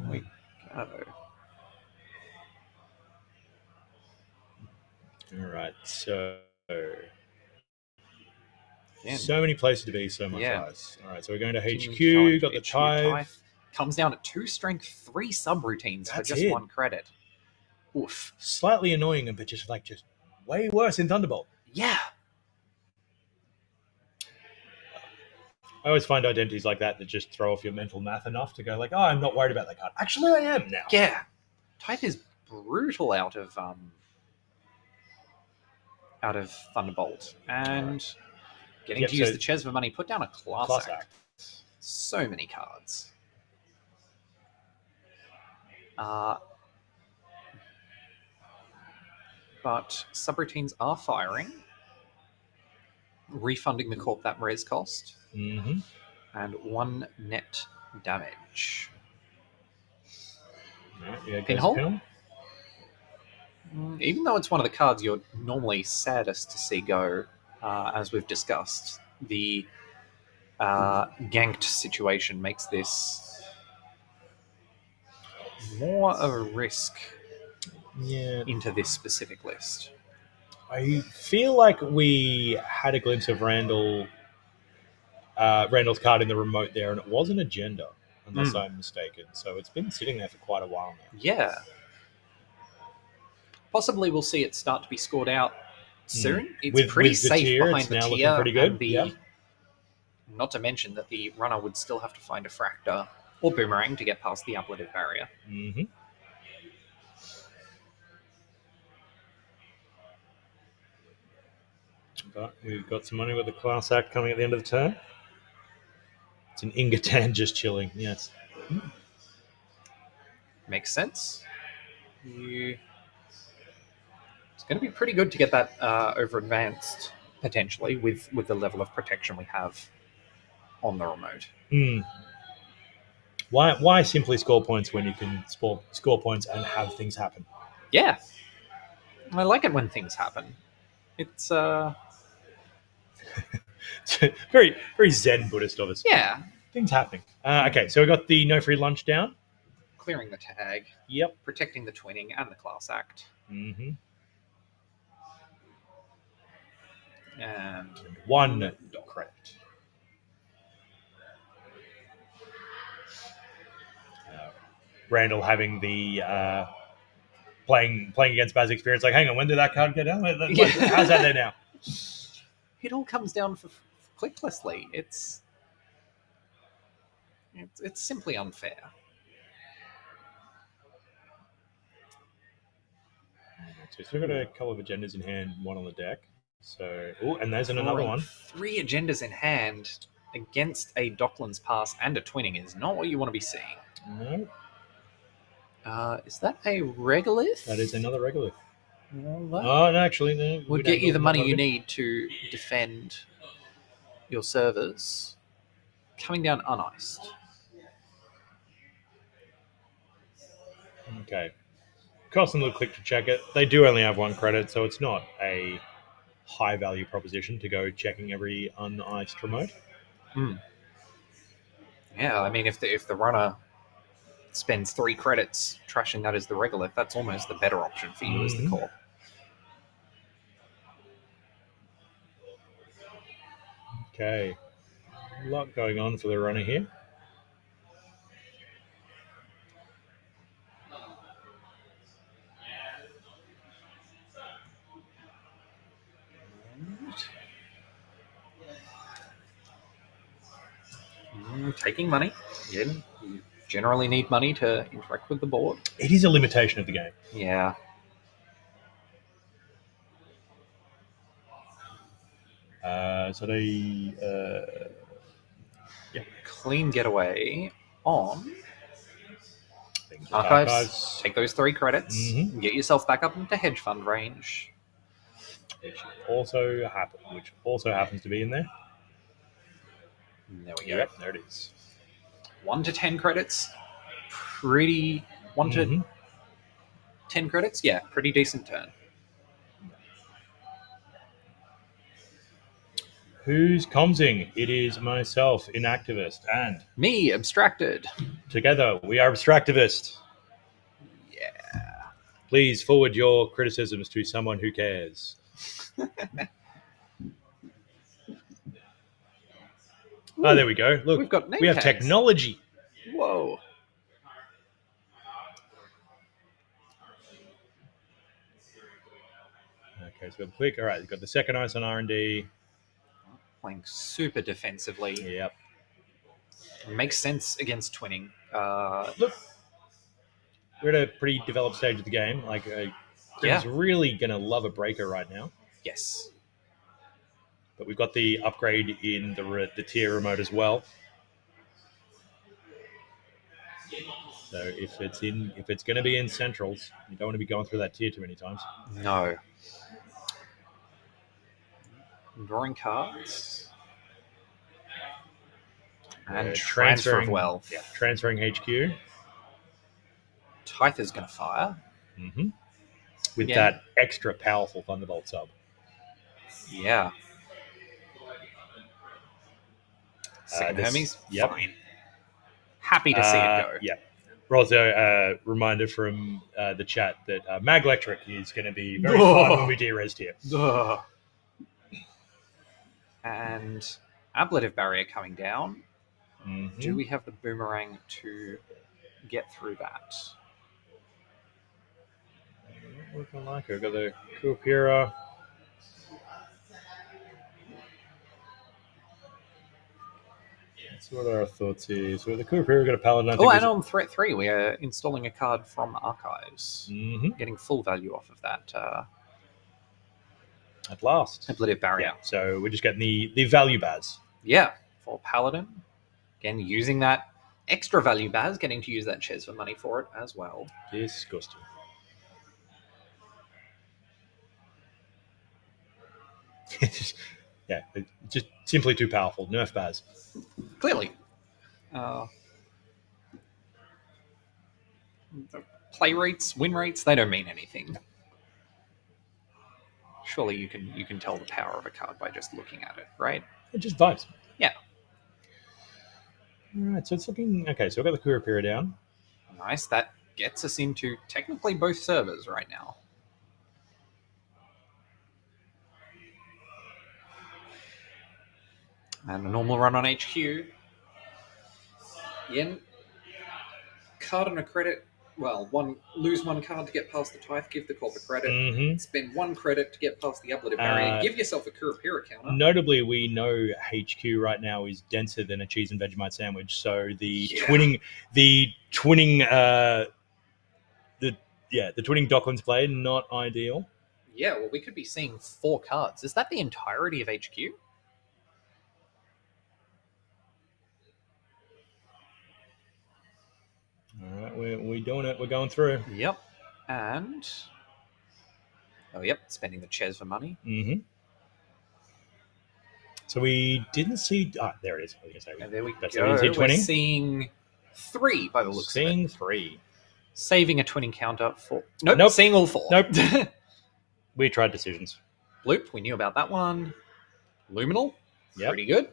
We go. All right, so Again. so many places to be, so much Yeah. ice. All right, so we're going to HQ, got the tithe. Comes down to 2 strength, 3 subroutines for That's just it. 1 credit. Oof. Slightly annoying, but just way worse in Thunderbolt. Yeah. I always find identities like that just throw off your mental math enough to go like, oh, I'm not worried about that card. Actually, I am now. Yeah. Tithe is brutal out of Thunderbolt. And getting to use the Chesva money, put down a class act. So many cards. But subroutines are firing, refunding the corp that res cost, and 1 net damage. Yeah, Pinhole? Even though it's one of the cards you're normally saddest to see go, as we've discussed, the ganked situation makes this more of a risk into this specific list. I feel like we had a glimpse of Randall's card in the remote there, and it was an agenda, unless I'm mistaken. So it's been sitting there for quite a while now. Yeah. Possibly we'll see it start to be scored out soon. It's pretty safe behind the tier. Pretty good. Not to mention that the runner would still have to find a Fractor or Boomerang to get past the ablative barrier. But we've got some money with the class act coming at the end of the turn. It's an Ingatan just chilling. Yes. Makes sense. It's going to be pretty good to get that over advanced, potentially, with the level of protection we have on the remote. Why simply score points when you can score points and have things happen? Yeah. I like it when things happen. It's very, very Zen Buddhist of us. yeah, Things happening. Okay, so we got the no free lunch down. clearing the tag, Yep. protecting the twinning and the class act. Mm-hmm. And one credit. Randall having the playing against Baz experience. Like, hang on, when did that card get down? How's that there now? It all comes down for clicklessly. It's simply unfair. So we've got a couple of agendas in hand, one on the deck. So, and there's another one. 3 agendas in hand against a Docklands pass and a twinning is not what you want to be seeing. No. Is that a regolith? That is another regolith. Well, no, actually, no. We'll get you the money you need to defend your servers. Coming down uniced. Okay. Cost them a little click to check it. They do only have 1 credit, so it's not a high value proposition to go checking every uniced remote. Yeah, I mean, if the runner spends 3 credits trashing that as the regolith, that's almost the better option for you as the core. Okay. A lot going on for the runner here. Taking money. Again, you generally need money to interact with the board. It is a limitation of the game. Yeah. So they... Clean getaway on archives. Take those 3 credits. Get yourself back up into hedge fund range. Which also happens to be in there. There we go. Yep, there it is. 1 to 10 credits. Pretty... 1 to 10 credits? Yeah, pretty decent turn. Who's comsing? It is myself, inactivist, and... me, abstracted. Together, we are abstractivist. Yeah. Please forward your criticisms to someone who cares. Oh, there we go. Look, we have technology. Whoa. Okay, so we have quick. All right, we've got the second ice on R&D. Playing super defensively. Yep. It makes sense against twinning. Look, we're at a pretty developed stage of the game. Like, Grim's really going to love a breaker right now. Yes. But we've got the upgrade in the tier remote as well. So if it's going to be in centrals, you don't want to be going through that tier too many times. No. Drawing cards. And transfer of wealth. Yeah, transferring HQ. Tithe is going to fire. With that extra powerful Thunderbolt sub. Yeah. Hermes, fine. Happy to see it go. Yeah. Also, reminder from the chat that Mag Electric is going to be very fun when we de-rest here. And ablative barrier coming down. Do we have the boomerang to get through that? Looking like I've got the Kupira. What are our thoughts here? So the Kupira, we've got a Paladin. And on threat 3, we are installing a card from archives. Getting full value off of that. At last. Ablative Barrier. Yeah, so we're just getting the value baz. Yeah, for Paladin. Again, using that extra value baz, getting to use that Ches for money for it as well. Disgusting. Yeah, it's just simply too powerful. Nerf baz. Clearly. Play rates, win rates, they don't mean anything. Surely you can tell the power of a card by just looking at it, right? It just vibes. Yeah. All right, so it's looking... Okay, so we've got the Kurapira down. Nice. That gets us into technically both servers right now. And a normal run on HQ. Yen. Card and a credit. Well, lose one card to get past the Tithe, give the Corp a credit. Mm-hmm. Spend one credit to get past the Ablative Barrier. Give yourself a Kurapira counter. Notably, we know HQ right now is denser than a cheese and Vegemite sandwich, so the twinning Docklands play, not ideal. Yeah, well, we could be seeing 4 cards. Is that the entirety of HQ? All right, we're doing it. We're going through. Yep. And... Oh, yep. Spending the Ches for money. Mm-hmm. So we didn't see... Ah, there it is. I was going to say. And there we That's go. We're We're seeing 3 by the looks of it. Seeing 3. Saving a twinning counter for... Nope. Seeing all 4. Nope. We tried decisions. Bloop. We knew about that one. Luminal. Yep. Pretty good.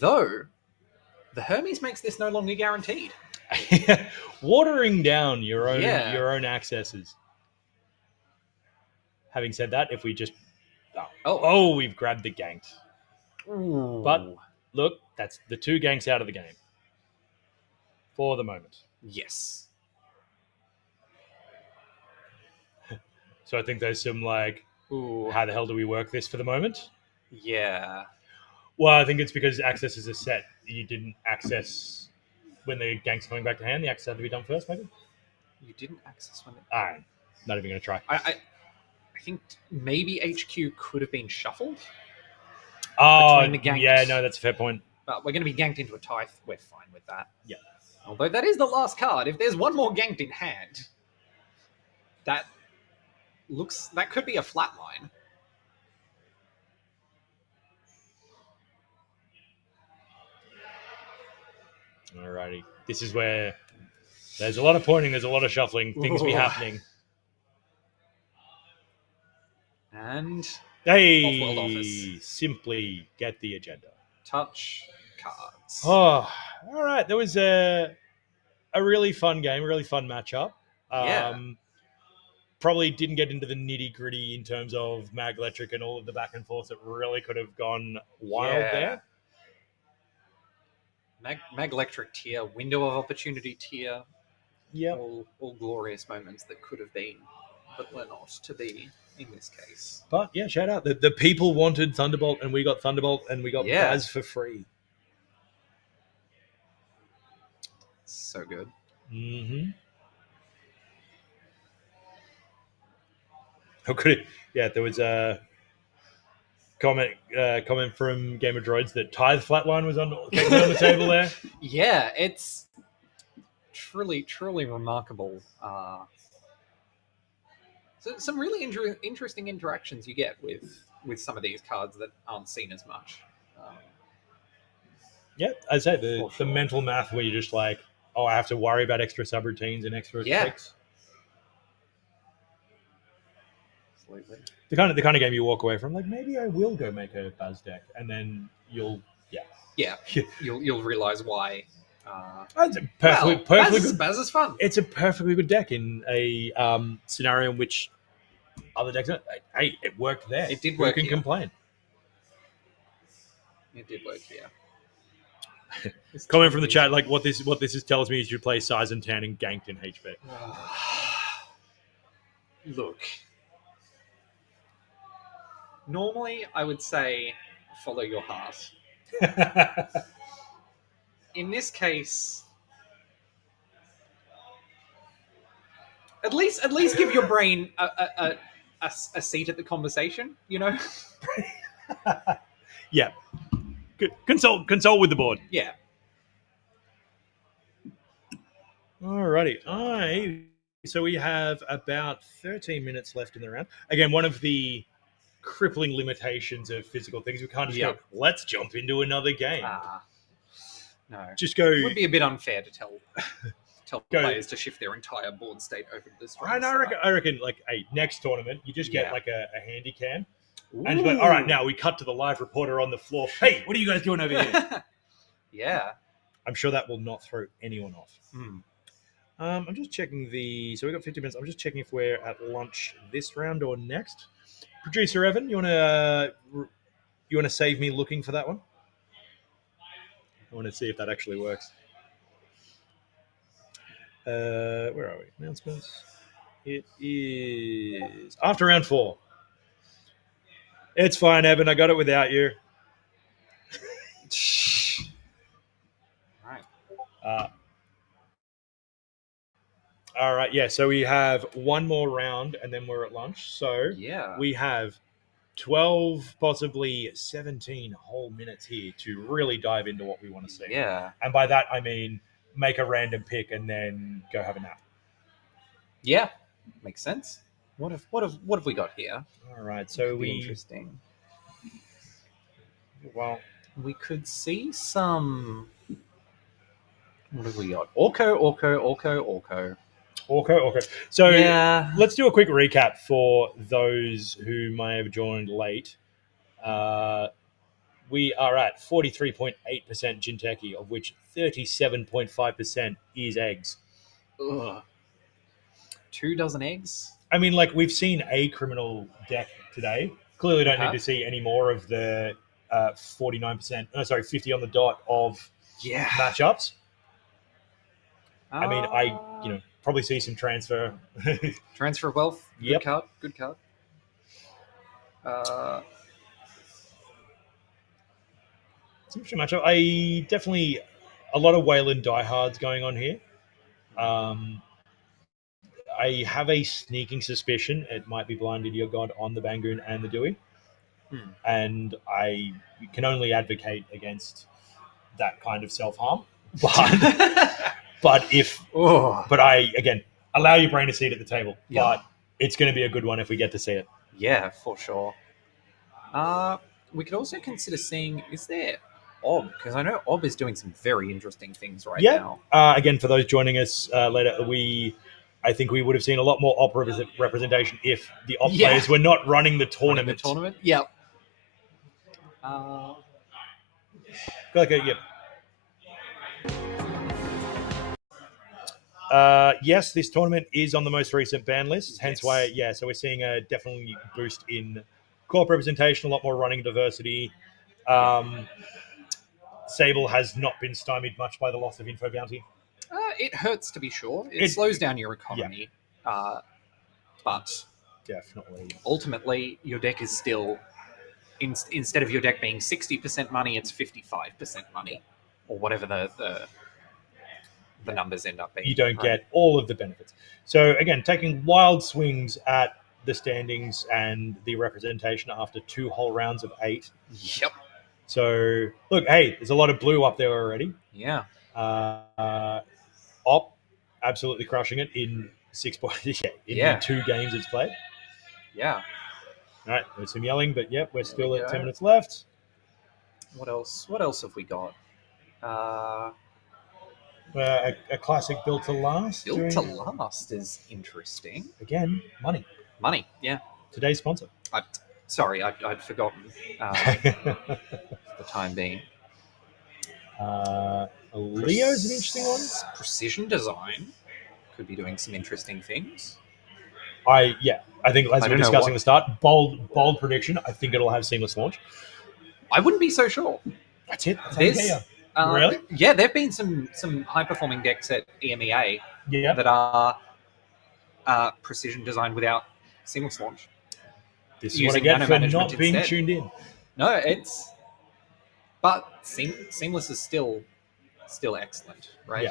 Though... The Hermes makes this no longer guaranteed. Watering down your own accesses. Having said that, if we just... Oh, we've grabbed the ganks. Ooh. But, look, that's the 2 ganks out of the game. For the moment. Yes. So I think there's some, ooh, how the hell do we work this for the moment? Yeah. Well, I think it's because accesses are set. You didn't access when the gank's coming back to hand. The access had to be done first, maybe? You didn't access when... I'm not even going to try. I think maybe HQ could have been shuffled. Oh, between the ganks. Yeah, no, that's a fair point. But we're going to be ganked into a Tithe. We're fine with that. Yeah. Although that is the last card. If there's one more ganked in hand, that could be a flat line. Alrighty. This is where there's a lot of pointing, there's a lot of shuffling, things be happening. And hey, Office. Simply get the agenda. Touch cards. Oh, all right. There was a really fun game, really fun matchup. Probably didn't get into the nitty gritty in terms of Mag Electric and all of the back and forth that really could have gone wild there. Mag Electric tier, Window of Opportunity tier. Yeah. All glorious moments that could have been, but were not to be in this case. But yeah, shout out. The people wanted Thunderbolt and we got Thunderbolt and we got Baz for free. So good. Mm-hmm. How could it? Yeah, there was a comment from Game of Droids that Tithe Flatline was on the table there. Yeah, it's truly remarkable. So some really interesting interactions you get with some of these cards that aren't seen as much. Yeah, I'd say the mental math where you're just like, oh, I have to worry about extra subroutines and extra tricks. Absolutely. The kind of game you walk away from, like, maybe I will go make a Baz deck, and then you'll you'll realize why. It's perfectly good. Baz is fun. It's a perfectly good deck in a scenario in which other decks. Hey, it worked there. It did work. Who can complain? It did work here. Comment from the chat, like what this tells me is you play size and tan and ganked in HB. Look. Normally, I would say follow your heart. In this case, at least give your brain a a seat at the conversation, you know? Yeah. Consult with the board. Yeah. Alrighty. So we have about 13 minutes left in the round. Again, one of the crippling limitations of physical things, we can't just go, let's jump into another game. No. Just go. It would be a bit unfair to tell Go- players to shift their entire board state over to this one. I reckon, like, hey, next tournament, you just get Yeah. like a handy cam. And just like, all right, now we cut to the live reporter on the floor. Hey, what are you guys doing over here? Yeah. I'm sure that will not throw anyone off. Hmm. I'm just checking so we got 50 minutes. I'm just checking if we're at lunch this round or next. Producer Evan, you want to save me looking for that one? I want to see if that actually works. Where are we? Announcements. It is after round 4. It's fine, Evan. I got it without you. Right. All right. Yeah. So we have one more round, and then we're at lunch. So Yeah. we have 12, possibly 17 whole minutes here to really dive into what we want to see. Yeah. And by that, I mean make a random pick and then go have a nap. Yeah. Makes sense. What have we got here? All right. So Interesting. Well, we could see some. What have we got? Orko. So Yeah. let's do a quick recap for those who may have joined late. We are at 43.8% Jinteki, of which 37.5% is eggs. Ugh. 2 dozen eggs? I mean, like, we've seen a criminal deck today. Clearly don't need to see any more of the 50 on the dot of matchups. I mean, I probably see some transfer. Transfer of wealth. Yep. Good card. It's an interesting matchup. I definitely a lot of Wayland diehards going on here. I have a sneaking suspicion it might be Blinded Your God on the Bangoon and the Dewey. And I can only advocate against that kind of self-harm. But I, again, allow your brain a seat at the table. Yeah. But it's going to be a good one if we get to see it. Yeah, for sure. We could also consider seeing, is there Ob? Because I know Ob is doing some very interesting things right now. Again, for those joining us later, I think we would have seen a lot more Op representation if the Op players were not running the tournament. Yep. Yes, this tournament is on the most recent ban list, hence why, so we're seeing a definitely boost in corp representation, a lot more running diversity. Sable has not been stymied much by the loss of Info Bounty. It hurts, to be sure. It slows down your economy. But definitely, ultimately, your deck is still, instead of your deck being 60% money, it's 55% money, or whatever the numbers end up being. You don't get all of the benefits. So again, taking wild swings at the standings and the representation after 2 whole rounds of 8. Yep. So look, hey, there's a lot of blue up there already. Yeah. Op absolutely crushing it in 6 points. The 2 games it's played. Yeah. All right, there's some yelling, but we're still at 10 minutes left. What else? What else have we got? A classic Built to Last. Built to Last is interesting. Again, money. Money, yeah. Today's sponsor. I'd forgotten for the time being. Leo's an interesting one. Precision Design could be doing some interesting things. I think as we were discussing at the start, bold prediction. I think it'll have seamless launch. I wouldn't be so sure. That's it. Really? Yeah, there have been some high-performing decks at EMEA that are precision designed without seamless launch. This is what I get for not being tuned in. No, but seamless is still excellent, right?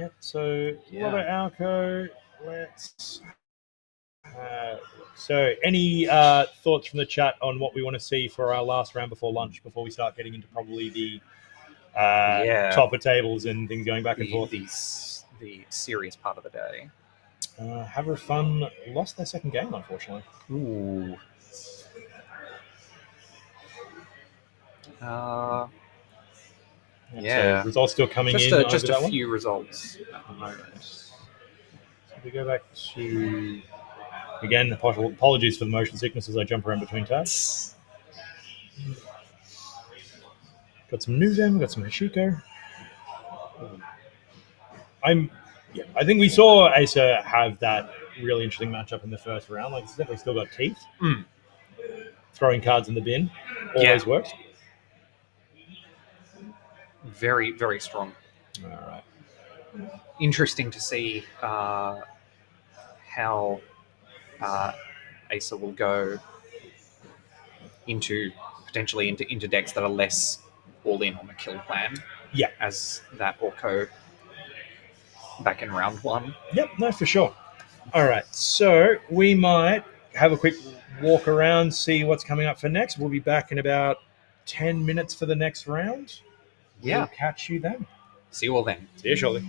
Yep. So Yeah. Robert Alco, let's. So, any thoughts from the chat on what we want to see for our last round before lunch, before we start getting into probably the top of tables and things going back and forth? The serious part of the day. Have Fun lost their second game, unfortunately. Ooh. Yeah. So results still coming Just in. just over a that few results at the moment. So we go back to again. Apologies for the motion sickness as I jump around between tabs. Got some Nuzem, got some Hashiko. I think we saw Asa have that really interesting matchup in the first round. Like, it's definitely still got teeth. Throwing cards in the bin always works. Very, very strong. All right. Interesting to see how Asa will go potentially into decks that are less all in on the kill plan. Yeah. As that Orko back in round one. Yep, no, for sure. All right, so we might have a quick walk around, see what's coming up for next. We'll be back in about 10 minutes for the next round. Yeah. We'll catch you then. See you all then. See you shortly.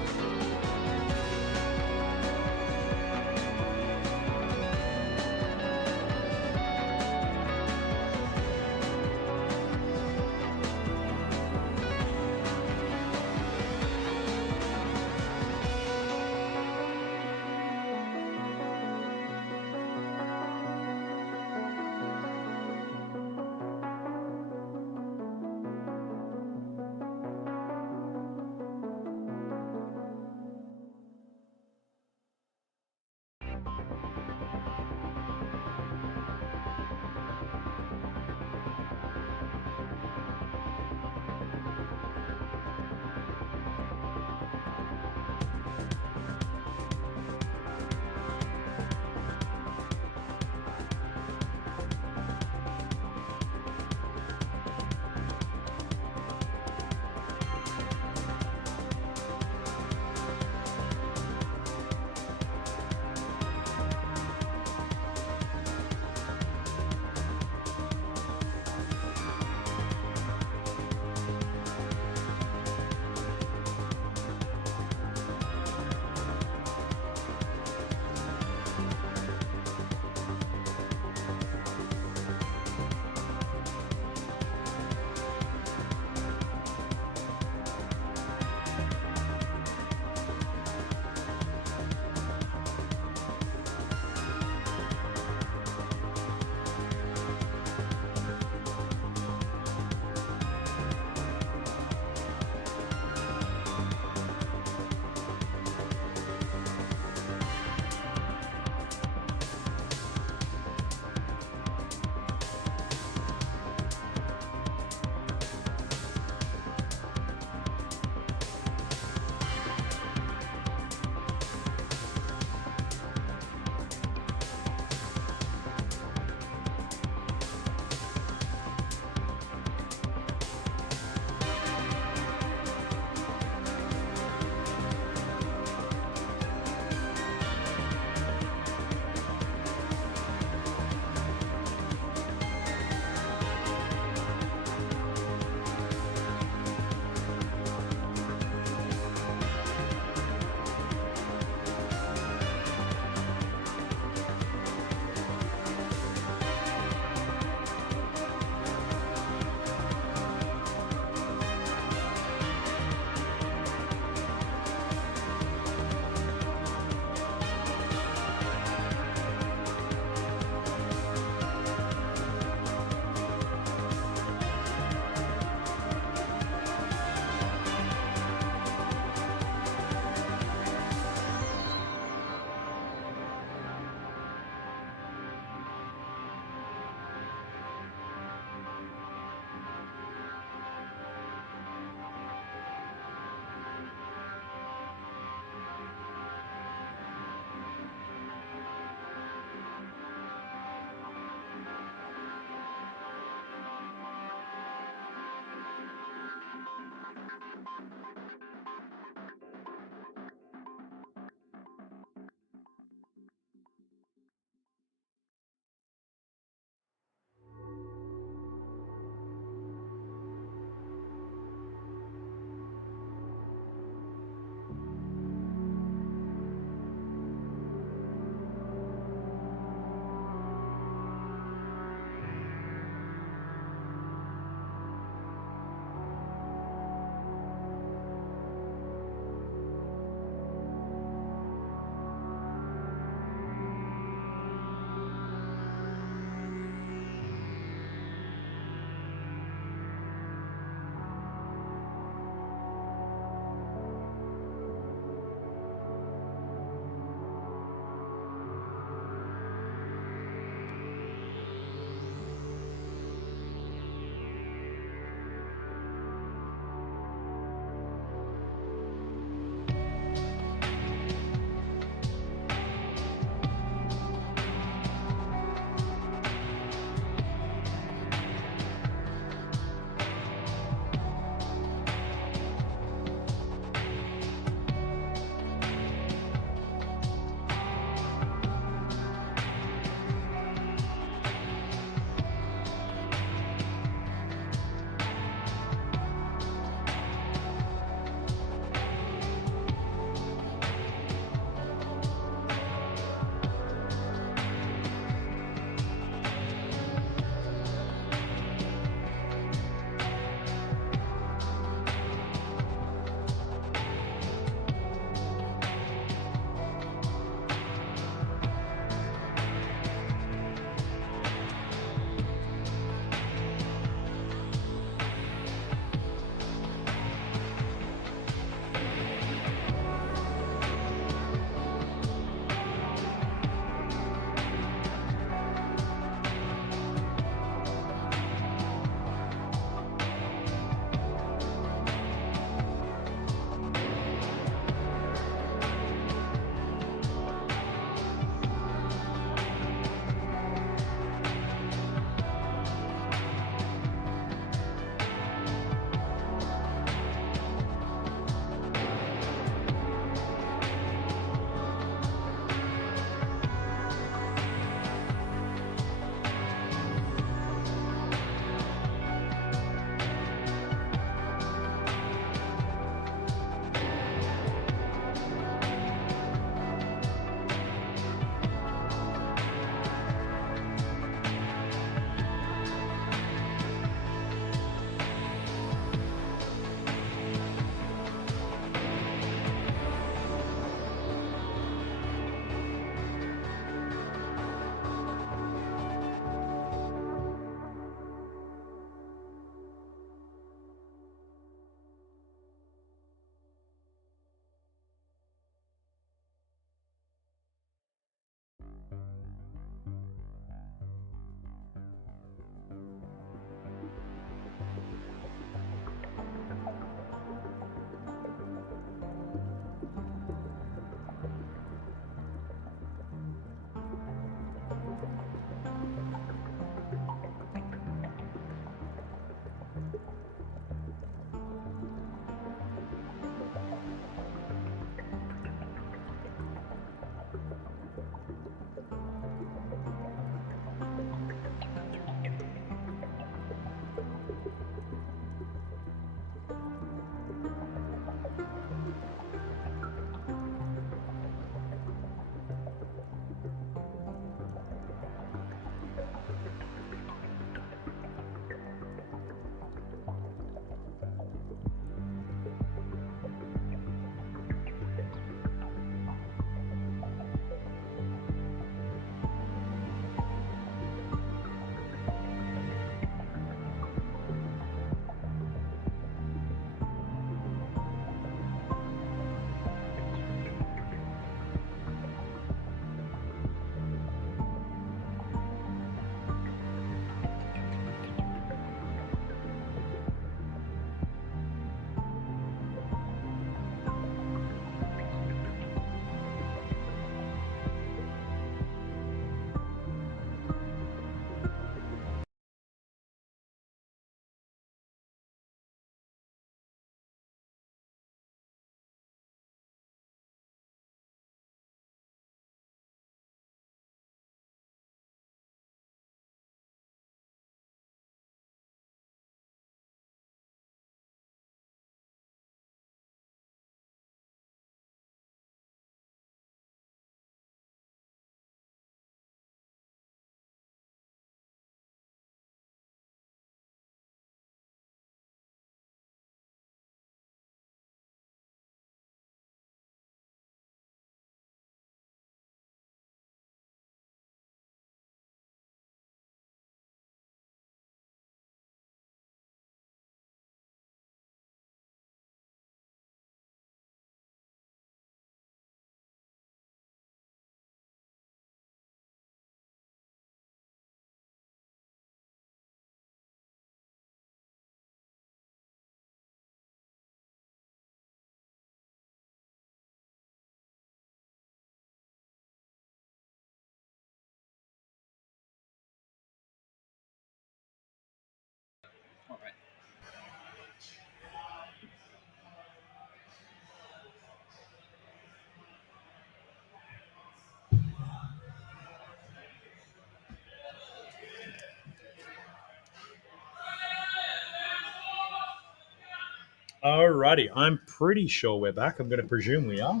Alrighty, I'm pretty sure we're back. I'm going to presume we are.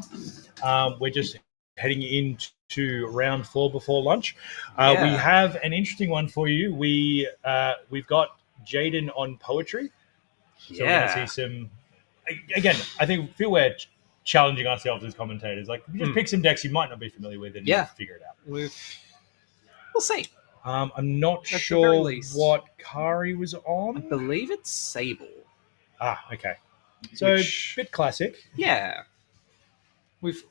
We're just heading into round 4 before lunch. We have an interesting one for you. We've got Jaden on poetry, so we're going to see some. Again, I feel we're challenging ourselves as commentators. Like, if you just pick some decks you might not be familiar with and figure it out. We'll see. I'm not sure what Kari was on. I believe it's Sable. Okay. So, bit classic. Yeah. We've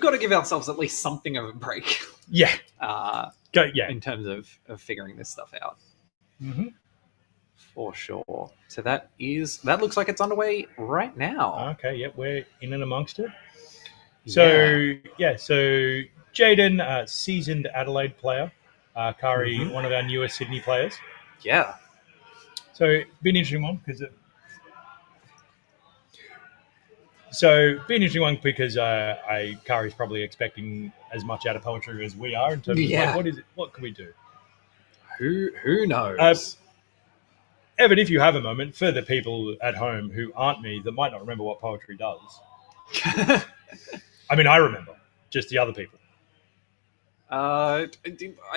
got to give ourselves at least something of a break. Yeah. In terms of figuring this stuff out. Mm-hmm. For sure. So that looks like it's underway right now. Okay, yep, we're in and amongst it. So Jaden, seasoned Adelaide player. Kari, one of our newest Sydney players. Yeah. So, be an interesting one because Kari's probably expecting as much out of poetry as we are in terms of like, what is it? What can we do? Who knows? Evan, if you have a moment, for the people at home who aren't me that might not remember what poetry does. I mean, I remember, just the other people. I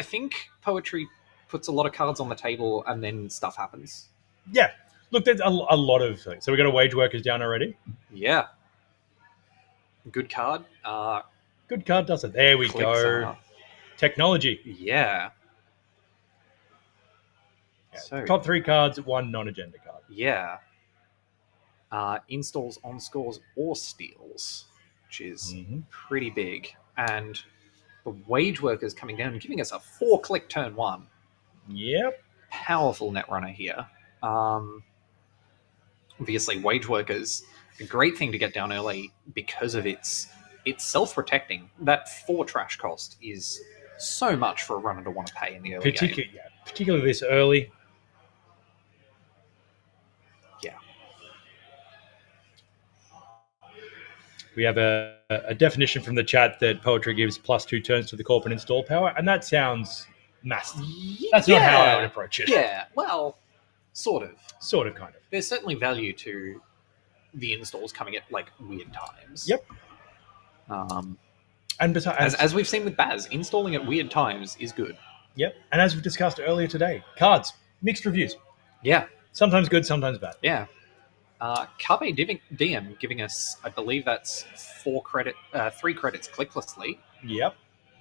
think poetry puts a lot of cards on the table and then stuff happens. Yeah. Look, there's a lot of things. So we got a wage workers down already? Yeah. Good card. Good card does it. There we go. Technology. Yeah. So, top 3 cards, 1 non-agenda card. Yeah. Installs on scores or steals, which is pretty big. And the wage workers coming down and giving us a 4-click turn 1. Yep. Powerful Netrunner here. Obviously, wage workers, a great thing to get down early because of its self-protecting. That 4 trash cost is so much for a runner to want to pay in the early game. Yeah, particularly this early. Yeah. We have a definition from the chat that poetry gives +2 turns to the corp and install power, and that sounds massive. That's not how I would approach it. Yeah, well, sort of. Sort of, kind of. There's certainly value to the installs coming at like weird times. Yep. And besides, as we've seen with Baz, installing at weird times is good. Yep. And as we discussed earlier today, cards, mixed reviews. Yeah. Sometimes good, sometimes bad. Yeah. Carpe Diem giving us, I believe that's 3 credits clicklessly. Yep.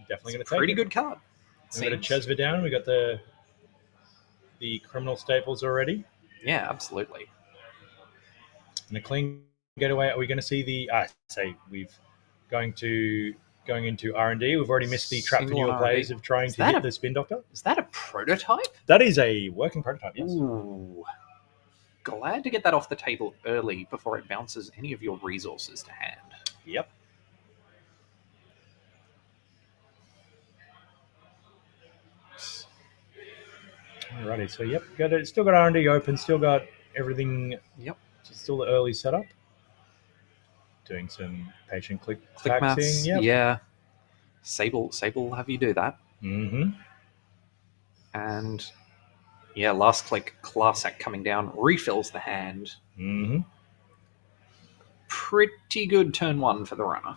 Definitely going to take pretty good card. We got a Chesva down. We got the criminal staples already. Yeah, absolutely. And a clean getaway. Are we going to see the? Going into R&D. We've already missed the trap for newer players of trying to hit the Spin Doctor. Is that a prototype? That is a working prototype. Yes. Ooh. Glad to get that off the table early before it bounces any of your resources to hand. Yep. Alrighty, so still got R&D open, still got everything. Yep. Still the early setup. Doing some patient click maths. Yep. Yeah. Sable have you do that. Mm-hmm. And yeah, last click classic coming down refills the hand. Mm-hmm. Pretty good turn 1 for the runner.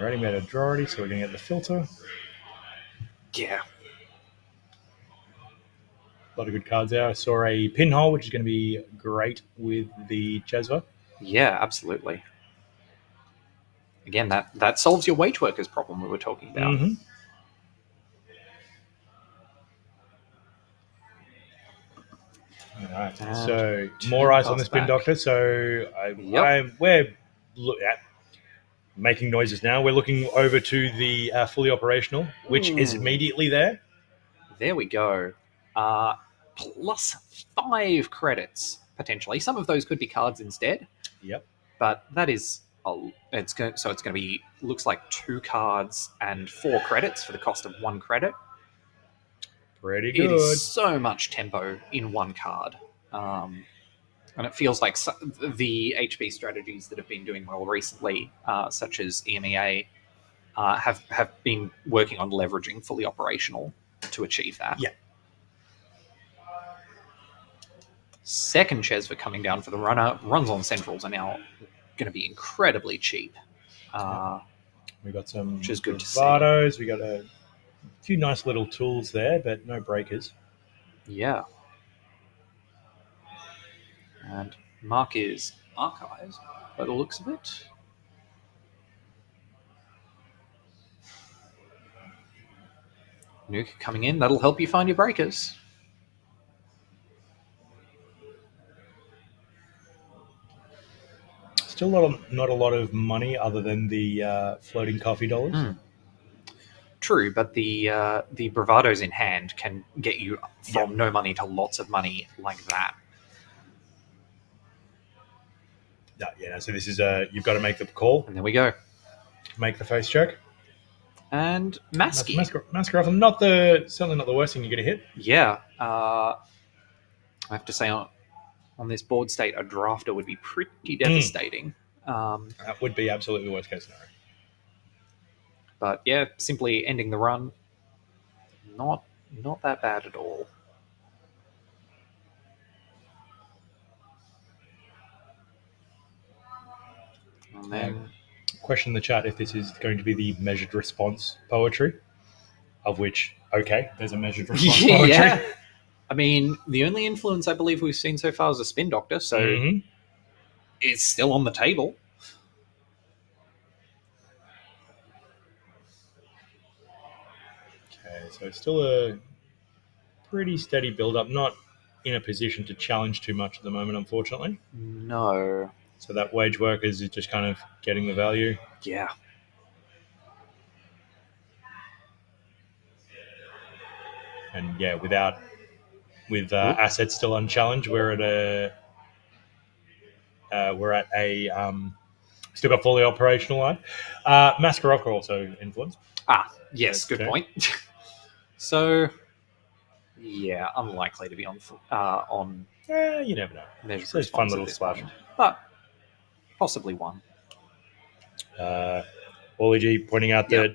Already made a draw already, so we're going to get the filter. Yeah. A lot of good cards there. I saw a pinhole, which is going to be great with the Chesva. Yeah, absolutely. Again, that solves your wage workers problem we were talking about. Mm-hmm. All right. And so more ice on the Spin Doctor. So we're making noises now. We're looking over to the fully operational, which is immediately there. There we go. +5 credits potentially. Some of those could be cards instead. Yep. But that is it's going to be looks like 2 cards and 4 credits for the cost of 1 credit. Pretty good. It is so much tempo in 1 card. And it feels like the HB strategies that have been doing well recently, such as EMEA, have been working on leveraging fully operational to achieve that. Yeah. Second Chesva coming down for the runner. Runs on centrals are now going to be incredibly cheap. We got some Which is good to see. bravados. We got a few nice little tools there, but no breakers. Yeah. And Mark is archives by the looks of it. Nuke coming in. That'll help you find your breakers. Still not a lot of money other than the floating coffee dollars. True, but the bravados in hand can get you from no money to lots of money like that. Yeah. So this is you've got to make the call. And there we go. Make the face check. And Masky. Maskarov, certainly not the worst thing you're going to hit. Yeah. I have to say on this board state, a drafter would be pretty devastating. That would be absolutely the worst case scenario. But yeah, simply ending the run, not that bad at all. And then question in the chat if this is going to be the measured response poetry, of which there's a measured response poetry. Yeah. I mean, the only influence I believe we've seen so far is a spin doctor, so it's still on the table. Okay, so it's still a pretty steady build-up. Not in a position to challenge too much at the moment, unfortunately. No. So that wage workers is just kind of getting the value. Yeah. And yeah, with assets still unchallenged, we're at a still got fully operational line. Maskarov also influenced. Yes, good point. So, yeah, unlikely to be on. You never know. Measured It's a fun response little at this splash. point, but possibly one. Wally G pointing out that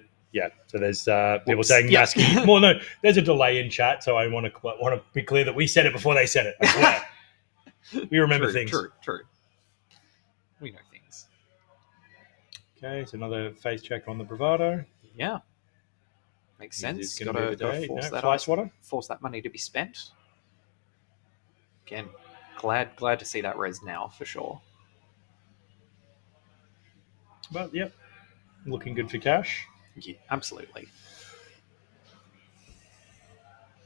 so there's people saying Yep. Masky. Well, no, there's a delay in chat, so I want to be clear that we said it before they said it. I swear. We remember things. True. We know things. Okay, so another face check on the bravado. Yeah, makes sense. Got to force that money to be spent. Again, glad to see that res now for sure. But yep, looking good for cash. Yeah, absolutely.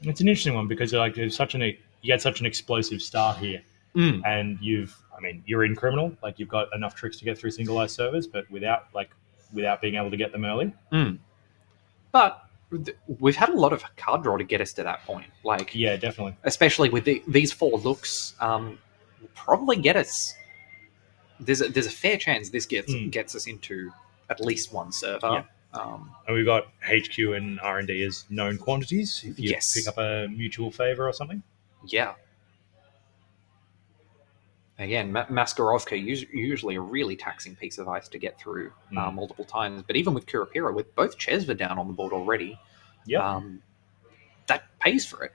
It's an interesting one because you had such an explosive start here, and you're in criminal. Like you've got enough tricks to get through single ice servers, but without being able to get them early. But we've had a lot of card draw to get us to that point. Like yeah, definitely. Especially with these 4 looks, will probably get us. There's a fair chance this gets us into at least one server. Yeah. And we've got HQ and R&D as known quantities if you pick up a mutual favor or something. Yeah. Again, Maskarovka usually a really taxing piece of ice to get through multiple times. But even with Kurapira, with both Chesva down on the board already, that pays for it.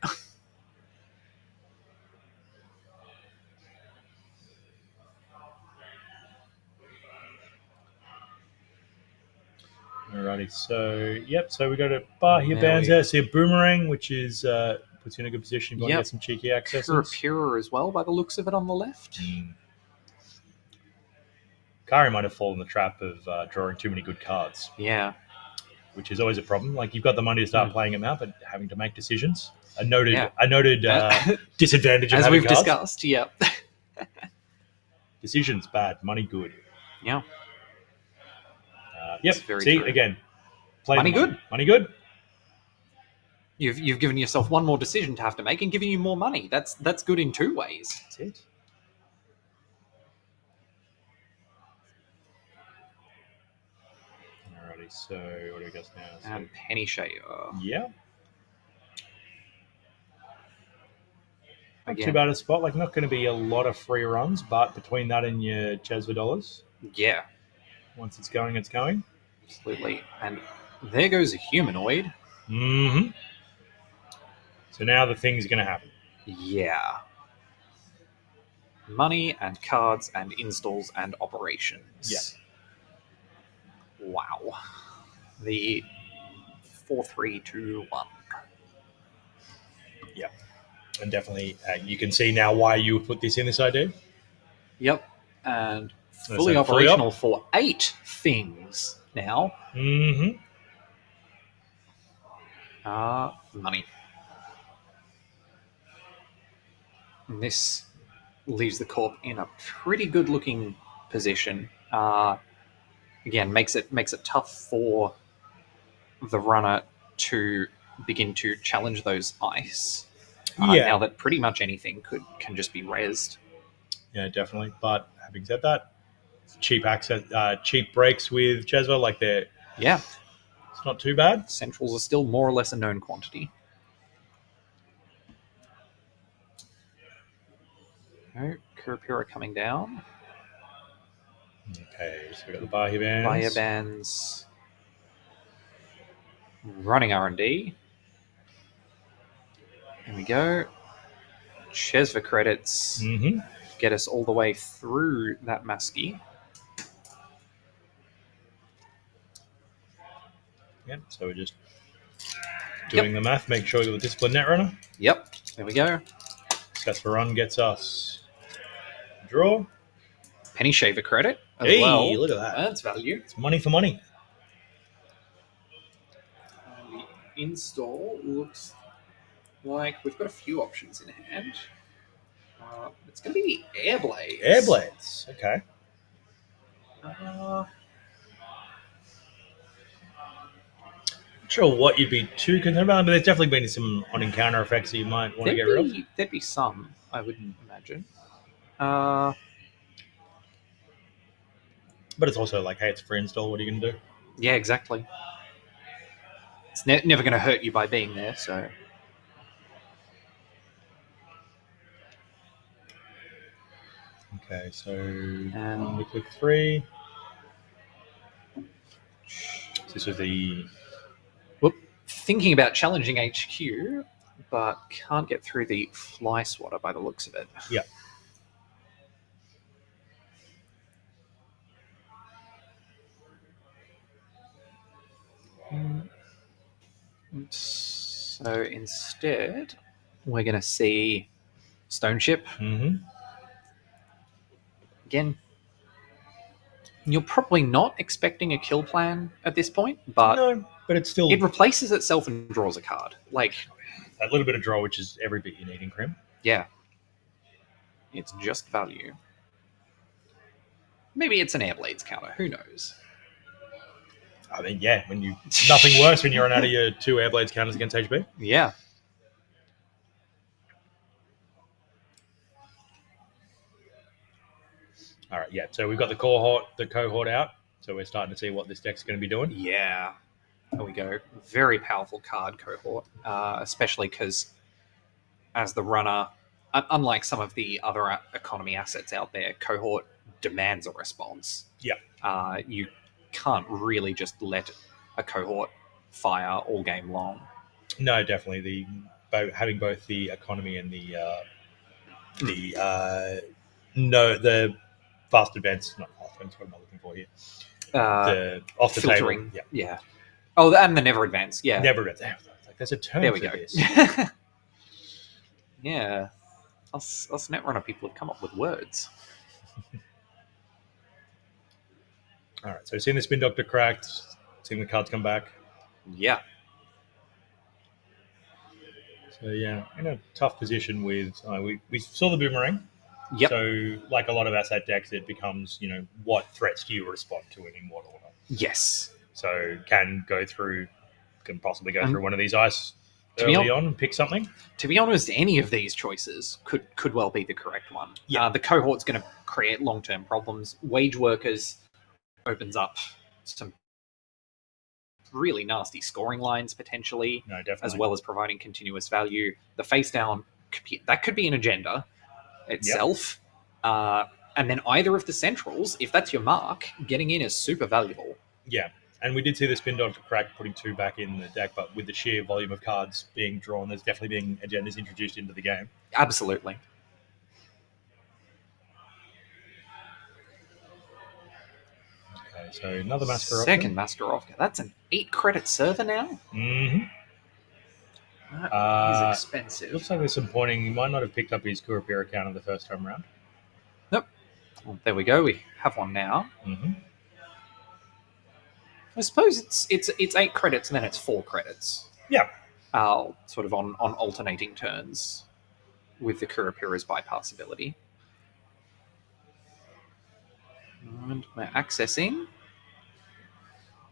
Alrighty, so we got a bar here, bands there. See a boomerang, which is puts you in a good position. You get some cheeky access. Kurapira as well, by the looks of it on the left. Kari might have fallen the trap of drawing too many good cards. Yeah. Which is always a problem. Like you've got the money to start playing them out, but having to make decisions. A noted disadvantage of as having we've cards. Discussed. Yeah. Decisions bad, money good. Yeah. Yep. See true. Again. Money good. Money good. You've given yourself one more decision to have to make and giving you more money. That's good in 2 ways. That's it. Alrighty, so what do we got now? And Penny Shayer. Yeah. Not Again. too bad a spot. Like not going to be a lot of free runs, but between that and your Chesva dollars. Yeah. Once it's going, it's going. Absolutely. And there goes a humanoid. Mm-hmm. So now the thing's going to happen. Yeah. Money and cards and installs and operations. Yeah. Wow. The 4-3-2-1. Yeah. And definitely, you can see now why you would put this in this idea. Yep. And So fully fully operational up. for 8 things now. Mm-hmm. Money. And this leaves the corp in a pretty good looking position. Again, makes it tough for the runner to begin to challenge those ice. Yeah. Now that pretty much anything can just be rezzed. Yeah, definitely. But having said that, cheap access, cheap breaks with Chesva, like it's not too bad. Centrals are still more or less a known quantity. No, Kurapura coming down. Okay, so we got the Bahia bands. Bahia bands. Running R&D. There we go. Chesva credits get us all the way through that Maski. Yep, so we're just doing the math, make sure we got the discipline Netrunner. Yep, there we go. Success for run gets us draw. Penny Shaver credit as Hey, well. look at that. That's value. It's money for money. The install looks like we've got a few options in hand. It's going to be the Airblades. Airblades, okay. Uh, Not sure what you'd be too concerned about, but there's definitely been some on-encounter effects that you might want to get rid of. There'd be some, I would imagine. But it's also like, hey, it's free install. What are you going to do? Yeah, exactly. It's never going to hurt you by being there, so... Okay, so we click 3. So this is the... Thinking about challenging HQ, but can't get through the fly swatter by the looks of it. Yeah. So instead, we're going to see Stone Ship. Again, you're probably not expecting a kill plan at this point, but no, but it's still... It replaces itself and draws a card. Like a little bit of draw, which is every bit you need in Crim. Yeah. It's just value. Maybe it's an Airblades counter. Who knows? I mean, yeah, nothing worse when you run out of your 2 Airblades counters against HB. Yeah. All right, yeah. So we've got the cohort out. So we're starting to see what this deck's going to be doing. Yeah. There we go. Very powerful card, cohort, especially because as the runner, unlike some of the other economy assets out there, cohort demands a response. Yeah. You can't really just let a cohort fire all game long. No, definitely. Having both the economy and the fast advance, not fast advance, what am I looking for here? The off the filtering. table. Yeah. Oh, and the never advance. Yeah. Never advance. Like, there's a term there we for go. this. Yeah. Us Netrunner people have come up with words. All right, so we've seen the Spin Doctor cracked, seeing the cards come back. Yeah. So, yeah, in a tough position with... we saw the Boomerang. Yep. So, like a lot of asset decks, it becomes, what threats do you respond to and in what order? Yes. So, can possibly go through one of these ice early on and pick something. To be honest, any of these choices could well be the correct one. Yeah. The cohort's going to create long-term problems. Wage workers opens up some really nasty scoring lines potentially, as well as providing continuous value. The face down, that could be an agenda itself. Yep. And then either of the centrals, if that's your mark, getting in is super valuable. Yeah. And we did see the Spin Doctor crack putting 2 back in the deck, but with the sheer volume of cards being drawn, there's definitely being agendas introduced into the game. Absolutely. Okay, so another Masquerade. Second Masquerovka. That's an 8-credit server now? Mm-hmm. That is expensive. Looks like there's some pointing. He might not have picked up his Kurapir account on the first time around. Nope. Well, there we go. We have one now. Mm-hmm. I suppose it's 8 credits and then it's 4 credits. Yeah. Sort of on alternating turns with the Kurapira's bypass ability. And we're accessing.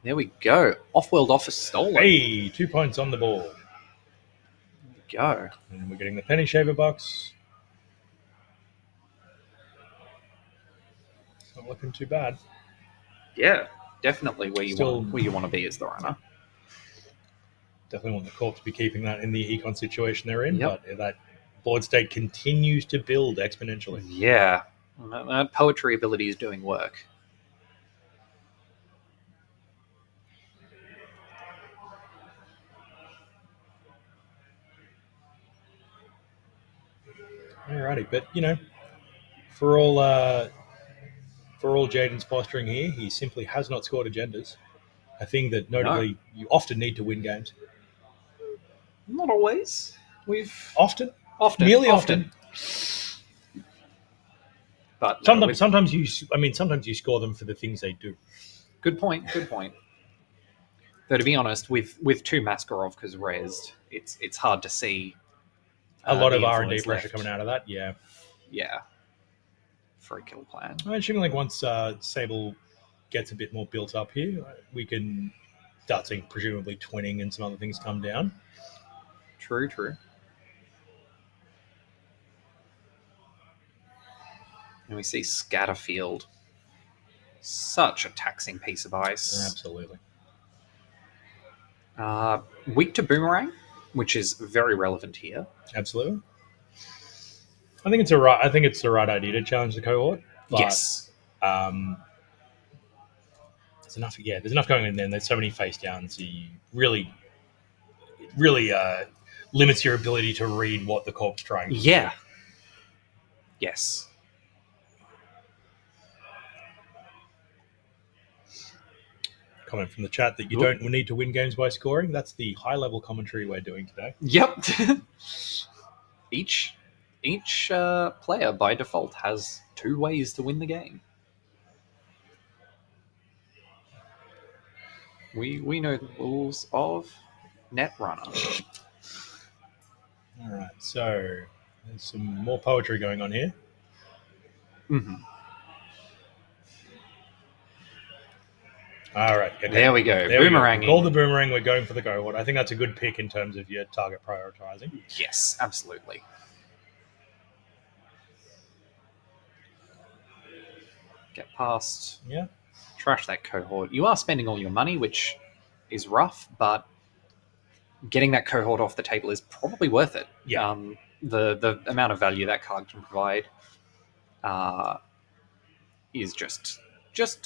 There we go. Off-world office stolen. Hey, 2 points on the board. There we go. And we're getting the Penny Shaver box. It's not looking too bad. Yeah, definitely where you Still- want to be as the runner. Definitely want the Corp to be keeping that in the econ situation they're in, Yep. but that board state continues to build exponentially. Yeah, that poetry ability is doing work. Alrighty, but for all Jaden's posturing here, he simply has not scored agendas. A thing that notably you often need to win games. Not always. Often, Often. nearly often. But Sometimes you score them for the things they do. Good point. Though to be honest, with 2 Masquerovkas rezzed, it's hard to see A lot the of R&D influence pressure left. coming out of that. Yeah, Yeah, for a kill plan. I'm assuming like once Sable gets a bit more built up here, we can start seeing presumably twinning and some other things come down. True. And we see Scatterfield. Such a taxing piece of ice. Absolutely. Weak to Boomerang, which is very relevant here. Absolutely. I think it's the right idea to challenge the cohort. But, Yes. There's enough. Yeah, there's enough going on there. And there's so many face downs. You really limits your ability to read what the corp's trying to do. Yeah. Yes. Comment from the chat that you don't need to win games by scoring. That's the high level commentary we're doing today. Yep. Each player by default has 2 ways to win the game. We know the rules of Netrunner. All right, so there's some more poetry going on here. Mm-hmm. All right, okay. There we go. There we go. Boomeranging. Call the boomerang. We're going for the cohort. I think that's a good pick in terms of your target prioritizing. Yes, absolutely. Get past. Yeah. Trash that cohort. You are spending all your money, which is rough, but getting that cohort off the table is probably worth it. Yeah. The amount of value that card can provide is just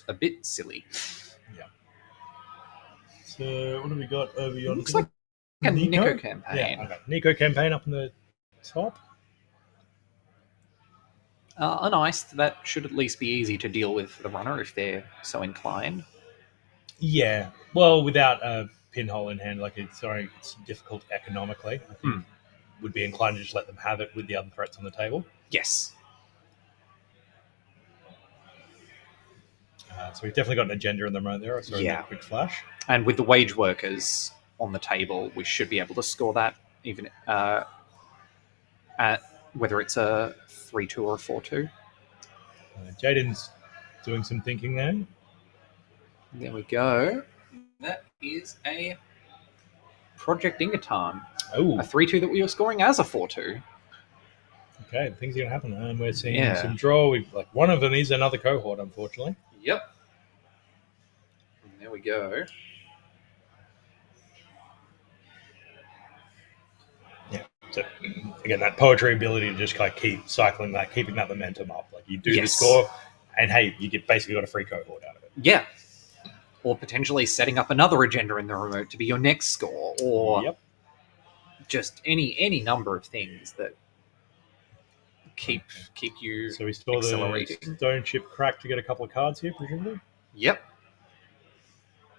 a bit silly. Yeah. So what have we got over yonder? Looks like a Nico campaign. Yeah, okay. Nico campaign up in the top. Uniced, that should at least be easy to deal with for the runner if they're so inclined. Yeah. Well, without a pinhole in hand, it's difficult economically. I think would be inclined to just let them have it with the other threats on the table. Yes. So we've definitely got an agenda in the moment there. I saw Yeah. a quick flash. And with the wage workers on the table, we should be able to score that even at whether it's a 3-2 or a 4-2. Jaden's doing some thinking there. There we go. That is a Project Ingatan. Oh, A 3-2 that we were scoring as a 4-2. okay. Things are going to happen. And we're seeing Yeah. some draw. One of them is another cohort, unfortunately. Yep. And there we go. So again, that poetry ability to just kind of keep cycling that, keeping that momentum up. Like you do the Yes. score, and hey, you get basically got a free cohort out of it. Yeah. or potentially setting up another agenda in the remote to be your next score, or Yep. just any number of things that keep you So we store the accelerating. stone chip crack to get a couple of cards here, presumably. Yep.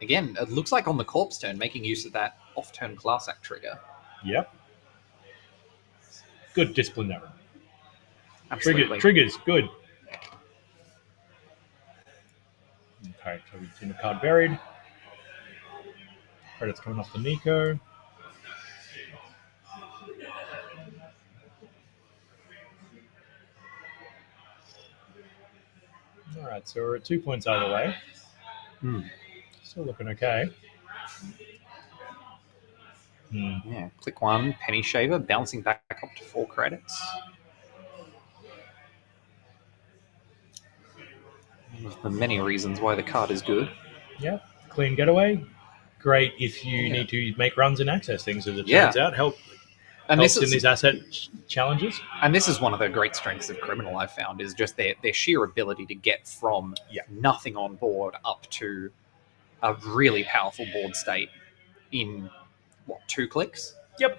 Again, it looks like on the corpse turn, making use of that off-turn class act trigger. Yep. Good discipline there. Absolutely. Triggers, good. Okay, so we've seen a card buried. Credits coming off the Nico. All right, so we're at 2 points either way. Still looking okay. Yeah, click 1, Penny Shaver, bouncing back up to 4 credits. One of the many reasons why the card is good. Yep, clean getaway. Great if you need to make runs and access things, as it turns out. Helps in these asset challenges. And this is one of the great strengths of Criminal, I've found, is just their sheer ability to get from nothing on board up to a really powerful board state in, 2 clicks? Yep.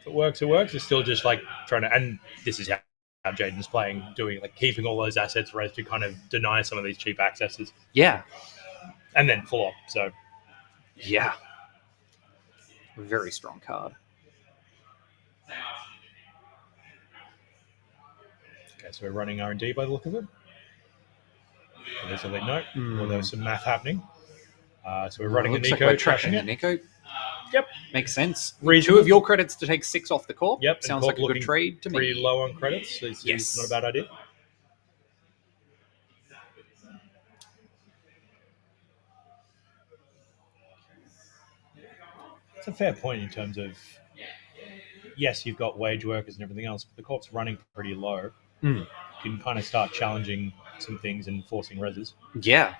If it works, it works. It's still just like trying to, and this is how Jaden's playing, doing like keeping all those assets ready to kind of deny some of these cheap accesses. Yeah. And then full on. So. Yeah. Very strong card. Okay, so we're running R&D by the look of it. There's a late note. Well, there was some math happening. So we're running a Nico, like trashing it. Nico. Yep. Makes sense. Reasonable. 2 of your credits to take 6 off the corp. Yep. Sounds like a good trade to me. Pretty low on credits. So yes. Not a bad idea. It's a fair point in terms of, yes, you've got wage workers and everything else, but the corp's running pretty low. You can kind of start challenging some things and forcing reses. Yeah.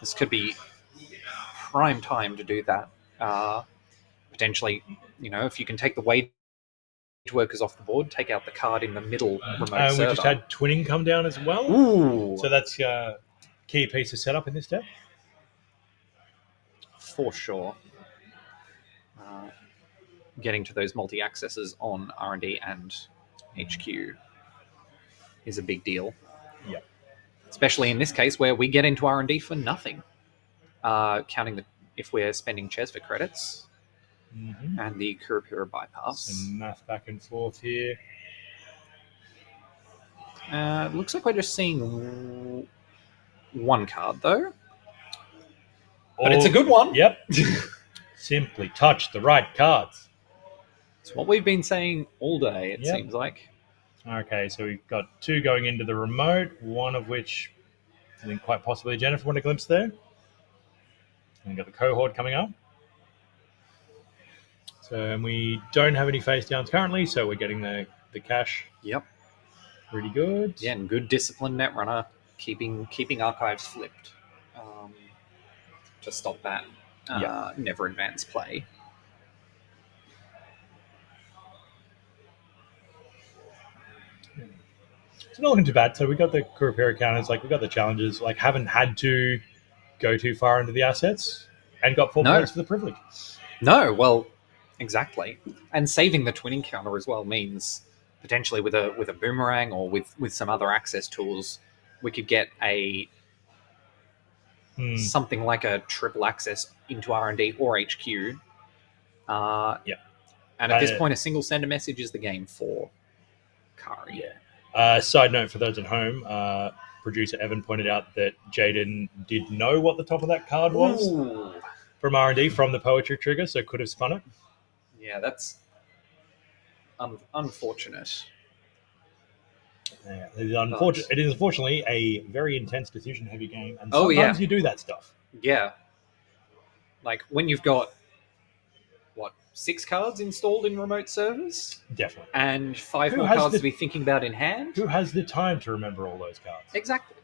This could be prime time to do that. Potentially, if you can take the wage workers off the board, take out the card in the middle remote server. We just had twinning come down as well. Ooh. So that's a key piece of setup in this deck. For sure. Getting to those multi-accesses on R&D and HQ is a big deal. Yeah. Especially in this case where we get into R&D for nothing. Counting if we're spending chairs for credits. And the Kurapura bypass. Some math back and forth here. Looks like we're just seeing one card though. But it's a good one. Yep. Simply touch the right cards. It's what we've been saying all day, it seems like. Okay, so we've got 2 going into the remote, one of which I think quite possibly Jennifer want a glimpse there. And we've got the cohort coming up. So, and we don't have any face downs currently, so we're getting the cash. Yep. Pretty good. Yeah, and good discipline Netrunner, keeping archives flipped to stop that never advance play. It's not looking too bad. So we got the Kurapura counters, we got the challenges, haven't had to go too far into the assets, and got 4 points for the privilege. No, well, exactly. And saving the twinning counter as well means potentially with a boomerang or with some other access tools, we could get something like a triple access into R&D or HQ. And at this point, a single sender message is the game for Kari. Yeah. Side note for those at home, producer Evan pointed out that Jaden did know what the top of that card was from R&D, from the poetry trigger, so could have spun it. Yeah, that's unfortunate. Yeah, it is unfortunately a very intense decision-heavy game, and sometimes you do that stuff. Yeah. When you've got, 6 cards installed in remote servers? Definitely. And 5 more cards to be thinking about in hand? Who has the time to remember all those cards? Exactly.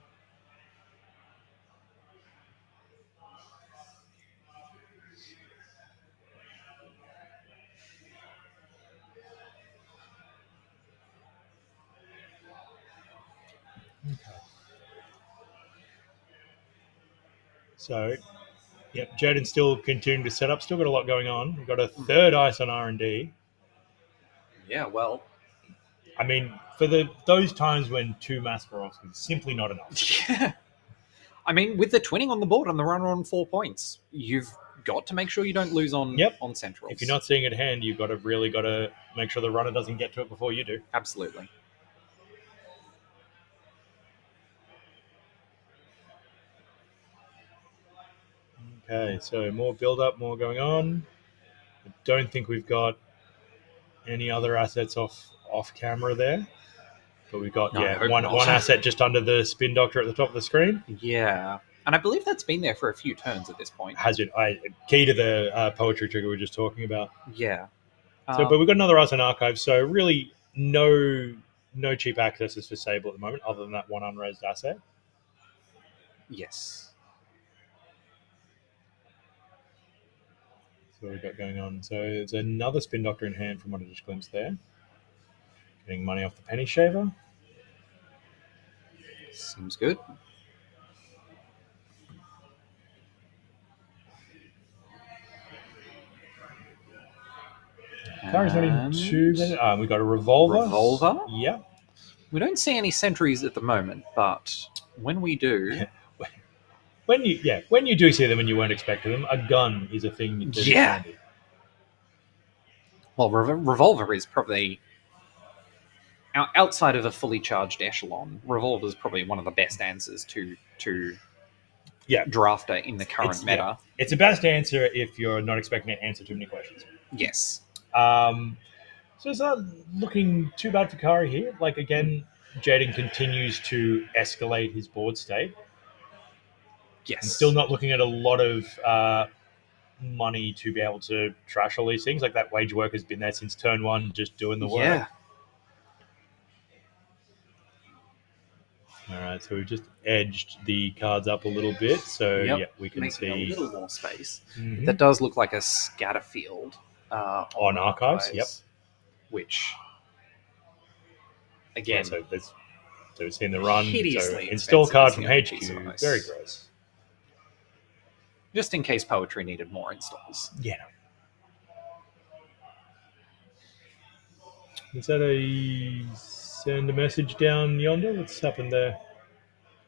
So Yep, Jaden's still continuing to set up. Still got a lot going on. We've got a third ice on R&D. Yeah, well, I mean, for those times when 2 Mascarovs is simply not enough. yeah. I mean, with the twinning on the board and the runner on 4 points, you've got to make sure you don't lose on centrals. If you're not seeing it at hand, you've got to make sure the runner doesn't get to it before you do. Absolutely. Okay, so more build-up, more going on. I don't think we've got any other assets off camera there. But we've got one asset just under the spin doctor at the top of the screen. Yeah, and I believe that's been there for a few turns at this point. Has it? Key to the poetry trigger we were just talking about. Yeah. But we've got another ice on archive, so really no cheap accesses for Sable at the moment, other than that one unraised asset. Yes. So we've got going on. So there's another spin doctor in hand from what I just glimpsed there. Getting money off the penny shaver. Seems good. Car's not even too many. We've got a revolver. Revolver? Yeah. We don't see any sentries at the moment, but when we do... when you do see them and you weren't expecting them, a gun is a thing. Yeah. Well, revolver is probably... outside of a fully charged echelon, revolver is probably one of the best answers to drafter in the current meta. Yeah. It's the best answer if you're not expecting to answer too many questions. Yes. So it's not looking too bad for Kari here. Like, again, Jaden continues to escalate his board state. Yes. And still not looking at a lot of money to be able to trash all these things. Like, that wage worker's been there since turn 1, just doing the work. Yeah. All right, so we've just edged the cards up a little bit, so we can see a little more space. Mm-hmm. That does look like a scatter field on archives. Yep. Which again, so we've seen the run. So install card from HQ. Very gross. Just in case poetry needed more installs. Yeah. Is that a send a message down yonder? What's happened there?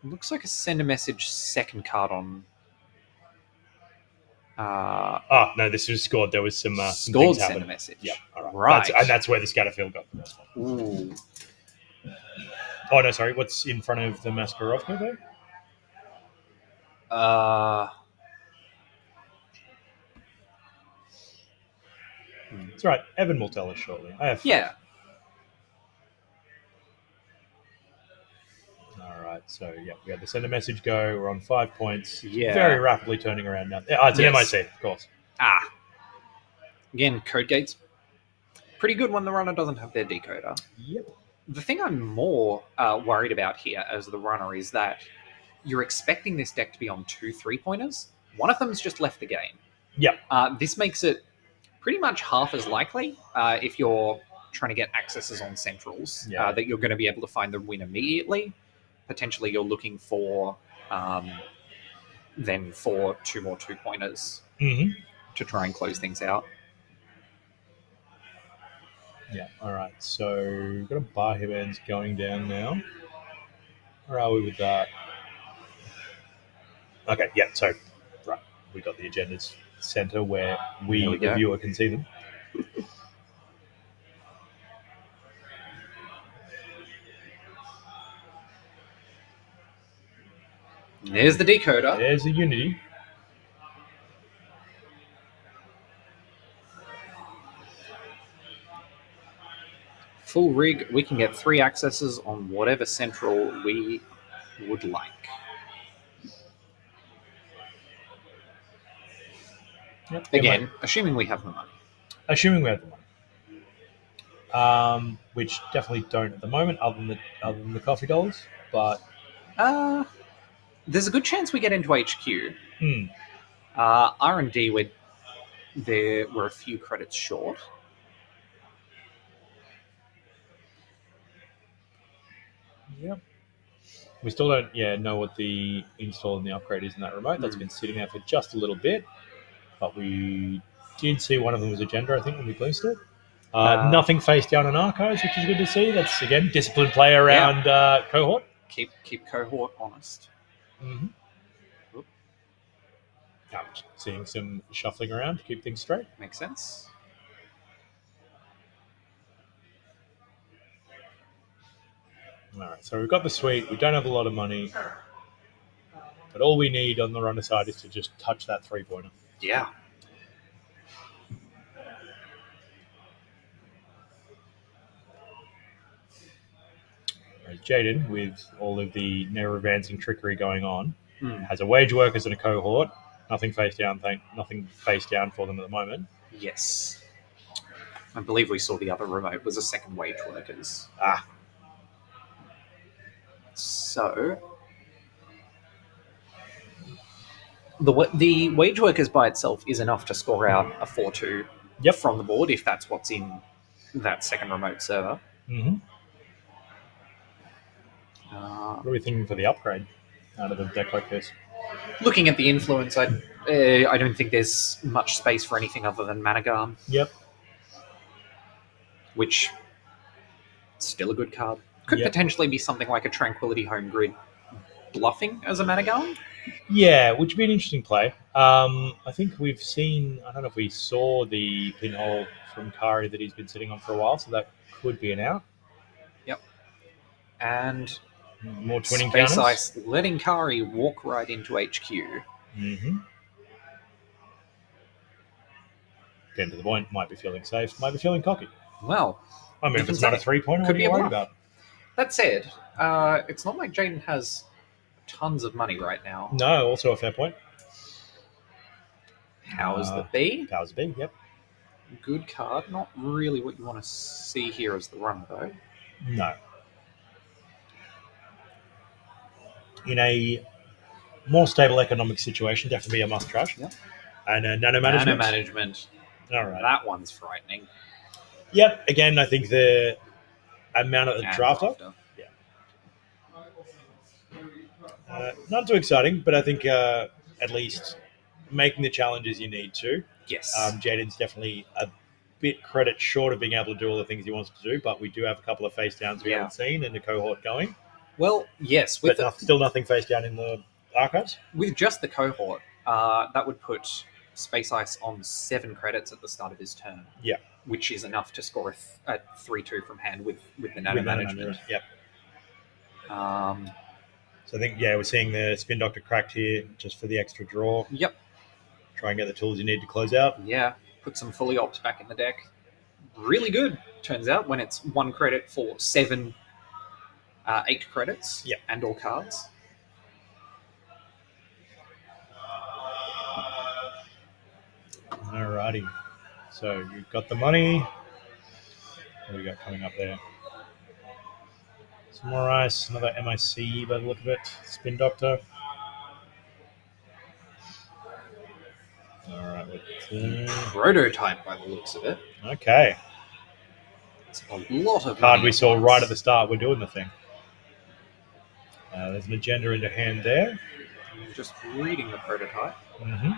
Looks like a send a message second card on. No, this was scored. There was some scored send a message. Yeah, right. That's where the scatterfield got the best one. Ooh. Oh no, sorry. What's in front of the Mascarovka there? It's right. Evan will tell us shortly. Yeah. Right, so we had the send a message go. We're on 5 points. Yeah. Very rapidly turning around now. It's an MIC, of course. Again, code gates. Pretty good when the runner doesn't have their decoder. Yep. The thing I'm more worried about here as the runner is that you're expecting this deck to be on 2 3-pointers. One of them's just left the game. Yep. This makes it pretty much half as likely if you're trying to get accesses on centrals that you're going to be able to find the win immediately. Potentially you're looking for then for 2 more 2-pointers to try and close things out. Yeah, all right. So we've got a bar headbands going down now. Where are we with that? Okay, yeah, so right. We got the agendas center where the viewer can see them. There's the decoder. There's the Unity. Full rig, we can get 3 accesses on whatever central we would like. Yep. Again, assuming we have the money. Assuming we have the money. Which definitely don't at the moment, other than the coffee dollars. But there's a good chance we get into HQ. R&D, we're a few credits short. Yep. We still don't know what the install and the upgrade is in that remote. That's been sitting there for just a little bit, but we did see one of them was agenda, I think, when we glimpsed it. Nothing face down in archives, which is good to see. That's, again, disciplined play around cohort. Keep cohort honest. Mm-hmm. I'm seeing some shuffling around to keep things straight. Makes sense. All right, so we've got the suite. We don't have a lot of money, but all we need on the runner side is to just touch that 3-pointer. Yeah. Whereas Jaden, with all of the never advancing trickery going on, has a wage workers and a cohort. Nothing face down for them at the moment. Yes. I believe we saw the other remote was a second wage workers. So the wage workers by itself is enough to score out a 4-2 from the board if that's what's in that second remote server. Mm-hmm. What are we thinking for the upgrade out of a deck like this? Looking at the influence, I don't think there's much space for anything other than Managarm. Yep. Which still a good card. Could potentially be something like a Tranquility Home Grid bluffing as a Managarm. Yeah, which would be an interesting play. I think we've seen, I don't know if we saw the pinhole from Kari that he's been sitting on for a while, so that could be an out. Yep. And more twinning Space counters. Ice letting Kari walk right into HQ. Mm-hmm. Getting to the point, might be feeling safe, might be feeling cocky. Well, I mean, if it's not a 3-pointer, what are you worried about? That said, it's not like Jaden has tons of money right now. No, also a fair point. Powers that be. Powers that be, yep. Good card. Not really what you want to see here as the runner, though. No. In a more stable economic situation, definitely a must trash. Yep. And nano management. Nano management. All right. That one's frightening. Yep. Again, I think the amount of the drafter. Yeah. Not too exciting, but I think at least making the challenges you need to. Yes. Jaden's definitely a bit credit short of being able to do all the things he wants to do, but we do have a couple of face downs we haven't seen and the cohort going. Well, yes. Still nothing face down in the archives? With just the cohort, that would put Space Ice on 7 credits at the start of his turn. Yeah. Which is enough to score a 3-2 from hand with the nano management. Yep. So I think, we're seeing the Spin Doctor cracked here just for the extra draw. Yep. Try and get the tools you need to close out. Yeah. Put some fully ops back in the deck. Really good, turns out, when it's 1 credit for 7, 8 credits. Yep. And all cards. Alrighty. So you've got the money. What do we got coming up there? Some more ice, another MIC by the look of it. Spin Doctor. Alright, prototype by the looks of it. Okay. It's a lot of card we saw right at the start. We're doing the thing. There's an agenda into hand there. I'm just reading the prototype. Mm-hmm.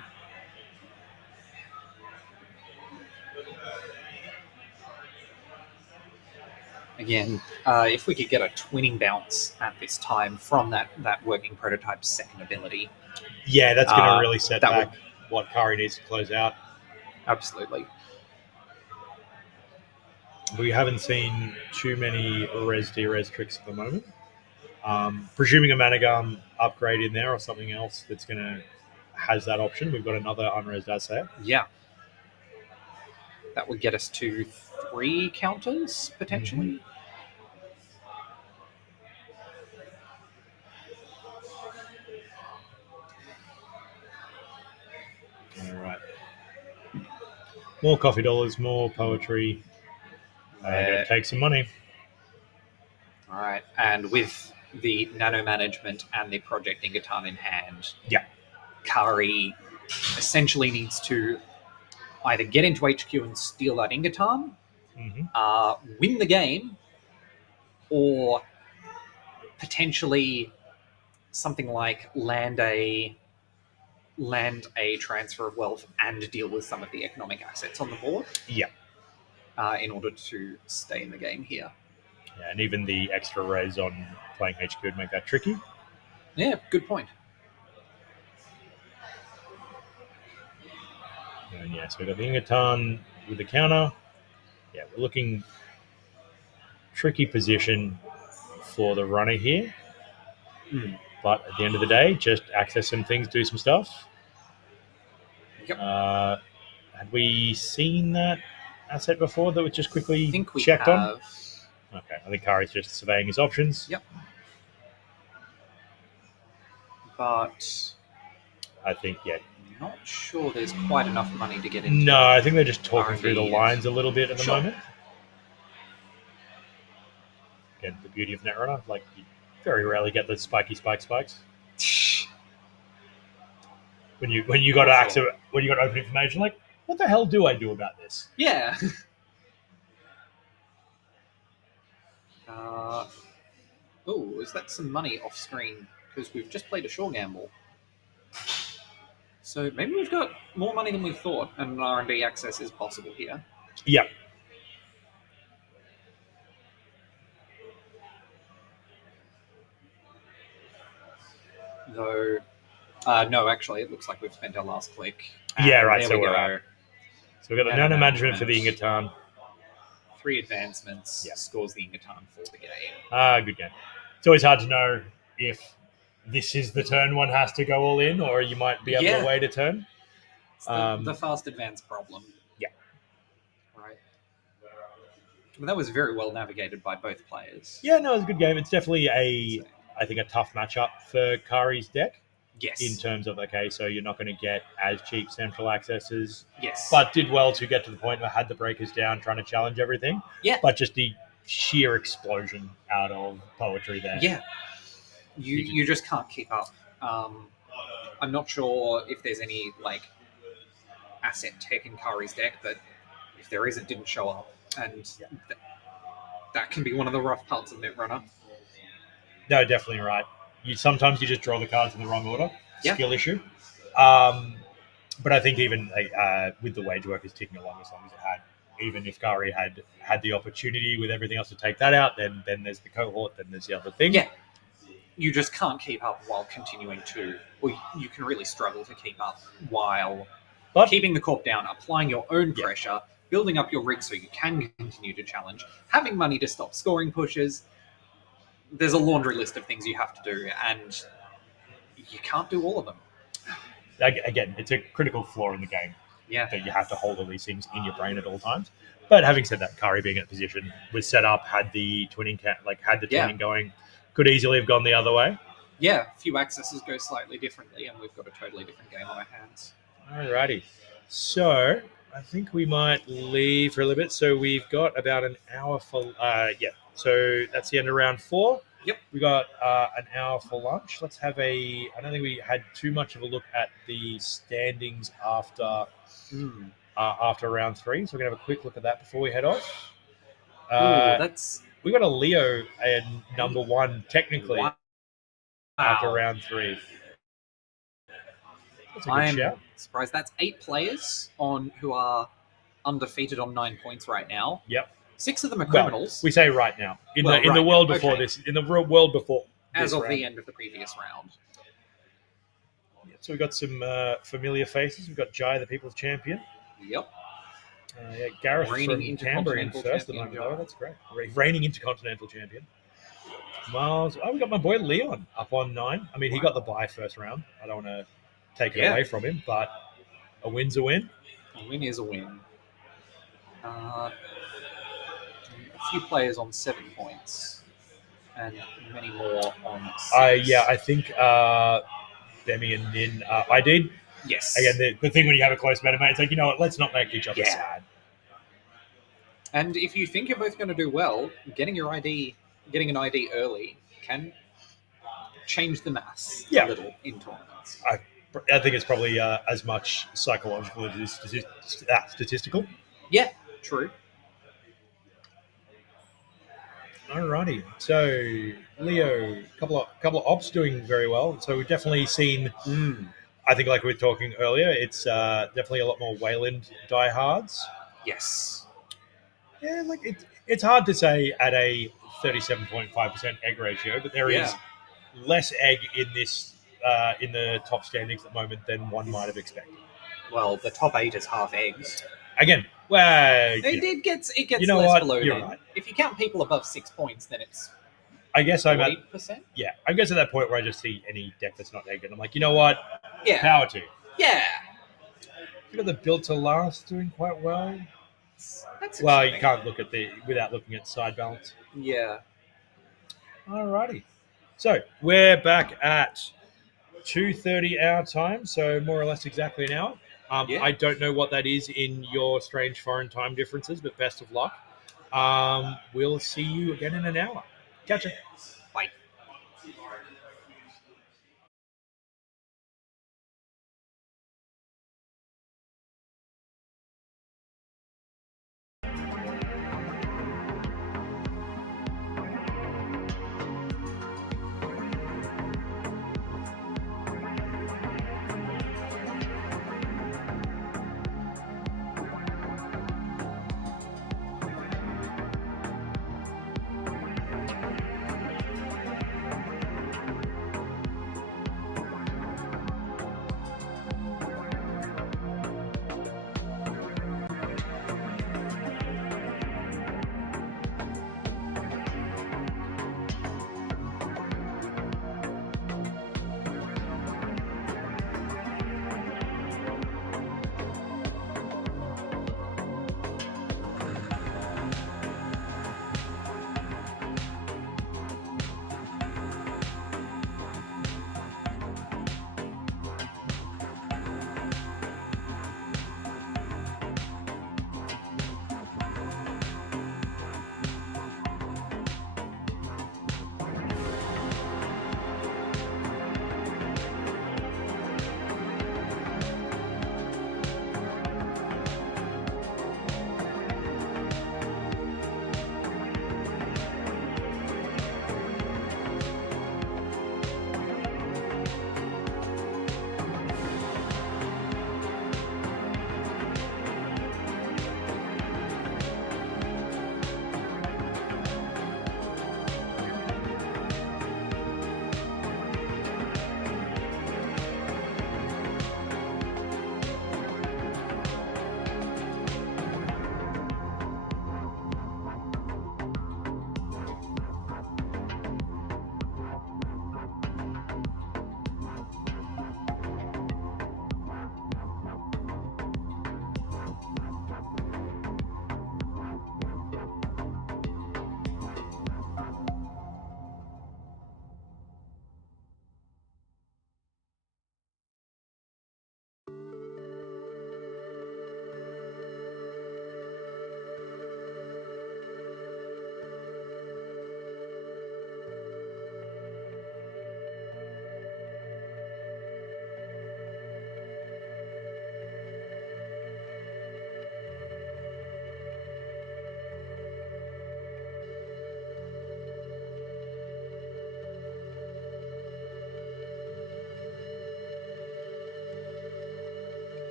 Again, if we could get a twinning bounce at this time from that working prototype's second ability. Yeah, that's going to really set back what Kari needs to close out. Absolutely. We haven't seen too many res-de-res tricks at the moment. Presuming a Managarm upgrade in there or something else that's going to has that option. We've got another unresed assay. Yeah. That would get us to 3 counters, potentially. Mm-hmm. All right. More coffee dollars, more poetry. Take some money. All right. And with the nano management and the Project Ingatan in hand, Kari essentially needs to either get into HQ and steal that Ingatan, win the game, or potentially something like land a transfer of wealth and deal with some of the economic assets on the board. Yeah. In order to stay in the game here. Yeah, and even the extra raise on playing HQ would make that tricky. Yeah, good point. And yeah, so we've got the Ingatan with the counter. Yeah, we're looking tricky position for the runner here. But at the end of the day, just access some things, do some stuff. Yep. Had we seen that asset before that was just quickly I think we checked have. on? Okay, I think Kari's just surveying his options. Yep. But I think, yeah. Not sure there's quite enough money to get into. No, I think they're just talking R&D through the lines a little bit at the Sure. moment. Again, the beauty of Netrunner, like you very rarely get those spikes. When you got For access, sure. when you got open information, like what the hell do I do about this? Yeah. Oh, is that some money off screen? Because we've just played a shore gamble. So maybe we've got more money than we thought, and an R&D access is possible here. Yeah. Though, no, actually, it looks like we've spent our last click. Yeah, right. There So we we're go. out. So we've got the nano management for the Ingatan. 3 advancements, Yeah. scores the Ingatan for the game. Good game. It's always hard to know if this is the turn one has to go all in, or you might be able to wait a turn. It's the fast advance problem. Yeah. Right. But that was very well navigated by both players. Yeah, no, it was a good game. It's definitely I think a tough matchup for Kari's deck. Yes. In terms of, okay, so you're not going to get as cheap central accesses. Yes. But did well to get to the point where had the breakers down, trying to challenge everything. Yeah. But just the sheer explosion out of poetry there. Yeah. You just can't keep up. I'm not sure if there's any asset tech in Kari's deck, but if there is, it didn't show up, and that can be one of the rough parts of Netrunner. No, definitely right. Sometimes you just draw the cards in the wrong order. Skill issue. But I think even with the wage workers ticking along as long as it had, even if Kari had the opportunity with everything else to take that out, then there's the cohort, then there's the other thing. Yeah. You just can't keep up while continuing to, or you can really struggle to keep up while keeping the corp down, applying your own pressure, building up your rig so you can continue to challenge, having money to stop scoring pushes. There's a laundry list of things you have to do, and you can't do all of them. Again, it's a critical flaw in the game. Yeah. That you have to hold all these things in your brain at all times. But having said that, Kari being in a position was set up, had the twinning twinning going, could easily have gone the other way. Yeah, a few accesses go slightly differently, and we've got a totally different game on our hands. Alrighty. So I think we might leave for a little bit. So we've got about an hour for So that's the end of round 4. Yep. We got an hour for lunch. Let's have I don't think we had too much of a look at the standings after round 3. So we're gonna have a quick look at that before we head off. We got a Leo and number 1 technically after round 3. That's a good shout. Surprised. That's 8 players who are undefeated on 9 points right now. Yep. 6 of them are criminals. We say right now. In the world before this. In the world before as of the end of the previous round. Yeah, so we've got some familiar faces. We've got Jai, the People's Champion. Yep. Gareth from Canberra in first at the moment. Oh, that's great. Reigning Intercontinental Champion. Miles. Oh, we got my boy Leon up on 9. I mean, he got the bye first round. I don't want to take it away from him, but a win's a win. A win is a win. A few players on 7 points, and many more on 6. I think Demi and Nin. I did. Yes. Again, the thing when you have a close meta, mate, it's like, you know what, let's not make each other sad. And if you think you're both going to do well, getting an ID early can change the mass a little in tournaments. I think it's probably as much psychological as it is statistical. Yeah, true. Alrighty. So Leo, couple of ops doing very well. So we've definitely seen. I think, like we were talking earlier, it's definitely a lot more Wayland diehards. Yes. Yeah, like it's hard to say at a 37.5% egg ratio, but there is less egg in this in the top standings at the moment than one might have expected. Well, the top 8 is half eggs. Again, well, It gets you know less what? below You're then. right. If you count people above 6 points, then it's I guess I'm at 40%. yeah. I guess at that point where I just see any deck that's not egg, and I'm like, you know what? Yeah. Power to. Yeah. You got the built to last doing quite well. That's Well, you exciting. can't look at the without looking at side balance. Yeah. Alrighty. So we're back at 2:30 our time, so more or less exactly an hour. Yeah. I don't know what that is in your strange foreign time differences, but best of luck. We'll see you again in an hour. Catch you. Bye.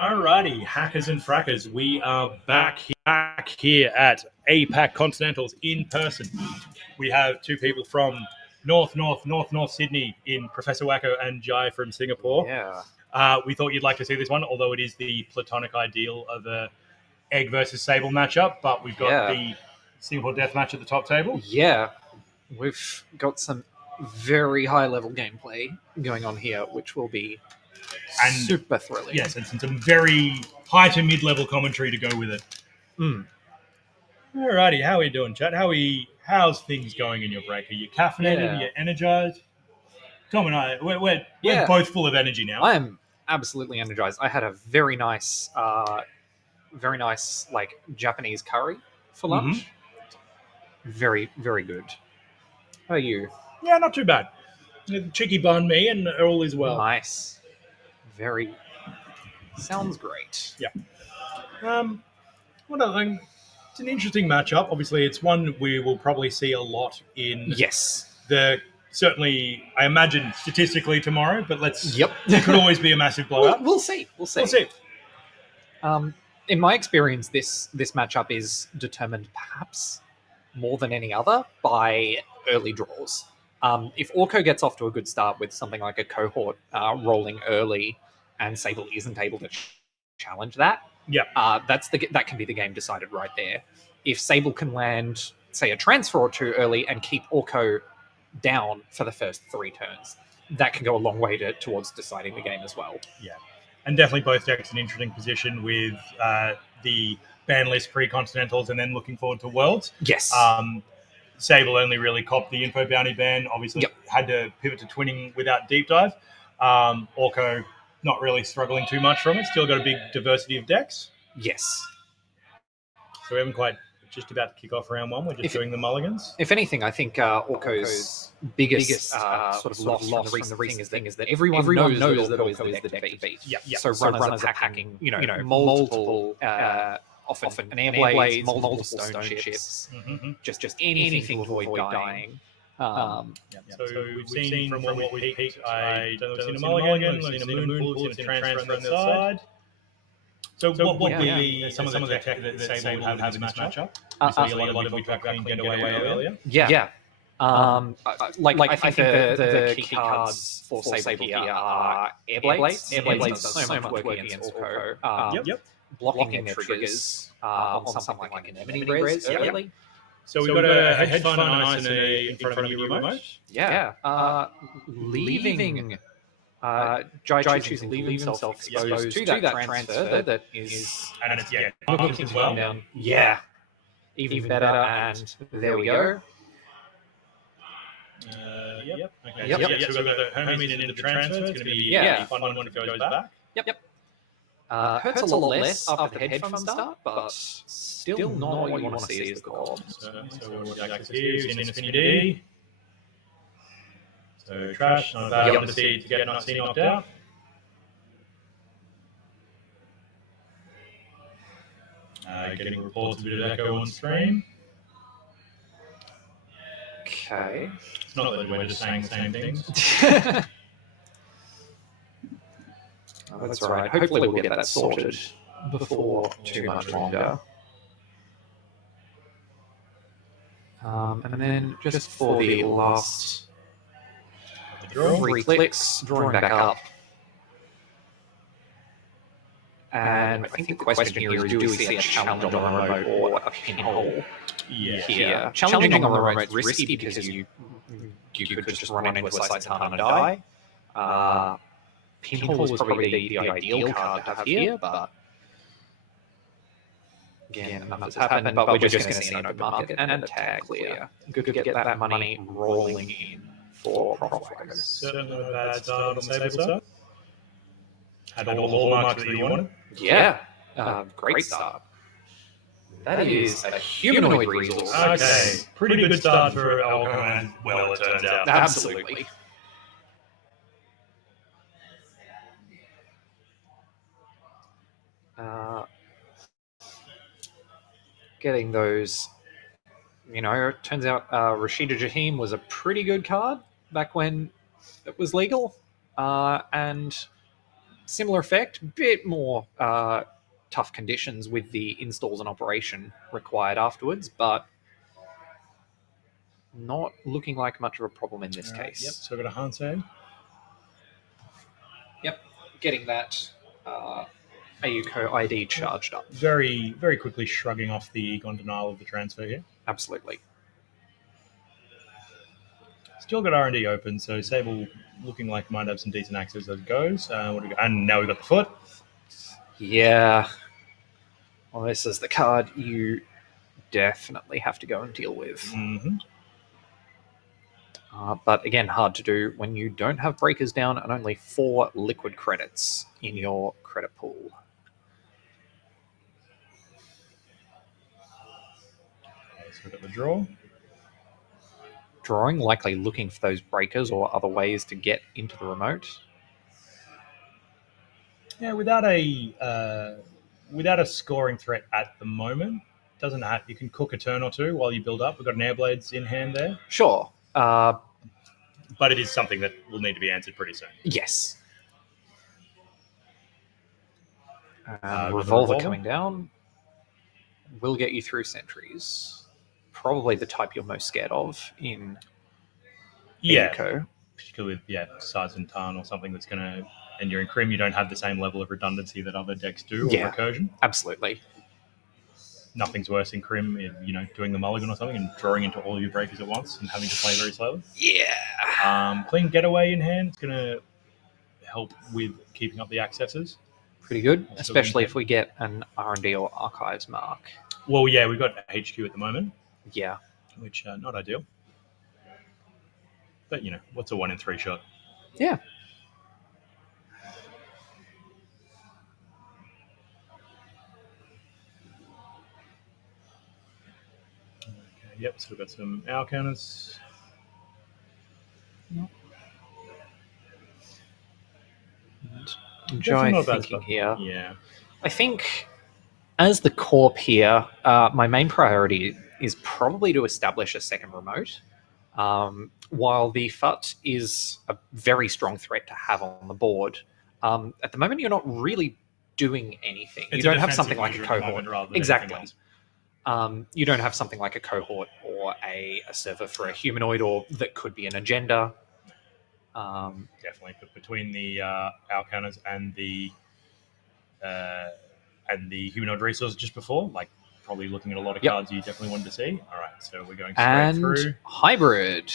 Alrighty, hackers and frackers, we are back here at APAC Continentals in person. We have two people from North Sydney in Professor Wacko and Jai from Singapore. Yeah. We thought you'd like to see this one, although it is the platonic ideal of a Egg versus Sable matchup, but we've got the Singapore Death match at the top table. Yeah. We've got some very high level gameplay going on here, which will be super thrilling. Yes, and some very high to mid level commentary to go with it. Alrighty, how are you doing, chat? How's things going in your break? Are you caffeinated? Are you energized? Tom and I, we're both full of energy now. I am absolutely energized. I had a very nice like Japanese curry for lunch. Very, very good. How are you? Yeah, not too bad. Cheeky bun me and all is well. Nice. Very. Sounds great. Yeah. What other thing? It's an interesting matchup. Obviously, it's one we will probably see a lot in. Yes. Certainly, I imagine statistically tomorrow, but let's. Yep. It could always be a massive blowout. We'll see. We'll see. In my experience, this matchup is determined perhaps more than any other by early draws. If Orko gets off to a good start with something like a cohort rolling early, and Sable isn't able to challenge that, that can be the game decided right there. If Sable can land, say, a transfer or two early and keep Orko down for the first 3 turns, that can go a long way towards deciding the game as well. Yeah, and definitely both decks in an interesting position with the ban list pre-Continentals and then looking forward to Worlds. Yes. Sable only really copped the info bounty ban, obviously had to pivot to twinning without deep dive. Orko not really struggling too much from it, still got a big diversity of decks. Yes. So we haven't quite just about to kick off round 1, we're just doing the mulligans. If anything, I think Orko's biggest sort of loss from the recent thing is that everyone knows that Orko is the deck to beat. So runners are packing, multiple often an airblades, multiple stone ships, just anything to avoid dying. So we've seen from what we peaked, I don't know if I've seen a mulligan, I've seen a moon pool, I've seen a transfer on the other side. So what would be some of the tech that Sable would have in this matchup? Obviously a lot of we've cleaned away earlier. Yeah. I think the key cards for Sable here are Airblades. Airblades does so much work against Orko. Blocking their triggers on something like an enemy res early. So we've got a hedge fund and ice in front of a new remote. Yeah. Leaving Jai choosing to leave himself exposed to that transfer that is... And it's, looking as well. Down. Yeah. Even better, and there we go. Okay. So we've got the homing into the transfer. It's going to be a fun one when it goes back. Yep. Hurts a lot less after the hedge fund start, but still not what you want to see as the goal. So what like this here is in a spinny D. So trash, not a bad one to see to get not seen knocked out. Getting reports of a bit of echo on screen. Okay. It's not that we're just saying the same things. That's all right. Hopefully we'll get that sorted before too much longer. And then just for the last 3 clicks, drawing back up. And I think the question here is, do we see a challenge on the remote or a pinhole here? Challenging on the remote is risky because you could just run into a Saitan and die. Pinhole is probably the ideal card to have here, but again, enough has happened, but we're just going to see an open market and a tag clear. Good to get that money rolling in for profit. Certainly not a bad start on the Sable side. Had all the hallmarks that you wanted. Yeah, great start. That is a humanoid resource. Okay, pretty good start for Alco, and well, it turns out. Absolutely. Getting those, it turns out Rashida Jaheim was a pretty good card back when it was legal, and Similar effect, bit more tough conditions with the installs and operation required afterwards, but not looking like much of a problem in this case. Yep, so we've got a Hansei. Yep, getting that AUCO ID charged up. Very, very quickly shrugging off the Egon denial of the transfer here. Absolutely. Still got R&D open, so Sable looking like might have some decent access as it goes. And now we've got the foot. Yeah. Well, this is the card you definitely have to go and deal with. Mm-hmm. But again, hard to do when you don't have breakers down and only 4 liquid credits in your credit pool. Okay, so we've got the draw. Drawing, likely looking for those breakers or other ways to get into the remote. Yeah, without a scoring threat at the moment, doesn't have. You can cook a turn or two while you build up. We've got an Airblades in hand there, Sure. but it is something that will need to be answered pretty soon. Yes. Revolver Revolver coming down will get you through sentries. Probably the type you're most scared of in AUCO. Particularly with Size and Tarn or something that's going to. And you're in Crim, you don't have the same level of redundancy that other decks do, or recursion. Absolutely. Nothing's worse in Crim, doing the mulligan or something and drawing into all of your breakers at once and having to play very slowly. Yeah. Clean Getaway in hand is going to help with keeping up the accesses. Pretty good, especially if we get an R&D or Archives mark. Well, yeah, we've got HQ at the moment. Yeah. Which, not ideal. But, what's a 1 in 3 shot? Yeah. Yep, so we've got some owl counters. Enjoy thinking here. Yeah. I think as the corp here, my main priority is probably to establish a second remote. While the FUT is a very strong threat to have on the board, at the moment you're not really doing anything. You don't have something like a cohort. Exactly. You don't have something like a cohort or a server for a humanoid, or that could be an agenda. Definitely, but between the owl counters and the humanoid resources just before, probably looking at a lot of cards you definitely wanted to see. All right, so we're going straight through. Hybrid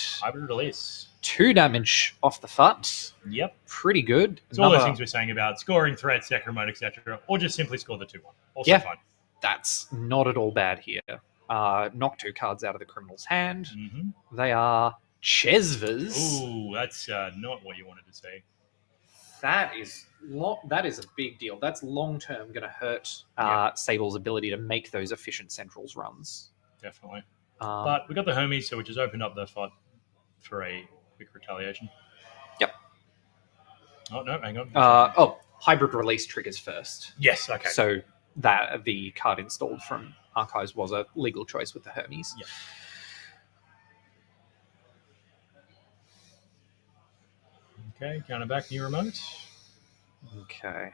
Release. 2 damage off the FUT. Yep. Pretty good. It's all those things we're saying about scoring threats, second remote, etc., or just simply score the 2-1. Also fine. That's not at all bad here. Knock 2 cards out of the criminal's hand. Mm-hmm. They are Chesvas. Ooh, that's not what you wanted to see. That is a big deal. That's long term going to hurt Sable's ability to make those efficient centrals runs. Definitely. But we got the Hermes, so which has opened up the fight for a quick retaliation. Yep. Oh no, hang on. Hybrid release triggers first. Yes. Okay. So that the card installed from Archives was a legal choice with the Hermes. Yep. Okay, counter back, new remote. Okay.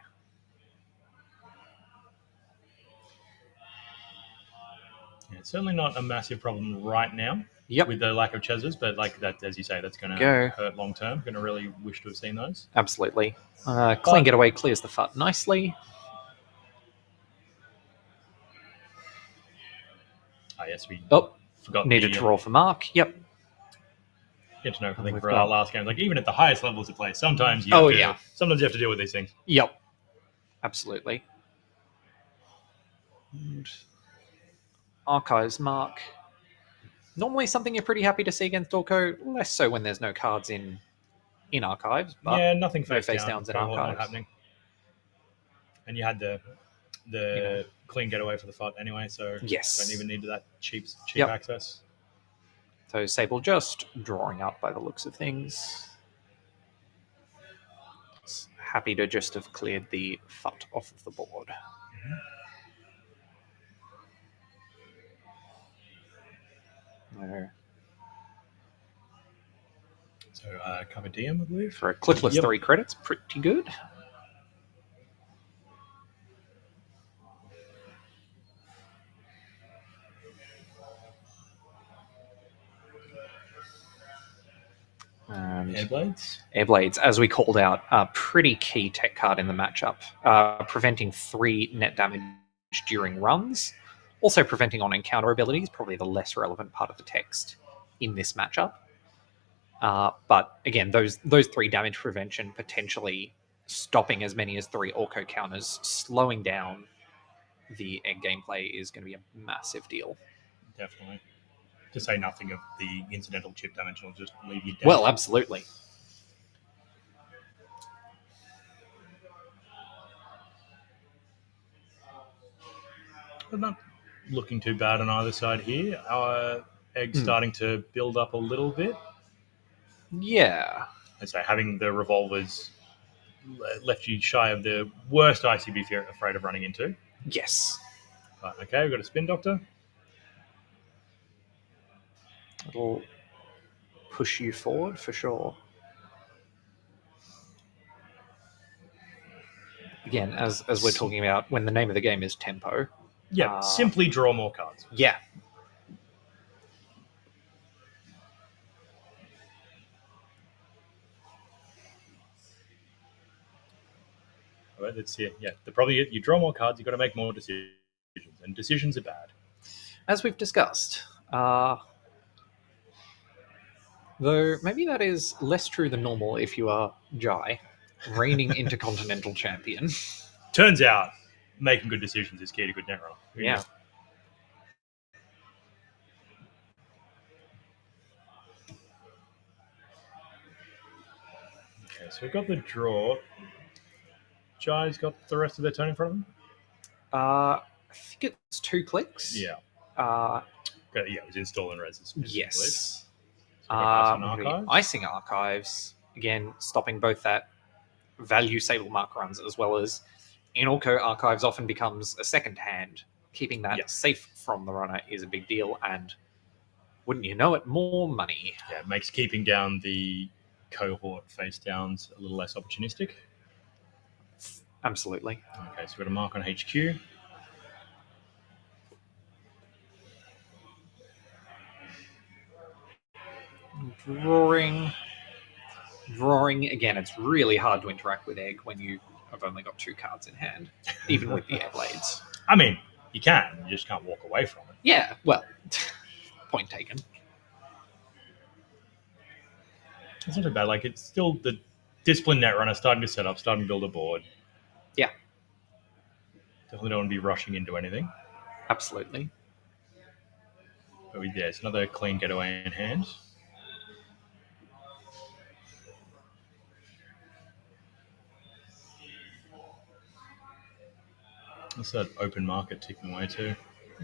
Yeah, it's certainly not a massive problem right now. Yep. With the lack of Chesers, but that, as you say, that's going to hurt long term. Going to really wish to have seen those. Absolutely. Clean Getaway clears the FUT nicely. Yes, we forgot. Needed to roll for mark. Yep. Get to know everything for our last game. Even at the highest levels of play, sometimes you have to deal with these things. Yep. Absolutely. And Archives mark. Normally something you're pretty happy to see against Orko, less so when there's no cards in Archives. But nothing face downs in Archives. Not happening. And you had the clean getaway for the FUT anyway, so don't even need that cheap access. So Sable just drawing up by the looks of things. It's happy to just have cleared the FUT off of the board. No. So cover DM, I believe. For a clickless 3 credits, pretty good. And Airblades. Airblades, as we called out, a pretty key tech card in the matchup, preventing 3 net damage during runs, also preventing on encounter abilities, probably the less relevant part of the text in this matchup. But again, those 3 damage prevention potentially stopping as many as 3 Orko counters, slowing down the egg gameplay is going to be a massive deal. Definitely. To say nothing of the incidental chip damage, will just leave you dead. Well, absolutely. But not looking too bad on either side here. Our egg's starting to build up a little bit. Yeah. And so having the revolvers left you shy of the worst ICB you're afraid of running into. Yes. But okay, we've got a spin doctor. It'll push you forward for sure. Again, as we're talking about, when the name of the game is tempo. Yeah, simply draw more cards. Yeah. All right, let's see it. Yeah, the problem is you draw more cards, you've got to make more decisions, and decisions are bad. As we've discussed. Though maybe that is less true than normal if you are Jai, reigning intercontinental champion. Turns out, making good decisions is key to good Netrunner. Yeah. Okay, so we've got the draw. Jai's got the rest of their turn in front of him? I think it's 2 clicks. Yeah. Okay, yeah, it was install and res. Yes. So archives. Icing archives. Again, stopping both that value sable mark runs as well as in Orko archives often becomes a second hand. Keeping that safe from the runner is a big deal, and wouldn't you know it, more money. Yeah, it makes keeping down the cohort face downs a little less opportunistic. Absolutely. Okay, so we've got a mark on HQ. Drawing again, it's really hard to interact with egg when you have only got 2 cards in hand, even with the Airblades. I mean, you can, you just can't walk away from it. Yeah, well, point taken. It's not too bad. Like, it's still the disciplined Netrunner starting to set up, starting to build a board. Yeah. Definitely don't want to be rushing into anything. Absolutely. But it's another clean getaway in hand. What's that open market ticking away to?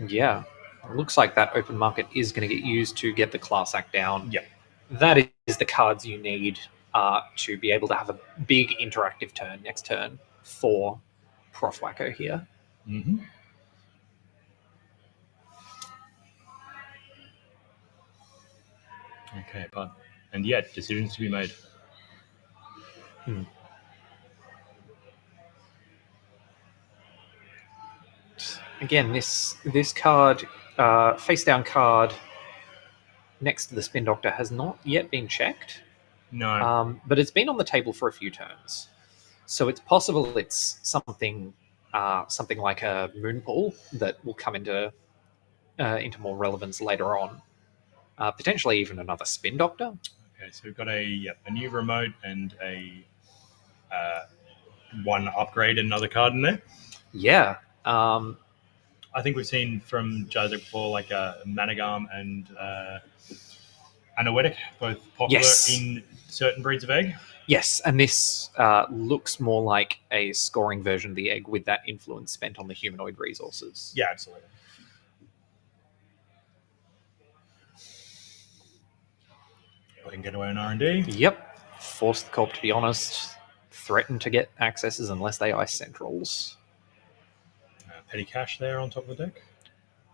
Yeah. It looks like that open market is going to get used to get the class act down. Yep. That is the cards you need to be able to have a big interactive turn next turn for Prof Wacko here. Mm-hmm. Okay, and yet decisions to be made. Again, this card, face down card next to the Spin Doctor, has not yet been checked. No. But it's been on the table for a few turns, so it's possible it's something like a Moon Pool that will come into more relevance later on. Potentially even another Spin Doctor. Okay, so we've got a new remote and a one upgrade and another card in there. Yeah. I think we've seen from Jazz before, like Managam and Anoetic, both popular in certain breeds of egg. Yes, and this looks more like a scoring version of the egg with that influence spent on the humanoid resources. Yeah, absolutely. I can get away on R&D. Yep. Force the corp to be honest. Threaten to get accesses unless they ice centrals. Petty cash there on top of the deck.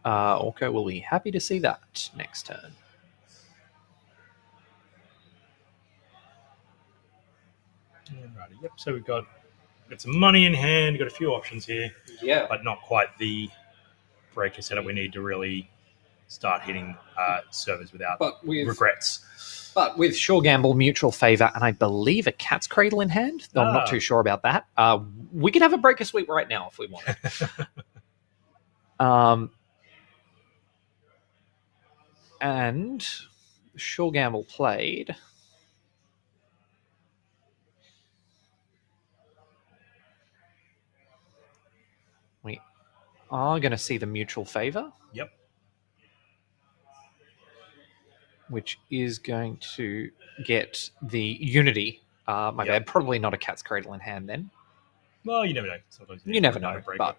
Orko will be happy to see that next turn. Alrighty, yep. So we've got some money in hand. Got a few options here. Yeah. But not quite the breaker setup we need to really start hitting servers without But with regrets. Sure Gamble, Mutual Favor, and I believe a Cat's Cradle in hand, though I'm not too sure about that. We could have a Breaker Sweep right now if we wanted. And Sure Gamble played. We are going to see the Mutual Favor. Yep. Which is going to get the Unity. My bad. Probably not a Cat's Cradle in hand then. Well, you never know. Sometimes you never know, but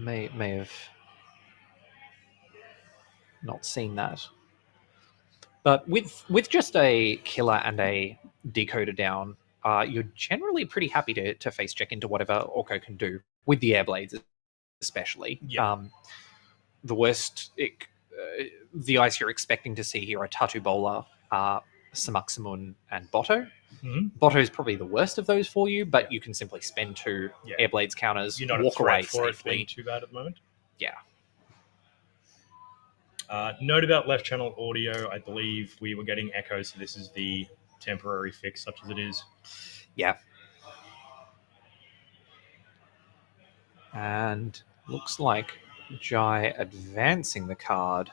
may have not seen that. But with just a killer and a decoder down, you're generally pretty happy to face check into whatever Orko can do with the Airblades, especially. The worst, the ice you're expecting to see here are Tatu Bowler, Samuxamun, and Botto. Mm-hmm. Botto is probably the worst of those for you, but you can simply spend 2 Airblades counters, You're not walk a threat away for safely. It being too bad at the moment. Yeah. Note about left channel audio. I believe we were getting echoes, so this is the temporary fix, such as it is. Yeah. And looks like Jai advancing the card.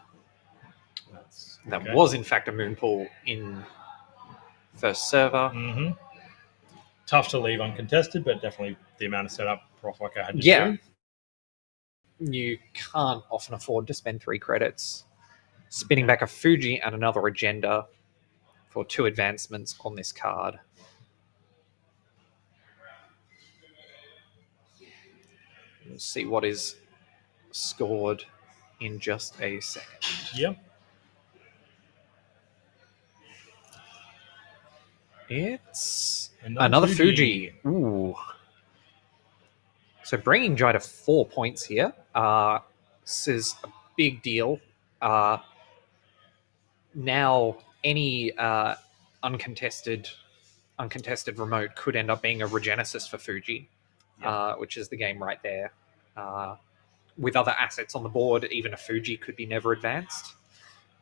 That was, in fact, a Moonpool in first server. Mm-hmm. Tough to leave uncontested, but definitely the amount of setup Prof Wacko had to do. You can't often afford to spend 3 credits. Spinning back a Fuji and another Agenda for 2 advancements on this card. We'll see what is scored in just a second. Yep. It's another Fuji. Ooh. So bringing Jai to 4 points here. This is a big deal. Now any uncontested remote could end up being a Regenesis for Fuji, which is the game right there. With other assets on the board, even a Fuji could be never advanced.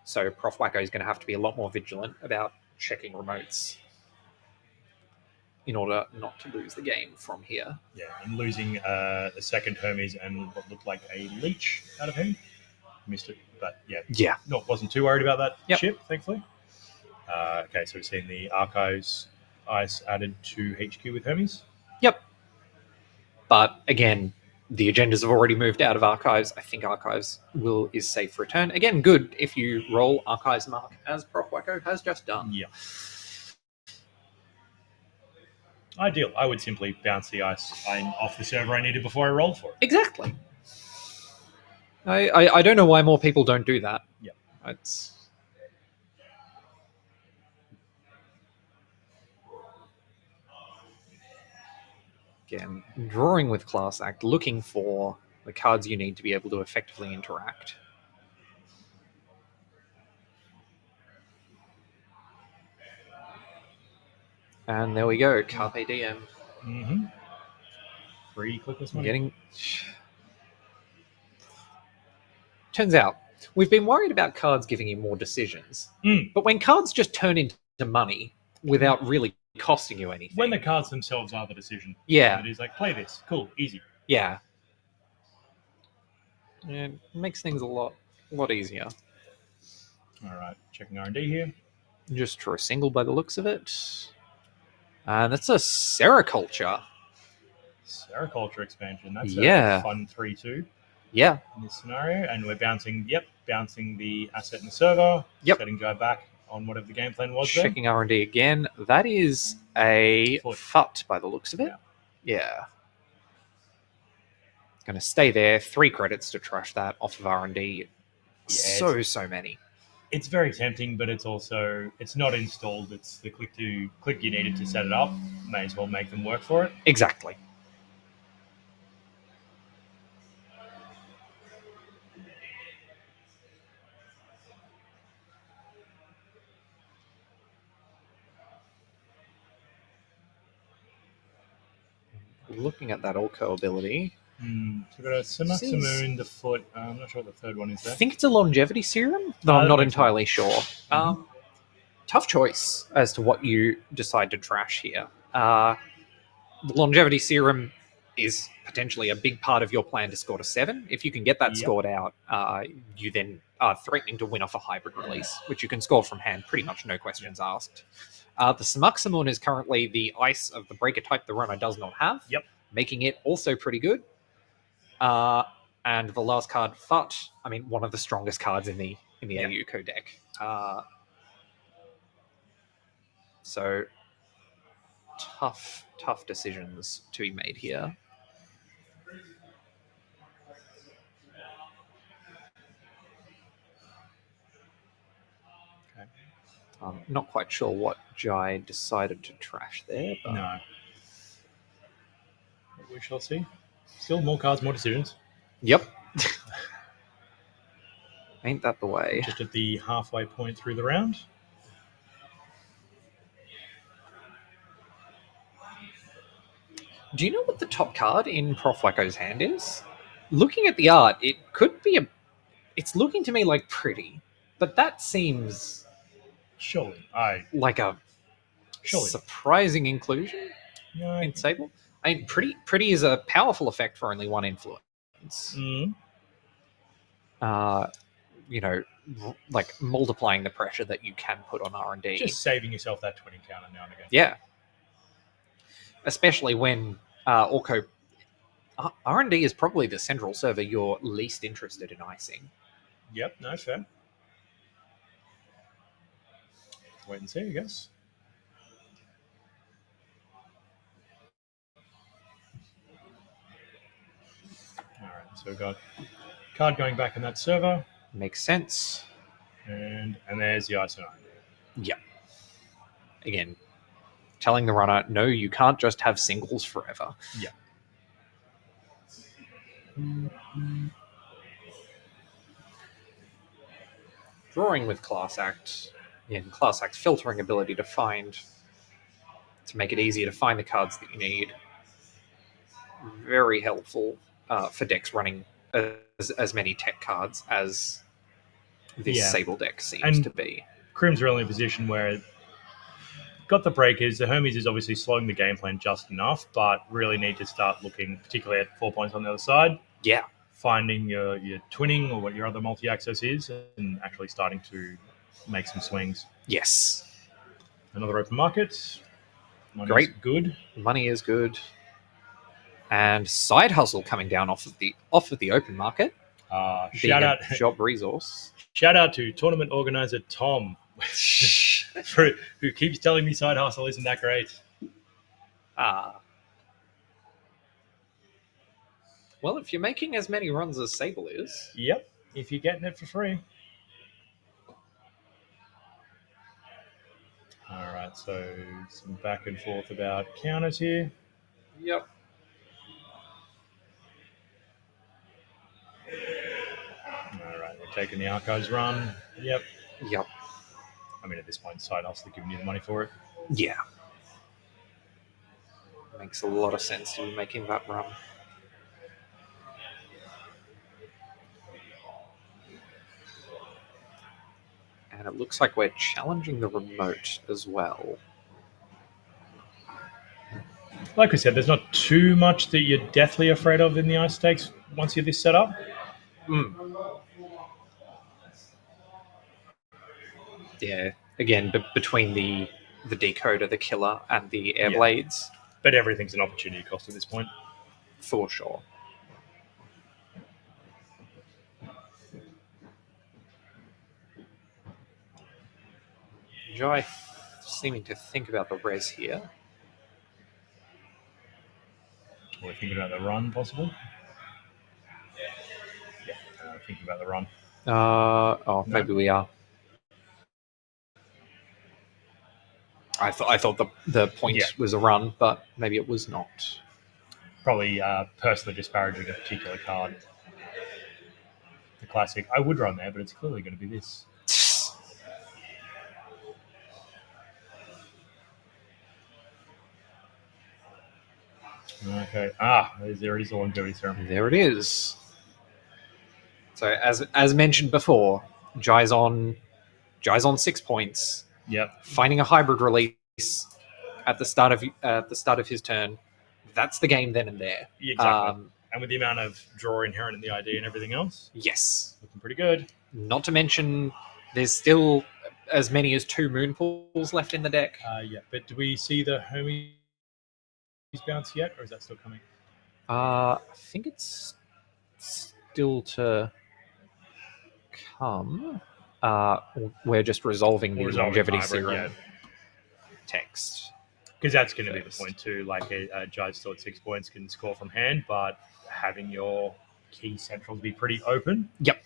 So Prof Wacko is going to have to be a lot more vigilant about checking remotes in order not to lose the game from here. Yeah, and losing a second Hermes and what looked like a leech out of him. Missed it, but wasn't too worried about that chip, thankfully. Okay, so we've seen the Archives ice added to HQ with Hermes. Yep. But again, the agendas have already moved out of Archives. I think Archives is safe return. Again, good if you roll Archives mark as Prof Wacko has just done. Yeah. Ideal. I would simply bounce the ice off the server I needed before I rolled for it. Exactly. I don't know why more people don't do that. Yeah. It's... Again, drawing with Class Act, looking for the cards you need to be able to effectively interact. And there we go, Carpe Diem. Mm-hmm. Free clickless money. Turns out, we've been worried about cards giving you more decisions. But when cards just turn into money without really costing you anything. When the cards themselves are the decision. Yeah. It is like, play this. Cool. Easy. Yeah. It makes things a lot easier. All right. Checking R&D here. Just for a single by the looks of it. And that's a Sericulture. Sericulture expansion. That's a fun 3-2. Yeah. In this scenario. And we're bouncing the asset in the server. Yep. Setting Jai back on whatever the game plan was. Checking R&D again. That is a FUT by the looks of it. Yeah. Going to stay there. 3 credits to trash that off of R&D. So many. It's very tempting, but it's not installed. It's the click you needed to set it up. May as well make them work for it. Exactly. looking at that Orko ability. So we've got a Simoon, the foot. I'm not sure what the third one is I there. think it's a longevity serum, though I'm that not makes entirely sure. Mhm. Tough choice as to what you decide to trash here. The longevity serum is potentially a big part of your plan to score to 7. If you can get that Yep. scored out, you then are threatening to win off a hybrid release, which you can score from hand pretty much no questions asked. The Samuxamon is currently the ice of the breaker type the runner does not have, Yep. making it also pretty good. And the last card, Fut, I mean, one of the strongest cards in the Yep. Ayuko deck. So tough decisions to be made here. Okay. I'm not quite sure what Jai decided to trash there, but No. But we shall see. Still more cards, more decisions. Yep. Ain't that the way? Just at the halfway point through the round. Do you know what the top card in Prof Wacko's hand is? Looking at the art, it could be a. It's looking to me like pretty, but that seems Surely. like a Surely. surprising inclusion No. in Sable. I mean, pretty is a powerful effect for only one influence. You know, like multiplying the pressure that you can put on R&D. Just saving yourself that 20 counter now and again. Yeah. Especially when Orko R&D is probably the central server you're least interested in icing. Yep, no, fair. Wait and see, I guess. All right, so we've got card going back in that server, Makes sense. and there's the ice and iron. Yeah. Again, telling the runner, no, you can't just have singles forever. Yeah. Drawing with Class Act, in Class Act's filtering ability to make it easier to find the cards that you need. Very helpful for decks running as many tech cards as this Sable deck seems to be. Krim's really in a position where got the breakers. The Hermes is obviously slowing the game plan just enough, but really need to start looking, particularly at 4 points on the other side. Yeah. Finding your twinning or what your other multi-access is and actually starting to make some swings. Yes. Another open market. Money's Great. Good. Money is good. And Side Hustle coming down off of the open market. Shout out job resource. Shout out to tournament organizer Tom, who keeps telling me Side Hustle isn't that great. Well, if you're making as many runs as Sable is. Yep, if you're getting it for free. All right, so some back and forth about counters here. Yep. All right, we're taking the Archives run. Yep. I mean, at this point, Side Hustle are giving you the money for it. Yeah. Makes a lot of sense to be making that run. And it looks like we're challenging the remote as well. Like we said, there's not too much that you're deathly afraid of in the ice stakes once you're this set up. Yeah, again, between the decoder, the killer, and the air blades. But everything's an opportunity cost at this point. For sure. Jai seeming to think about the res here. We're thinking about the run, possible. Yeah, thinking about the run. Maybe we are. I thought the point was a run, but maybe it was not. Probably personally disparaging a particular card. The classic. I would run there, but it's clearly going to be this. Okay. There it is, the longevity serum. There it is. So as mentioned before, Jai's on 6 points, Yep. finding a hybrid release at the start of his turn. That's the game then and there. Exactly. And with the amount of draw inherent in the ID and everything else, Yes. looking pretty good. Not to mention, there's still as many as 2 moon pools left in the deck. Yeah, but do we see the homies bounce yet, or is that still coming? I think it's still to come. We're just resolving the longevity serum text. Because that's going to be the point too. Like a judge still at 6 points can score from hand, but having your key centrals be pretty open. Yep.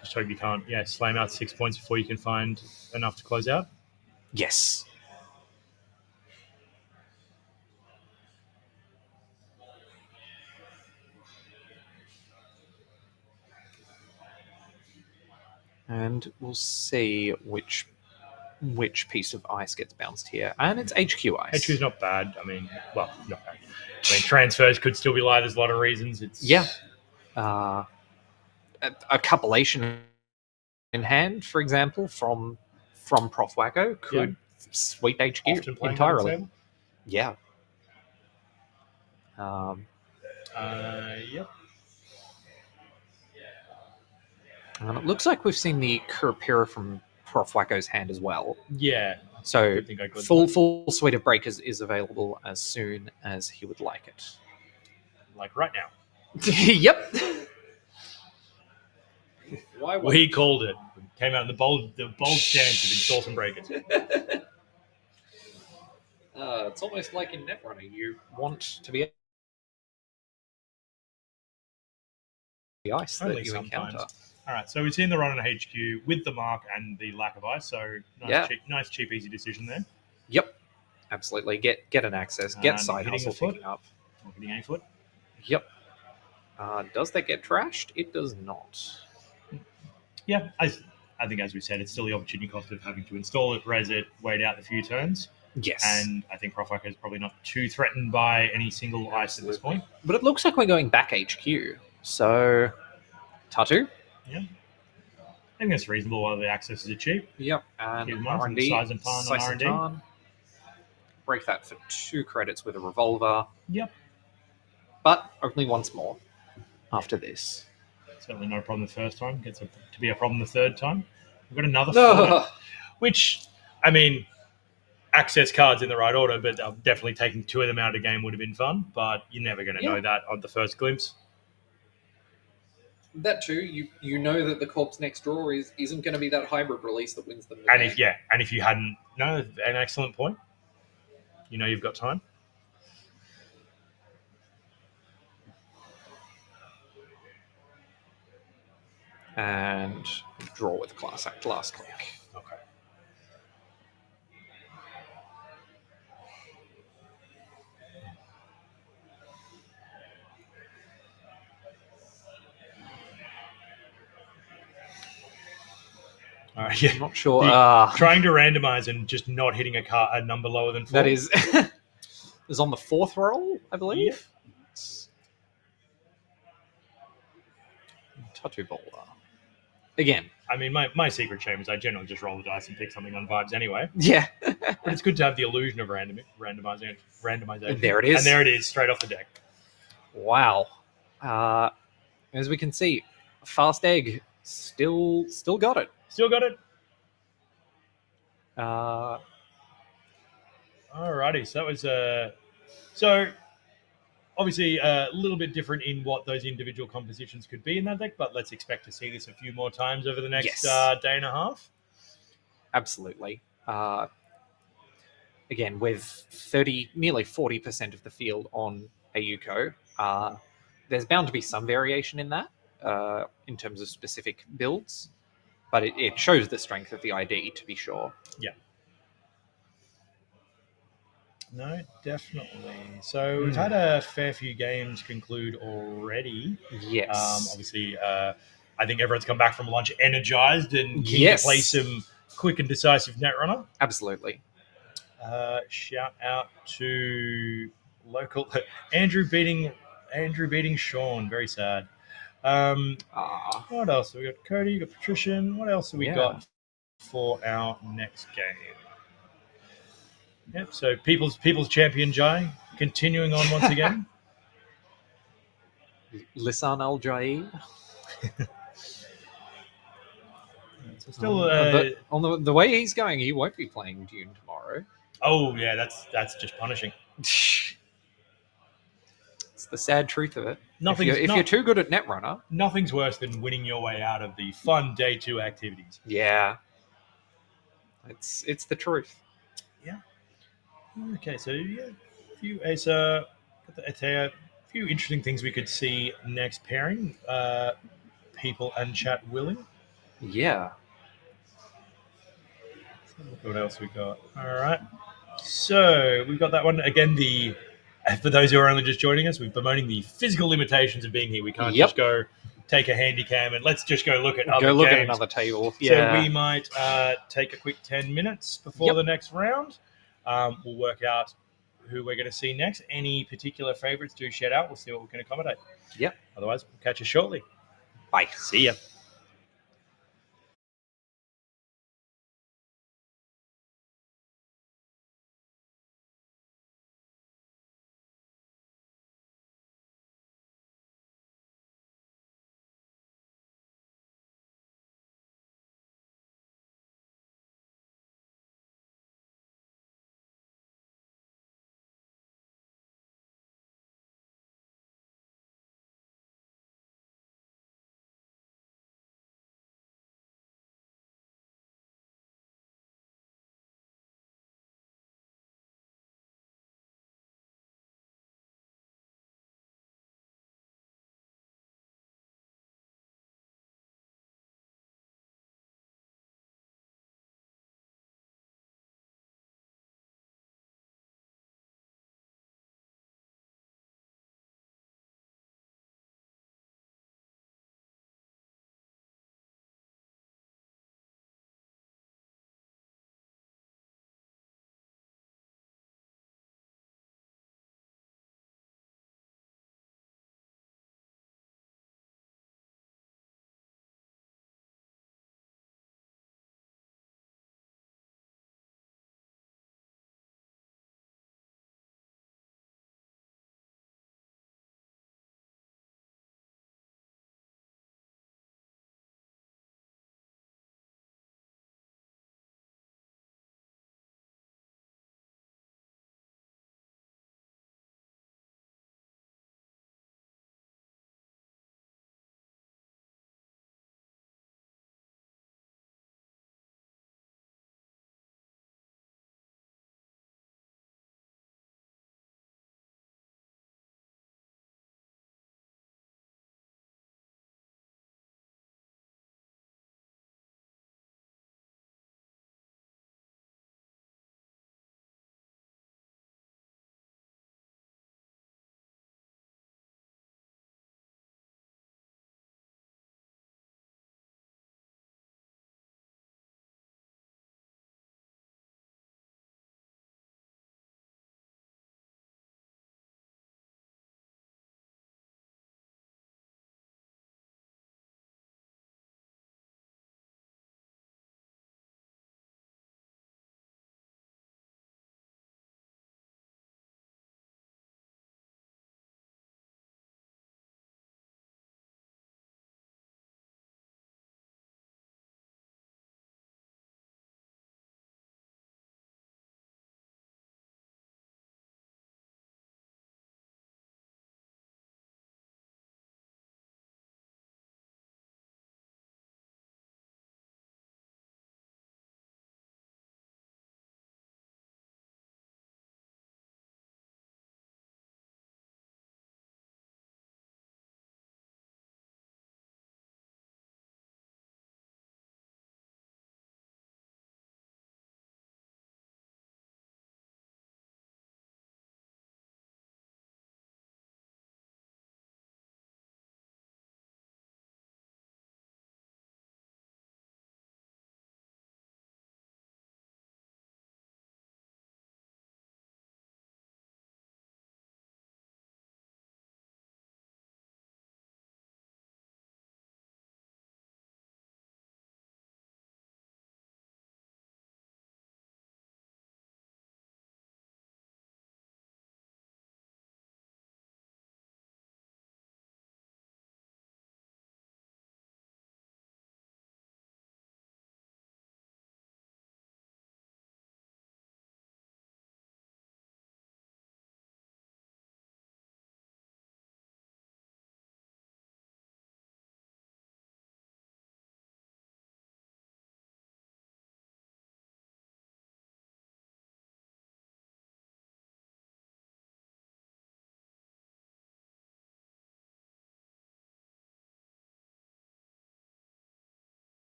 Just hope you can't, slam out 6 points before you can find enough to close out. Yes. And we'll see which piece of ice gets bounced here. And it's HQ ice. HQ is not bad. I mean, well, not bad. I mean, transfers could still be live. There's a lot of reasons. A compilation in hand, for example, from Prof Wacko could sweep HQ entirely. Yeah. Yep. And it looks like we've seen the Kurapira from Prof Wacko's hand as well. Yeah. So full suite of breakers is available as soon as he would like it. Like right now. Yep. Well, he called it. Came out in the bold stance of install some breakers. It's almost like in Netrunner. You want to be the ice Only that you sometimes. encounter. All right, so we've seen the run on HQ with the mark and the lack of ice. So nice, cheap, easy decision there. Yep, absolutely. Get an access. Get side hustle picking up. Hitting a foot. Yep. Does that get trashed? It does not. Yeah, I think as we said, it's still the opportunity cost of having to install it, res it, wait out the few turns. Yes. And I think Prof Wacko is probably not too threatened by any single ice at this point. But it looks like we're going back HQ. So, Tatu? Yeah. I think that's reasonable while the accesses are cheap. Yep. And R&D. Size and Pan on R&D. Break that for 2 credits with a revolver. Yep. But only once more after this. Certainly not a problem the first time. Gets to be a problem the third time. We've got another four, which, I mean, access cards in the right order, but definitely taking 2 of them out of the game would have been fun, but you're never going to know that on the first glimpse. That too, you know that the corpse next draw isn't going to be that hybrid release that wins them. And if you hadn't, an excellent point. You know you've got time. And draw with Class Act last click. Okay. Yeah. I'm not sure. Trying to randomize and just not hitting a number lower than 4. That is on the 4th roll, I believe. Yep. Tattoo bowler. Again. I mean, my secret shame is I generally just roll the dice and pick something on vibes anyway. Yeah. But it's good to have the illusion of randomization. There it is. And there it is, straight off the deck. Wow. As we can see, Fast Egg still got it. Still got it. Alrighty, so that was so obviously a little bit different in what those individual compositions could be in that deck, but let's expect to see this a few more times over the next day and a half. Absolutely. Again, with nearly 40% of the field on Ayuko, there's bound to be some variation in that in terms of specific builds, but it shows the strength of the ID, to be sure. Yeah. No, definitely. So we've had a fair few games conclude already. Yes. Obviously, I think everyone's come back from lunch energized and keen to play some quick and decisive Netrunner. Absolutely. Shout out to local Andrew beating Sean. Very sad. What else? We got Cody, you got Patrician. What else have we got for our next game? Yep. So People's Champion Jai continuing on once again. Lisan Al Jaid. So still, on the way he's going, he won't be playing Dune tomorrow. Oh yeah, that's just punishing. It's the sad truth of it. If Nothing's you're too good at Netrunner, nothing's worse than winning your way out of the fun day 2 activities. yeah, it's the truth. Yeah. Okay, so yeah, a few interesting things we could see next pairing. People and chat willing. Yeah. What else we got? All right. So we've got that one again. For those who are only just joining us, we're bemoaning the physical limitations of being here. We can't just go take a handy cam and let's just go look at other games. At another table. Yeah. So we might take a quick 10 minutes before the next round. We'll work out who we're going to see next. Any particular favorites, do shout out. We'll see what we can accommodate. Yep. Otherwise, we'll catch you shortly. Bye. See ya.